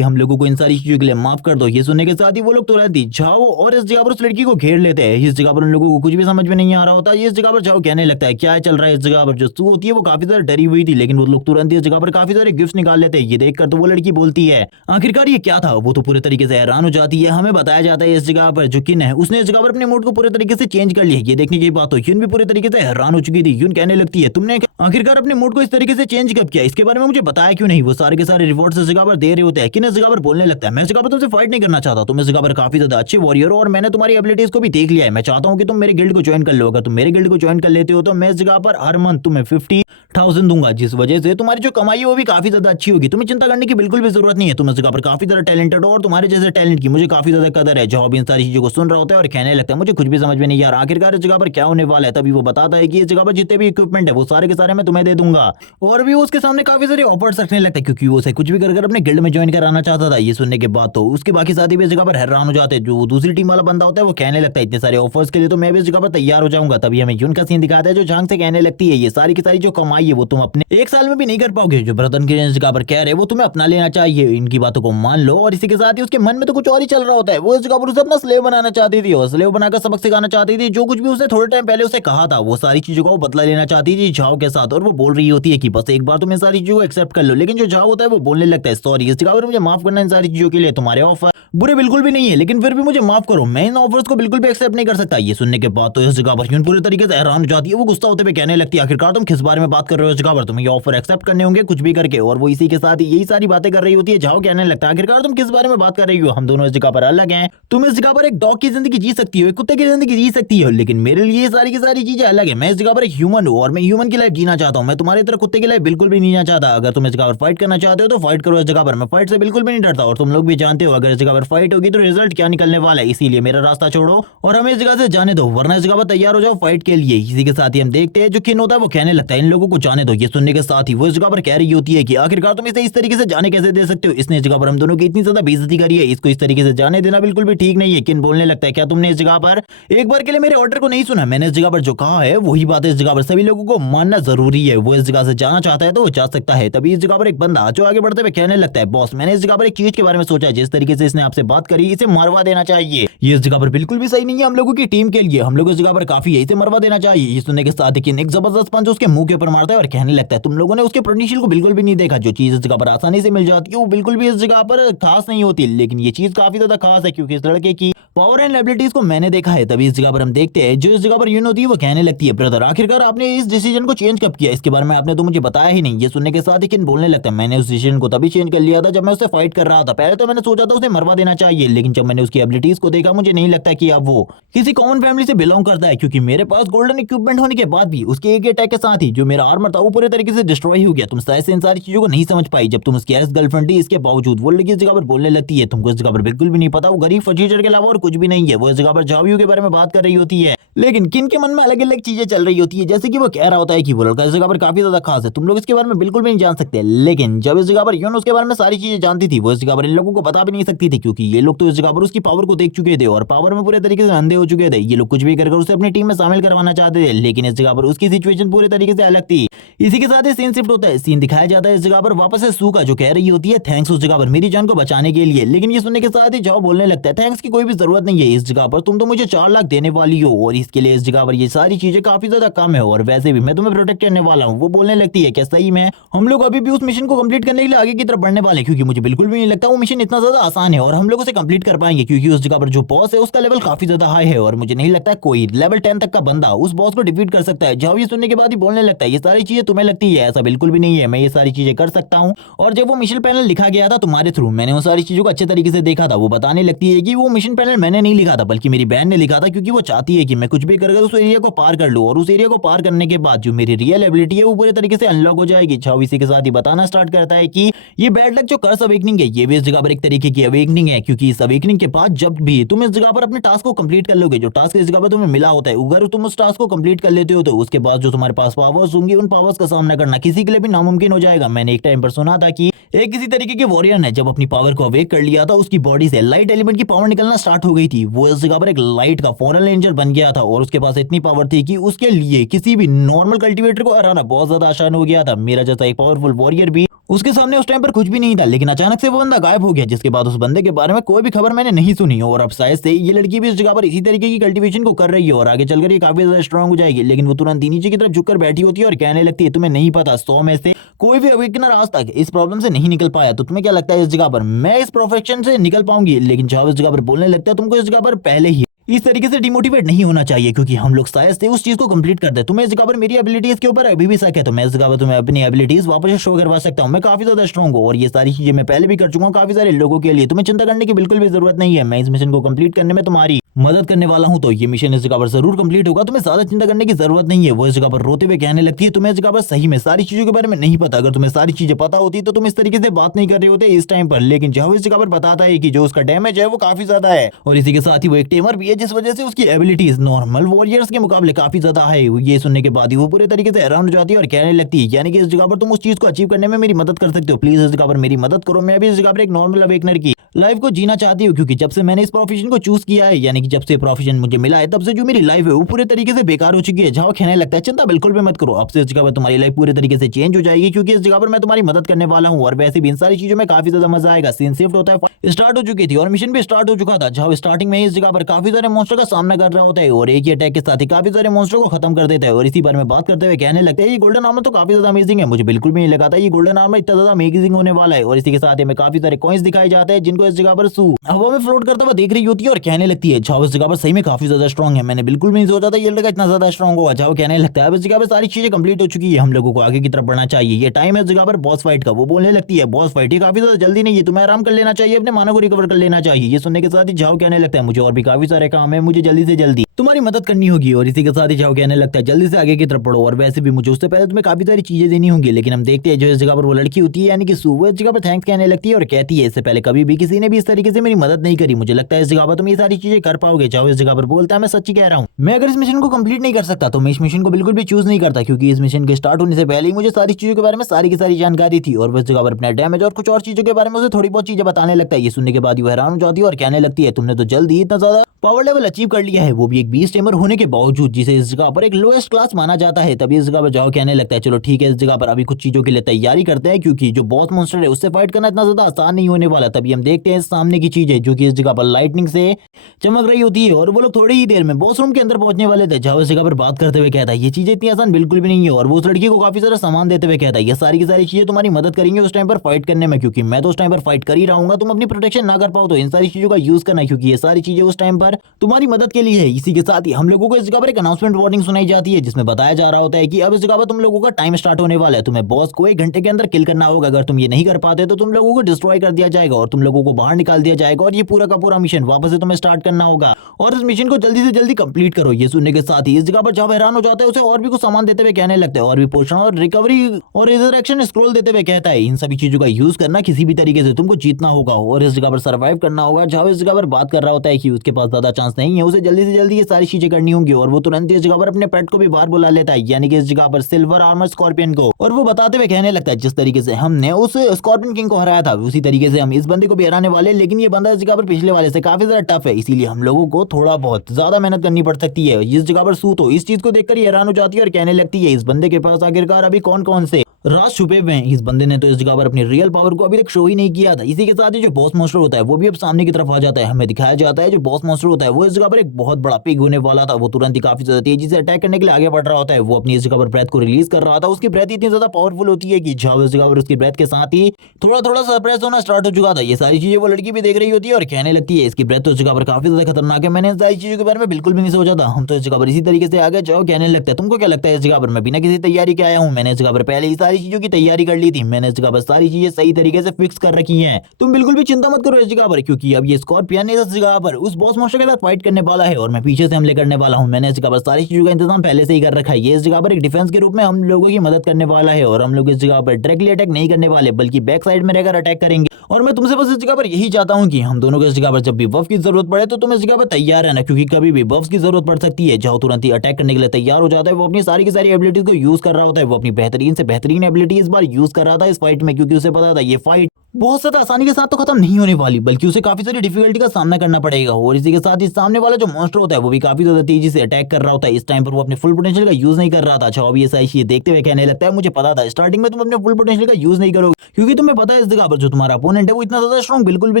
हम लोगों को इन सारी चीजों के लिए माफ कर दो। ये सुनने के साथ ही वो लोग तुरंत ही जाओ और इस जगह पर उस लड़की को घेर लेते हैं। इस जगह पर उन लोगों को कुछ भी समझ में नहीं आ रहा होता। इस जगह पर जाओ कहने लगता है, क्या चल रहा है इस जगह पर? जो सू होती है वो काफी ज्यादा डरी हुई थी, लेकिन वो लोग तुरंत इस जगह पर काफी सारे गिफ्ट निकाल लेते हैं। ये देखकर तो वो लड़की बोलती है, आखिरकार ये क्या था? वो तो पूरे तरीके से हैरान हो जाती है। हमें बताया जाता है इस जगह पर जो किन है उसने इस जगह पर अपने मूड को पूरे तरीके से चेंज कर लिया। ये देखने की बात तो यून भी पूरे तरीके से हैरान हो चुकी थी। यून कहने लगती है, तुमने आखिरकार अपने मूड को इस तरीके से चेंज कब किया? इसके बारे में मुझे बताया क्यों नहीं? वो सारे के सारे रिवॉर्ड्स इस जगह पर दे रहे होते हैं। किन इस जगह पर बोलने लगता है, मैं इस जगह पर तुमसे फाइट नहीं करना चाहता, तुम इस जगह पर काफी ज्यादा अच्छे वॉरियर हो और मैंने तुम्हारी एबिलिटीज को भी देख लिया है। मैं चाहता हूं कि तुम मेरे गिल्ड को ज्वाइन कर लो। अगर तुम मेरे गिल्ड को ज्वाइन कर लेते हो तो मैं इस जगह पर हर मंथ तुम्हें 50,000 दूंगा, जिस वजह से तुम्हारी जो कमाई है वो भी काफी ज्यादा अच्छी होगी। तुम्हें चिंता करने की बिल्कुल भी जरूरत नहीं है। तुम इस जगह पर काफी ज्यादा टैलेंटेड हो और तुम्हारे जैसे टैलेंट की मुझे काफी ज्यादा कदर है। जॉब इन सारी चीजों को सुन रहा होता है और कहने लगता है, मुझे कुछ भी समझ में नहीं आ रहा आखिरकार इस जगह पर क्या होने वाला है। तभी वो बताता है कि इस जगह पर जितने भी इक्विपमेंट है वो सारे के सारे मैं तुम्हें दे दूंगा, और भी वो उसके सामने काफी सारे ऑफर्स रखने लगता है, क्योंकि वो उसे कुछ भी कर अपने गिल्ड में ज्वाइन कराना चाहता था। ये सुनने के बाद तो उसके बाकी साथी भी इस जगह पर हैरान हो जाते हैं। जो दूसरी टीम वाला बंदा होता है वो कहने लगता है, इतने सारे ऑफर्स के लिए तो मैं भी इस जगह पर तैयार हो जाऊंगा। तभी हमें यून का सीन दिखाता है, जो झांग से कहने लगती है, ये सारी की सारी जो कमाई है वो तुम अपने 1 साल में भी नहीं कर पाओगे। जो ब्रदन की इस जगह पर कह रहे वो तुम्हें अपना लेना चाहिए, इनकी बातों को मान लो। और इसी के साथ ही उसके मन में तो कुछ और ही चल रहा होता है। वो इस जगह पर उसे अपना स्लेव बनाना चाहती थी और स्लेव बनाकर सबक सिखाना चाहती थी। जो कुछ भी उसने थोड़े टाइम पहले उसे कहा था वो सारी चीजों का वो बदला लेना चाहती थी झाओ के साथ। और वो बोल रही होती है कि बस एक बार तुम इन सारी चीजों को एक्सेप्ट कर लो, लेकिन जो झाओ होता है वो बोलने लगता है, सॉरी इस जगह पर मुझे माफ करना, इन सारी चीजों के लिए तुम्हारे ऑफर बुरे बिल्कुल भी नहीं है, लेकिन फिर भी मुझे माफ करो, मैं इन ऑफर्स को बिल्कुल भी एक्सेप्ट नहीं कर सकता। ये सुनने के बाद तो इस जगह पर यून पूरी तरीके से हैरान हो जाती है। वो गुस्सा होते हुए कहने लगती है, आखिरकार तुम किस बारे में बात कर रहे हो? इस जगह पर तुम्हें ये ऑफर एक्सेप्ट करने होंगे कुछ भी करके। और वो इसी के साथ यही सारी बातें कर रही होती है। झाओ कहने लगता है, आखिरकार तुम किस बारे में बात कर रही हो? हम दोनों इस जगह पर अलग हैं। तुम इस जगह पर एक डॉग की जिंदगी जी सकती हो, एक कुत्ते की जिंदगी जी सकती हो, लेकिन मेरे लिए ये सारी की सारी चीजें अलग है। मैं इस जगह पर एक ह्यूमन हूँ और मैं ह्यूमन की लाइफ जीना चाहता हूँ। मैं तुम्हारी तरह कुत्ते की लाइफ बिल्कुल भी नहीं जीना चाहता। अगर तुम इस जगह पर फाइट करना चाहते हो तो फाइट करो इस जगह पर, मैं फाइट से बिल्कुल भी नहीं डरता। और तुम लोग भी जानते हो अगर इस जगह पर फाइट होगी तो रिजल्ट क्या निकलने वाला है, इसीलिए मेरा रास्ता छोड़ो और हमें इस जगह से जाने दो, वरना इस जगह पर तैयार हो जाओ फाइट के लिए। इसी के साथ ही हम देखते हैं जो किन होता है वो कहने लगता है, इन लोगों को जाने दो। ये सुनने के साथ ही वो इस जगह पर कह रही होती है कि आखिरकार तुम इसे इस तरीके से जाने कैसे दे सकते हो? इसने इस जगह पर हम दोनों की इतनी ज्यादा बेइज्जती करी है, इसको इस तरीके से जाने देना बिल्कुल भी ठीक नहीं है। किन बोलने लगता है, क्या तुमने इस जगह पर एक बार के लिए मेरे ऑर्डर को नहीं सुना? मैंने इस जगह पर जो कहा है वही बात इस जगह पर सभी लोगों को मानना जरूरी है। वो इस जगह से जाना चाहता है तो वो जा सकता है। तभी इस जगह पर एक बंदा जो आगे बढ़ते हुए कहने लगता है, बॉस मैंने इस जगह पर एक चीज के बारे में सोचा, जिस तरीके से इसने आपसे बात करी इसे मरवा देना चाहिए। ये इस जगह पर बिल्कुल भी सही नहीं है हम लोगों की टीम के लिए, हम लोग इस जगह पर काफी है, इसे मरवा देना चाहिए। ये सुनने के साथ ही एक जबरदस्त पंच उसके मुंह के ऊपर मारता है और कहने लगता है तुम लोगों ने उसके पोटेंशियल को बिल्कुल भी नहीं देखा। जो चीज इस जगह पर आसानी से मिल जाती है वो बिल्कुल भी इस जगह पर खास नहीं होती, लेकिन ये चीज काफी ज्यादा खास है क्योंकि इस लड़के की पावर एंड एबिलिटीज को मैंने देखा है। तभी इस जगह पर हम देखते हैं जो इस जगह पर यून होती है वो कहने लगती है ब्रदर आखिरकार आपने इस डिसीजन को चेंज कब किया, इसके बारे में आपने तो मुझे बताया ही नहीं। ये सुनने के साथ ही किन बोलने लगता है मैंने उस डिसीजन को तभी चेंज कर लिया था जब मैं उससे फाइट कर रहा था। पहले तो मैंने सोचा था उसे मरवा देना चाहिए, लेकिन जब मैंने उसकी एबिलिटीज को देखा मुझे नहीं लगता कि अब वो किसी कॉमन फैमिली से बिलोंग करता है, क्योंकि मेरे पास गोल्डन इक्विपमेंट होने के बाद भी उसके एक अटैक के साथ ही जो मेरा आर्मर था वो पूरे तरीके से डिस्ट्रॉय हो गया। तुम शायद से इन सारी चीजों को नहीं समझ पाई जब तुम उसकी एस गर्लफ्रेंड थी, इसके बावजूद वो लड़की इस जगह पर बोलने लगती है तुमको इस जगह पर बिल्कुल भी नहीं पता वो गरीब फटीचर के अलावा और कुछ भी नहीं है। वो इस जगह पर जावियों के बारे में बात कर रही होती है, लेकिन किन के मन में अलग अलग चीजें चल रही होती है। जैसे कि वो कह रहा होता है कि वो लड़का इस जगह पर काफी ज्यादा खास है, तुम लोग इसके बारे में बिल्कुल भी नहीं जान सकते। लेकिन जब इस जगह पर यून उसके बारे में सारी चीजें जानती थी वो इस जगह पर इन लोगों को बता भी नहीं सकती थी, क्योंकि ये लोग तो इस जगह पर उसकी पावर को देख चुके थे और पावर में पूरे तरीके से अंधे हो चुके थे। ये लोग कुछ भी कर उसे अपनी टीम में शामिल करवाना चाहते थे, लेकिन इस जगह पर उसकी सिचुएशन पूरे तरीके से अलग थी। इसी के साथ ही सीन शिफ्ट होता है, सीन दिखाया जाता है इस जगह पर वापस से सू का, जो कह रही होती है थैंक्स उस जगह पर मेरी जान को बचाने के लिए। लेकिन ये सुनने के साथ ही जाओ बोलने लगता है थैंक्स की कोई भी जरूरत नहीं है इस जगह पर, तुम तो मुझे 4 लाख देने वाली हो और इसके लिए इस जगह पर ये सारी चीजें काफी ज्यादा कम है और वैसे भी मैं तुम्हें प्रोटेक्ट करने वाला हूँ। वो बोलने लगती है क्या सही में हम लोग अभी भी उस मिशन को कंप्लीट करने के लिए आगे की तरफ बढ़ने वाले, क्योंकि मुझे बिल्कुल भी नहीं लगता वो मिशन इतना ज्यादा आसान है और हम लोग उसे कंप्लीट कर पाएंगे, क्योंकि उस जगह पर जो बॉस है उसका लेवल काफी ज्यादा हाई है और मुझे नहीं लगता कोई लेवल 10 तक का बंदा उस बॉस को डिफीट कर सकता है। जाओ ये सुनने के बाद ही बोलने लगता है ये सारी चीजें तुम्हें लगती है, ऐसा बिल्कुल भी नहीं है, मैं ये सारी चीजें कर सकता हूँ। और जब वो मिशन पैनल लिखा गया था तुम्हारे थ्रू मैंने उन सारी चीजों को अच्छे तरीके से देखा था। वो बताने लगती है कि वो मिशन पैनल मैंने नहीं लिखा था बल्कि मेरी बहन ने लिखा था, क्योंकि वो चाहती है कि मैं कुछ भी कर उस एरिया को पार कर लूं और उस एरिया को पार करने के बाद जो मेरी रियल एबिलिटी है वो पूरे तरीके से अनलॉक हो जाएगी। छाव इसी के साथ ही बताना स्टार्ट करता है कि ये बैड लक जो कर्स अवेकनिंग है ये भी इस जगह पर एक तरीके की अवेकनिंग है, क्योंकि इस अवेकनिंग के बाद जब भी तुम इस जगह पर अपने टास्क को कंप्लीट कर लोगे, जो टास्क इस जगह पर तुम्हें मिला होता है, अगर तुम उस टास्क को कंप्लीट कर लेते हो तो उसके बाद जो तुम्हारे पास पावर्स होंगी उन पावर्स का सामना करना किसी के लिए भी नामुमकिन हो जाएगा। मैंने एक टाइम पर सुना था कि एक किसी तरीके के वॉरियर ने जब अपनी पावर को अवेक कर लिया था उसकी बॉडी से लाइट एलिमेंट की पावर निकलना स्टार्ट हो गई थी। वो इस जगह पर एक लाइट का फॉरन रेंजर बन गया था और उसके पास इतनी पावर थी कि उसके लिए किसी भी नॉर्मल कल्टीवेटर को हराना बहुत ज्यादा आसान हो गया था। मेरा जैसा एक पावरफुल वॉरियर भी उसके सामने उस टाइम पर कुछ भी नहीं था, लेकिन अचानक से वो बंदा गायब हो गया, जिसके बाद उस बंदे के बारे में कोई भी खबर मैंने नहीं सुनी और अब शायद से ये लड़की भी इस जगह पर इसी तरीके की कल्टीवेशन को कर रही है और आगे चलकर ये काफी ज्यादा स्ट्रांग हो जाएगी। लेकिन वो तुरंत नीचे की तरफ झुककर बैठी होती है और कहने लगती है तुम्हें नहीं पता 100 में से कोई भी अवेकनर आज तक इस प्रॉब्लम से नहीं निकल पाया, तो तुम्हें क्या लगता है इस जगह पर मैं इस प्रोफेशन से निकल पाऊंगी? लेकिन जब इस जगह पर बोलने लगता है तुमको इस जगह पर पहले ही इस तरीके से डिमोटिवेट नहीं होना चाहिए, क्योंकि हम लोग शायद से उस चीज को कंप्लीट करते हैं। तुम्हें इस जगह पर मेरी एबिलिटीज के ऊपर अभी भी शक है तो मैं इस जगह पर तुम्हें अपनी एबिलिटीज वापस शो करवा सकता हूं। मैं काफी ज्यादा स्ट्रांग हूं और ये सारी चीजें मैं पहले भी कर चुका हूं काफी सारे लोगों के लिए, तुम्हें चिंता करने की बिल्कुल भी जरूरत नहीं है। मैं इस मिशन को कंप्लीट करने में तुम्हारी मदद करने वाला हूं, तो ये मिशन इस जगह पर जरूर कंप्लीट होगा, तुम्हें ज्यादा चिंता करने की जरूरत नहीं है। वो इस जगह पर रोते हुए कहने लगती है तुम्हें इस जगह पर सही में सारी चीजों के बारे में नहीं पता, अगर तुम्हें सारी चीजें पता होती तो तुम इस तरीके से बात नहीं कर रहे होते इस टाइम पर। लेकिन जब इस जगह पर बताता है कि जो उसका डैमेज है वो काफी ज्यादा है और इसी के साथ ही वो एक टेमर भी है, जिस वजह से उसकी एबिलिटीज नॉर्मल वॉरियर्स के मुकाबले काफी ज्यादा है। ये सुनने के बाद ही वो पूरे तरीके से हैरान हो जाती है और कहने लगती है यानी कि इस जगह पर तुम उस चीज को अचीव करने में मेरी मदद कर सकते हो, प्लीज इस जगह पर मेरी मदद करो। मैं भी इस जगह पर एक नॉर्मल अवेकनर की लाइफ को जीना चाहती हूँ, क्योंकि जब से मैंने इस प्रोफेशन को चूज किया है, यानी कि जब से प्रोफेशन मुझे मिला है, तब से जो मेरी लाइफ है वो पूरे तरीके से बेकार हो चुकी है। जाओ कहने लगता है चिंता बिल्कुल भी मत करो, अब से इस जगह पर तुम्हारी लाइफ पूरे तरीके से चेंज हो जाएगी, क्योंकि इस जगह पर मैं तुम्हारी मदद करने वाला हूँ और वैसे भी इन सारी चीजों में काफी ज्यादा मजा आएगा। सीन शिफ्ट होता है, स्टार्ट हो चुकी थी और मिशन भी स्टार्ट हो चुका था। जाओ स्टार्टिंग में इस जगह पर काफी सारे मॉन्स्टर का सामना कर रहा होता है और एक ही अटैक के साथ ही काफी सारे मॉन्स्टर को खत्म कर देता है और इसी बारे में बात करते हुए कहने लगता है ये गोल्डन आर्मर तो काफी ज्यादा अमेजिंग है, मुझे बिल्कुल भी नहीं लगा था ये गोल्डन आर्मर इतना ज्यादा अमेजिंग होने वाला है। और इसी के साथ हमें काफी सारे कॉइंस दिखाए जाते हैं जिनको इस जगह पर सू हवा में फ्लोट करता हुआ देख रही होती है और कहने लगती है जाओ इस जगह पर सही में काफी ज्यादा स्ट्रांग है, मैंने बिल्कुल भी नहीं सोचा था ये लड़का इतना ज्यादा स्ट्रांग होगा। जाओ कहने लगता है अब इस जगह पर सारी चीजें कंप्लीट हो चुकी है, हम लोगों को आगे की तरफ बढ़ना चाहिए, ये टाइम है इस जगह पर बॉस फाइट का। वो बोलने लगती है बॉस फाइट ये काफी ज्यादा जल्दी नहीं है, तुम्हें आराम कर लेना चाहिए, अपने मानव को रिकवर कर लेना चाहिए। ये सुनने के साथ ही जाओ कहने लगता है मुझे और भी काफी सारे काम है, मुझे जल्दी से जल्दी तुम्हारी मदद करनी होगी। और इसी के साथ ही जाओ कहने लगता है जल्दी से आगे की तरफ बढ़ो और वैसे भी मुझे उससे पहले तुम्हें काफी सारी चीजें देनी होंगी। लेकिन हम देखते हैं जो इस जगह पर वो लड़की होती है यानी कि सू, वो इस जगह पर थैंक्स कहने लगती है और कहती है इससे पहले कभी भी किसी ने भी इस तरीके से मेरी मदद नहीं करी, मुझे लगता है इस जगह पर तुम ये सारी चीजें कर पाओगे। जाओ इस जगह पर बोलता है मैं सच्ची कह रहा हूँ, मैं अगर इस मिशन को कंप्लीट नहीं कर सकता तो मैं इस मिशन को बिल्कुल भी चूज नहीं करता, क्योंकि इस मिशन के स्टार्ट होने से पहले ही मुझे सारी चीजों के बारे में सारी की सारी जानकारी थी और वो इस जगह पर अपना डैमेज और कुछ और चीजों के बारे में उसे थोड़ी बहुत चीजें बताने लगता है। ये सुनने के बाद वो हैरान हो जाती है और कहने लगती है तुमने तो जल्दी इतना ज्यादा पावर लेवल अचीव कर लिया है, वो भी एक बीस्ट टेमर होने के बावजूद, जिसे इस जगह पर एक लोएस्ट क्लास माना जाता है। तभी इस जगह पर जाओ कहने लगता है चलो ठीक है, इस जगह पर अभी कुछ चीजों के लिए तैयारी करते हैं, क्योंकि जो बॉस मॉन्स्टर है उससे फाइट करना इतना ज्यादा आसान नहीं होने वाला। तभी हम देखते हैं सामने की चीज है जो कि इस जगह पर लाइटनिंग से चमक रही होती है, और वो लोग थोड़ी ही देर में बॉस रूम के अंदर पहुंचने वाले थे। जाओ इस जगह पर बात करते हुए कहता है ये चीजें इतनी आसान बिल्कुल भी नहीं है, और वो उस लड़की को काफी सारा सामान देते हुए कहता है ये सारी की सारी चीजें तुम्हारी मदद करेंगे उस टाइम पर फाइट करने में, क्योंकि मैं तो उस टाइम पर फाइट कर ही रहूंगा, तुम अपनी प्रोटेक्शन ना कर पाओ तो इन सारी चीजों का यूज करना, क्योंकि ये सारी चीजें उस टाइम पर तुम्हारी मदद के लिए है। इसी के साथ ही हम लोगों को इस जगह पर एक अनाउंसमेंट वार्निंग सुनाई जाती है, जिसमें बताया जा रहा होता है कि अब इस जगह पर तुम लोगों का टाइम स्टार्ट होने वाला है, तुम्हें बॉस को 1 घंटे के अंदर किल करना होगा। अगर तुम ये नहीं कर पाते तो तुम लोगों को डिस्ट्रॉय कर दिया जाएगा और तुम लोगों को बाहर निकाल दिया जाएगा, और ये पूरा का पूरा मिशन वापस से तुम्हें स्टार्ट करना होगा, और इस मिशन को जल्दी से जल्दी कंप्लीट करो। ये सुनने के साथ ही इस जगह पर जब हैरान हो जाता है, उसे और भी कुछ सामान देते हुए कहने लगते हैं, और भी पोषण और रिकवरी और रिजरेक्शन स्क्रॉल देते हुए कहता है इन सभी चीजों का यूज करना, किसी भी तरीके से तुमको जीतना होगा और इस जगह पर सर्वाइव करना होगा। जब इस जगह पर बात कर रहा होता है कि उसके पास ज्यादा चांस नहीं है, उसे जल्दी से जल्दी ये सारी चीजें करनी होंगी, और वो तुरंत इस जगह पर अपने पेट को भी बाहर बुला लेता है, यानी कि इस जगह पर सिल्वर आर्मर स्कॉर्पियन को, और वो बताते हुए कहने लगता है जिस तरीके से हमने उस स्कॉर्पियन किंग को हराया था उसी तरीके से हम इस बंदे को भी हराने वाले, लेकिन ये बंदा इस जगह पर पिछले वाले से काफी ज्यादा टफ है, इसीलिए हम लोगों को थोड़ा बहुत ज्यादा मेहनत करनी पड़ सकती है। इस जगह पर सू तो इस चीज को देखकर ये हैरान हो जाती है और कहने लगती है इस बंदे के पास आखिरकार अभी कौन कौन से राज छुपे हुए हैं। इस बंदे ने तो इस जगह पर अपनी रियल पावर को अभी तक शो ही नहीं किया था। इसी के साथ ही जो बॉस मॉन्स्टर होता है वो भी अब सामने की तरफ आ जाता है। हमें दिखाया जाता है जो बॉस मॉन्स्टर होता है वो इस जगह पर एक बहुत बड़ा पिग होने वाला था। वो तुरंत ही काफी ज्यादा तेजी से अटैक करने के लिए आगे बढ़ रहा होता है। वो अपनी इस जगह पर ब्रेथ को रिलीज कर रहा था। उसकी ब्रेथ इतनी ज्यादा पावरफुल होती है कि जब इस जगह पर उसकी ब्रेथ के साथ ही थोड़ा थोड़ा सरप्राइज होना स्टार्ट हो चुका था। ये सारी चीजें वो लड़की भी देख रही होती है और कहने लगती है इसकी ब्रेथ तो इस जगह पर काफी ज्यादा खतरनाक है, मैंने इन सारी चीजों के बारे में बिल्कुल भी नहीं सोचा था। हम तो इस जगह पर इसी तरीके से आगे जाओ कहने लगता है तुमको क्या लगता है इस जगह पर मैं बिना किसी तैयारी के आया हूँ? मैंने इस जगह पर पहले ही सारी चीजों की तैयारी कर ली थी। मैंने इस जगह पर सारी चीजें सही तरीके से फिक्स कर रखी हैं। तुम बिल्कुल भी चिंता मत करो इस जगह पर, क्योंकि अब ये स्कॉर्पियन इस जगह पर उस बॉस मॉन्स्टर के साथ फाइट करने वाला है और मैं पीछे से हमले करने वाला हूँ। मैंने इस जगह पर सारी चीजों का इंतजाम पहले से ही कर रखा है। ये इस जगह पर एक डिफेंस के रूप में हम लोगों की मदद करने वाला है और हम लोग इस जगह पर डायरेक्टली अटैक नहीं करने वाले बल्कि बैक साइड में रहकर अटैक करेंगे। और मैं तुमसे बस इस जगह पर यही चाहता हूँ कि हम दोनों को इस जगह पर जब भी बफ की जरूरत पड़े तो तुम इस जगह पर तैयार रहना, क्योंकि कभी भी बफ्स की जरूरत पड़ सकती है। जाओ तुरंत ही अटैक करने के लिए तैयार हो जाता है। वो अपनी सारी की सारी एबिलिटीज को यूज कर रहा होता है। वो अपनी बेहतरीन से बेहतरीन एबिलिटी इस बार यूज कर रहा था इस फाइट में, क्योंकि उसे पता था ये फाइट बहुत ज्यादा आसानी के साथ तो खत्म नहीं होने वाली, बल्कि उसे काफी सारी डिफिकल्टी का सामना करना पड़ेगा। और इसी के साथ ही सामने वाला जो मॉन्स्टर होता है वो भी काफी ज्यादा तेजी से अटैक कर रहा होता है। इस टाइम पर वो अपने फुल पोटेंशियल का यूज नहीं कर रहा था। अच्छा अब ये सारी चीजें देखते हुए कहने लगता है मुझे पता था स्टार्टिंग में तुम अपने फुल पोटेंशियल का यूज नहीं करोगे, क्योंकि तुम्हें पता है इस जगह पर जो तुम्हारा अपोनेंट है वो इतना ज्यादा स्ट्रॉन्ग बिल्कुल भी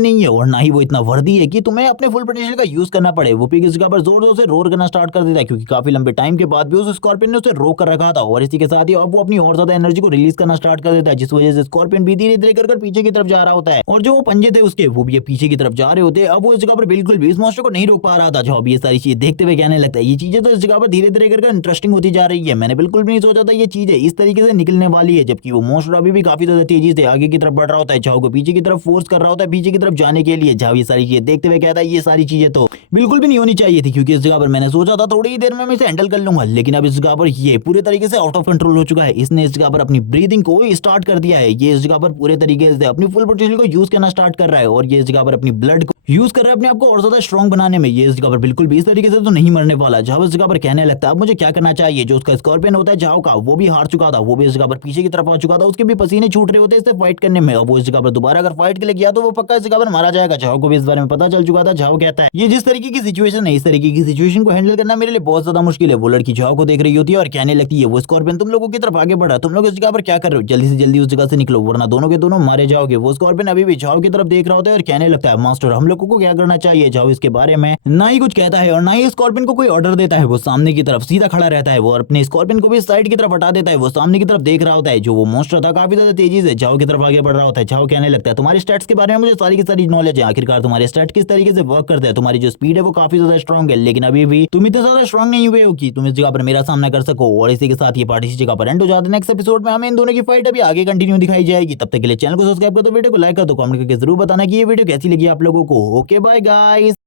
नहीं है और ना ही वो इतना वर्दी है कि तुम्हें अपने फुल पोटेंशियल का यूज करना पड़े। वो पिग इस जगह पर जोर जोर से रोर करना स्टार्ट कर देता है, क्योंकि काफी लंबे टाइम के बाद भी उस स्कॉर्पियन ने उसे रोक कर रखा था। और इसी के साथ ही अब वो अपनी और ज्यादा एनर्जी को रिलीज करना स्टार्ट कर देता है, जिस वजह से स्कॉर्पियन भी धीरे धीरे कर पीछे की तरफ जा रहा होता है और जो वो पंजे थे उसके वो भी पीछे की तरफ जा रहे होते हैं। अब वो इस जगह पर बिल्कुल भी इस मॉन्स्टर को नहीं रोक पा रहा था। जो अब ये सारी चीजें देखते हुए कहने लगता है ये चीजें तो इस जगह पर धीरे धीरे कर इंटरेस्टिंग होती जा रही है। मैंने बिल्कुल भी नहीं सोचा था ये चीजें इस तरीके से निकलने वाली है, जबकि वो मॉन्स्टर अभी भी काफी ज्यादा तेजी से आगे की तरफ बढ़ रहा होता है। जाओ को पीछे की तरफ फोर्स कर रहा होता है पीछे की तरफ जाने के लिए। जाओ ये सारी चीजें देखते हुए कहता है ये सारी चीजें तो बिल्कुल भी नहीं होनी चाहिए थी, क्योंकि इस जगह पर मैंने सोचा था थोड़ी ही देर में मैं इसे हैंडल कर लूंगा, लेकिन अब इस जगह पर ये पूरे तरीके से आउट ऑफ कंट्रोल हो चुका है। इसने इस जगह पर अपनी ब्रीदिंग को स्टार्ट कर दिया है। ये इस जगह पर पूरे तरीके से अपनी फुल पोटेंशियल को यूज करना स्टार्ट कर रहा है और ये इस जगह पर अपनी ब्लड को यूज कर रहा है अपने आप को और ज्यादा स्ट्रॉन्ग बनाने में। ये इस जगह पर बिल्कुल भी इस तरीके से तो नहीं मरने वाला। जब इस जगह पर कहने लगता है अब मुझे क्या करना चाहिए। जो उसका स्कॉर्पियन होता है जाओ का वो भी हार चुका था। वो भी इस जगह पर पीछे की तरफ आ चुका था। उसके भी पसीने छूट रहे होते इससे फाइट करने में। अब वो इस जगह पर दोबारा अगर फाइट के लिए गया तो वो पक्का इस जगह पर मारा जाएगा। जाओ को भी इस बारे में पता चल चुका था। जाओ कहता है ये जिस तरीके की सिचुएशन है इस तरीके की सिचुएशन को हैंडल करना मेरे लिए बहुत ज्यादा मुश्किल है। वो लड़की जाओ को देख रही होती है और कहने लगती है वो स्कॉर्पियन तुम लोगों की तरफ आगे बढ़ा, तुम लोग इस जगह पर क्या कर रहे हो, जल्दी से जल्दी उस जगह से निकलो वरना दोनों के दोनों मारे जाओगे। वो स्कॉर्पियन अभी भी जाओ की तरफ देख रहा होता है और कहने लगता है मास्टर हम लोगों को क्या करना चाहिए। जाओ इसके बारे में ना ही कुछ कहता है और ना ही स्कॉर्पियन को कोई ऑर्डर देता है। वो सामने की तरफ सीधा खड़ा रहता है। वो अपने स्कॉर्पियन को भी साइड की तरफ हटा देता है। वो सामने की तरफ देख रहा होता है। जो वो मॉन्स्टर था काफी ज्यादा तेजी से जाओ की तरफ आगे बढ़ रहा होता है। जाओ कहने लगता है तुम्हारी स्टैट्स के बारे में मुझे सारी की सारी नॉलेज है। आखिरकार तुम्हारे स्टैट किस तरीके से वर्क करते हैं, तुम्हारी जो स्पीड है वो काफी ज्यादा स्ट्रॉन्ग है, लेकिन अभी भी तुम इतने ज्यादा स्ट्रॉन्ग नहीं हुए हो कि तुम इस जगह पर मेरा सामना कर सको। और इसी के साथ ये पार्टी इसी जगह पर एंड हो जाता है। नेक्स्ट एपिसोड में हमें इन दोनों की फाइट अभी आगे कंटिन्यू दिखाई जाएगी। तब तक के लिए चैनल को सब्सक्राइब कर दो, वीडियो को लाइक कर दो, कमेंट करके जरूर बताना कि ये वीडियो कैसी लगी आप लोगों को। Okay bye guys.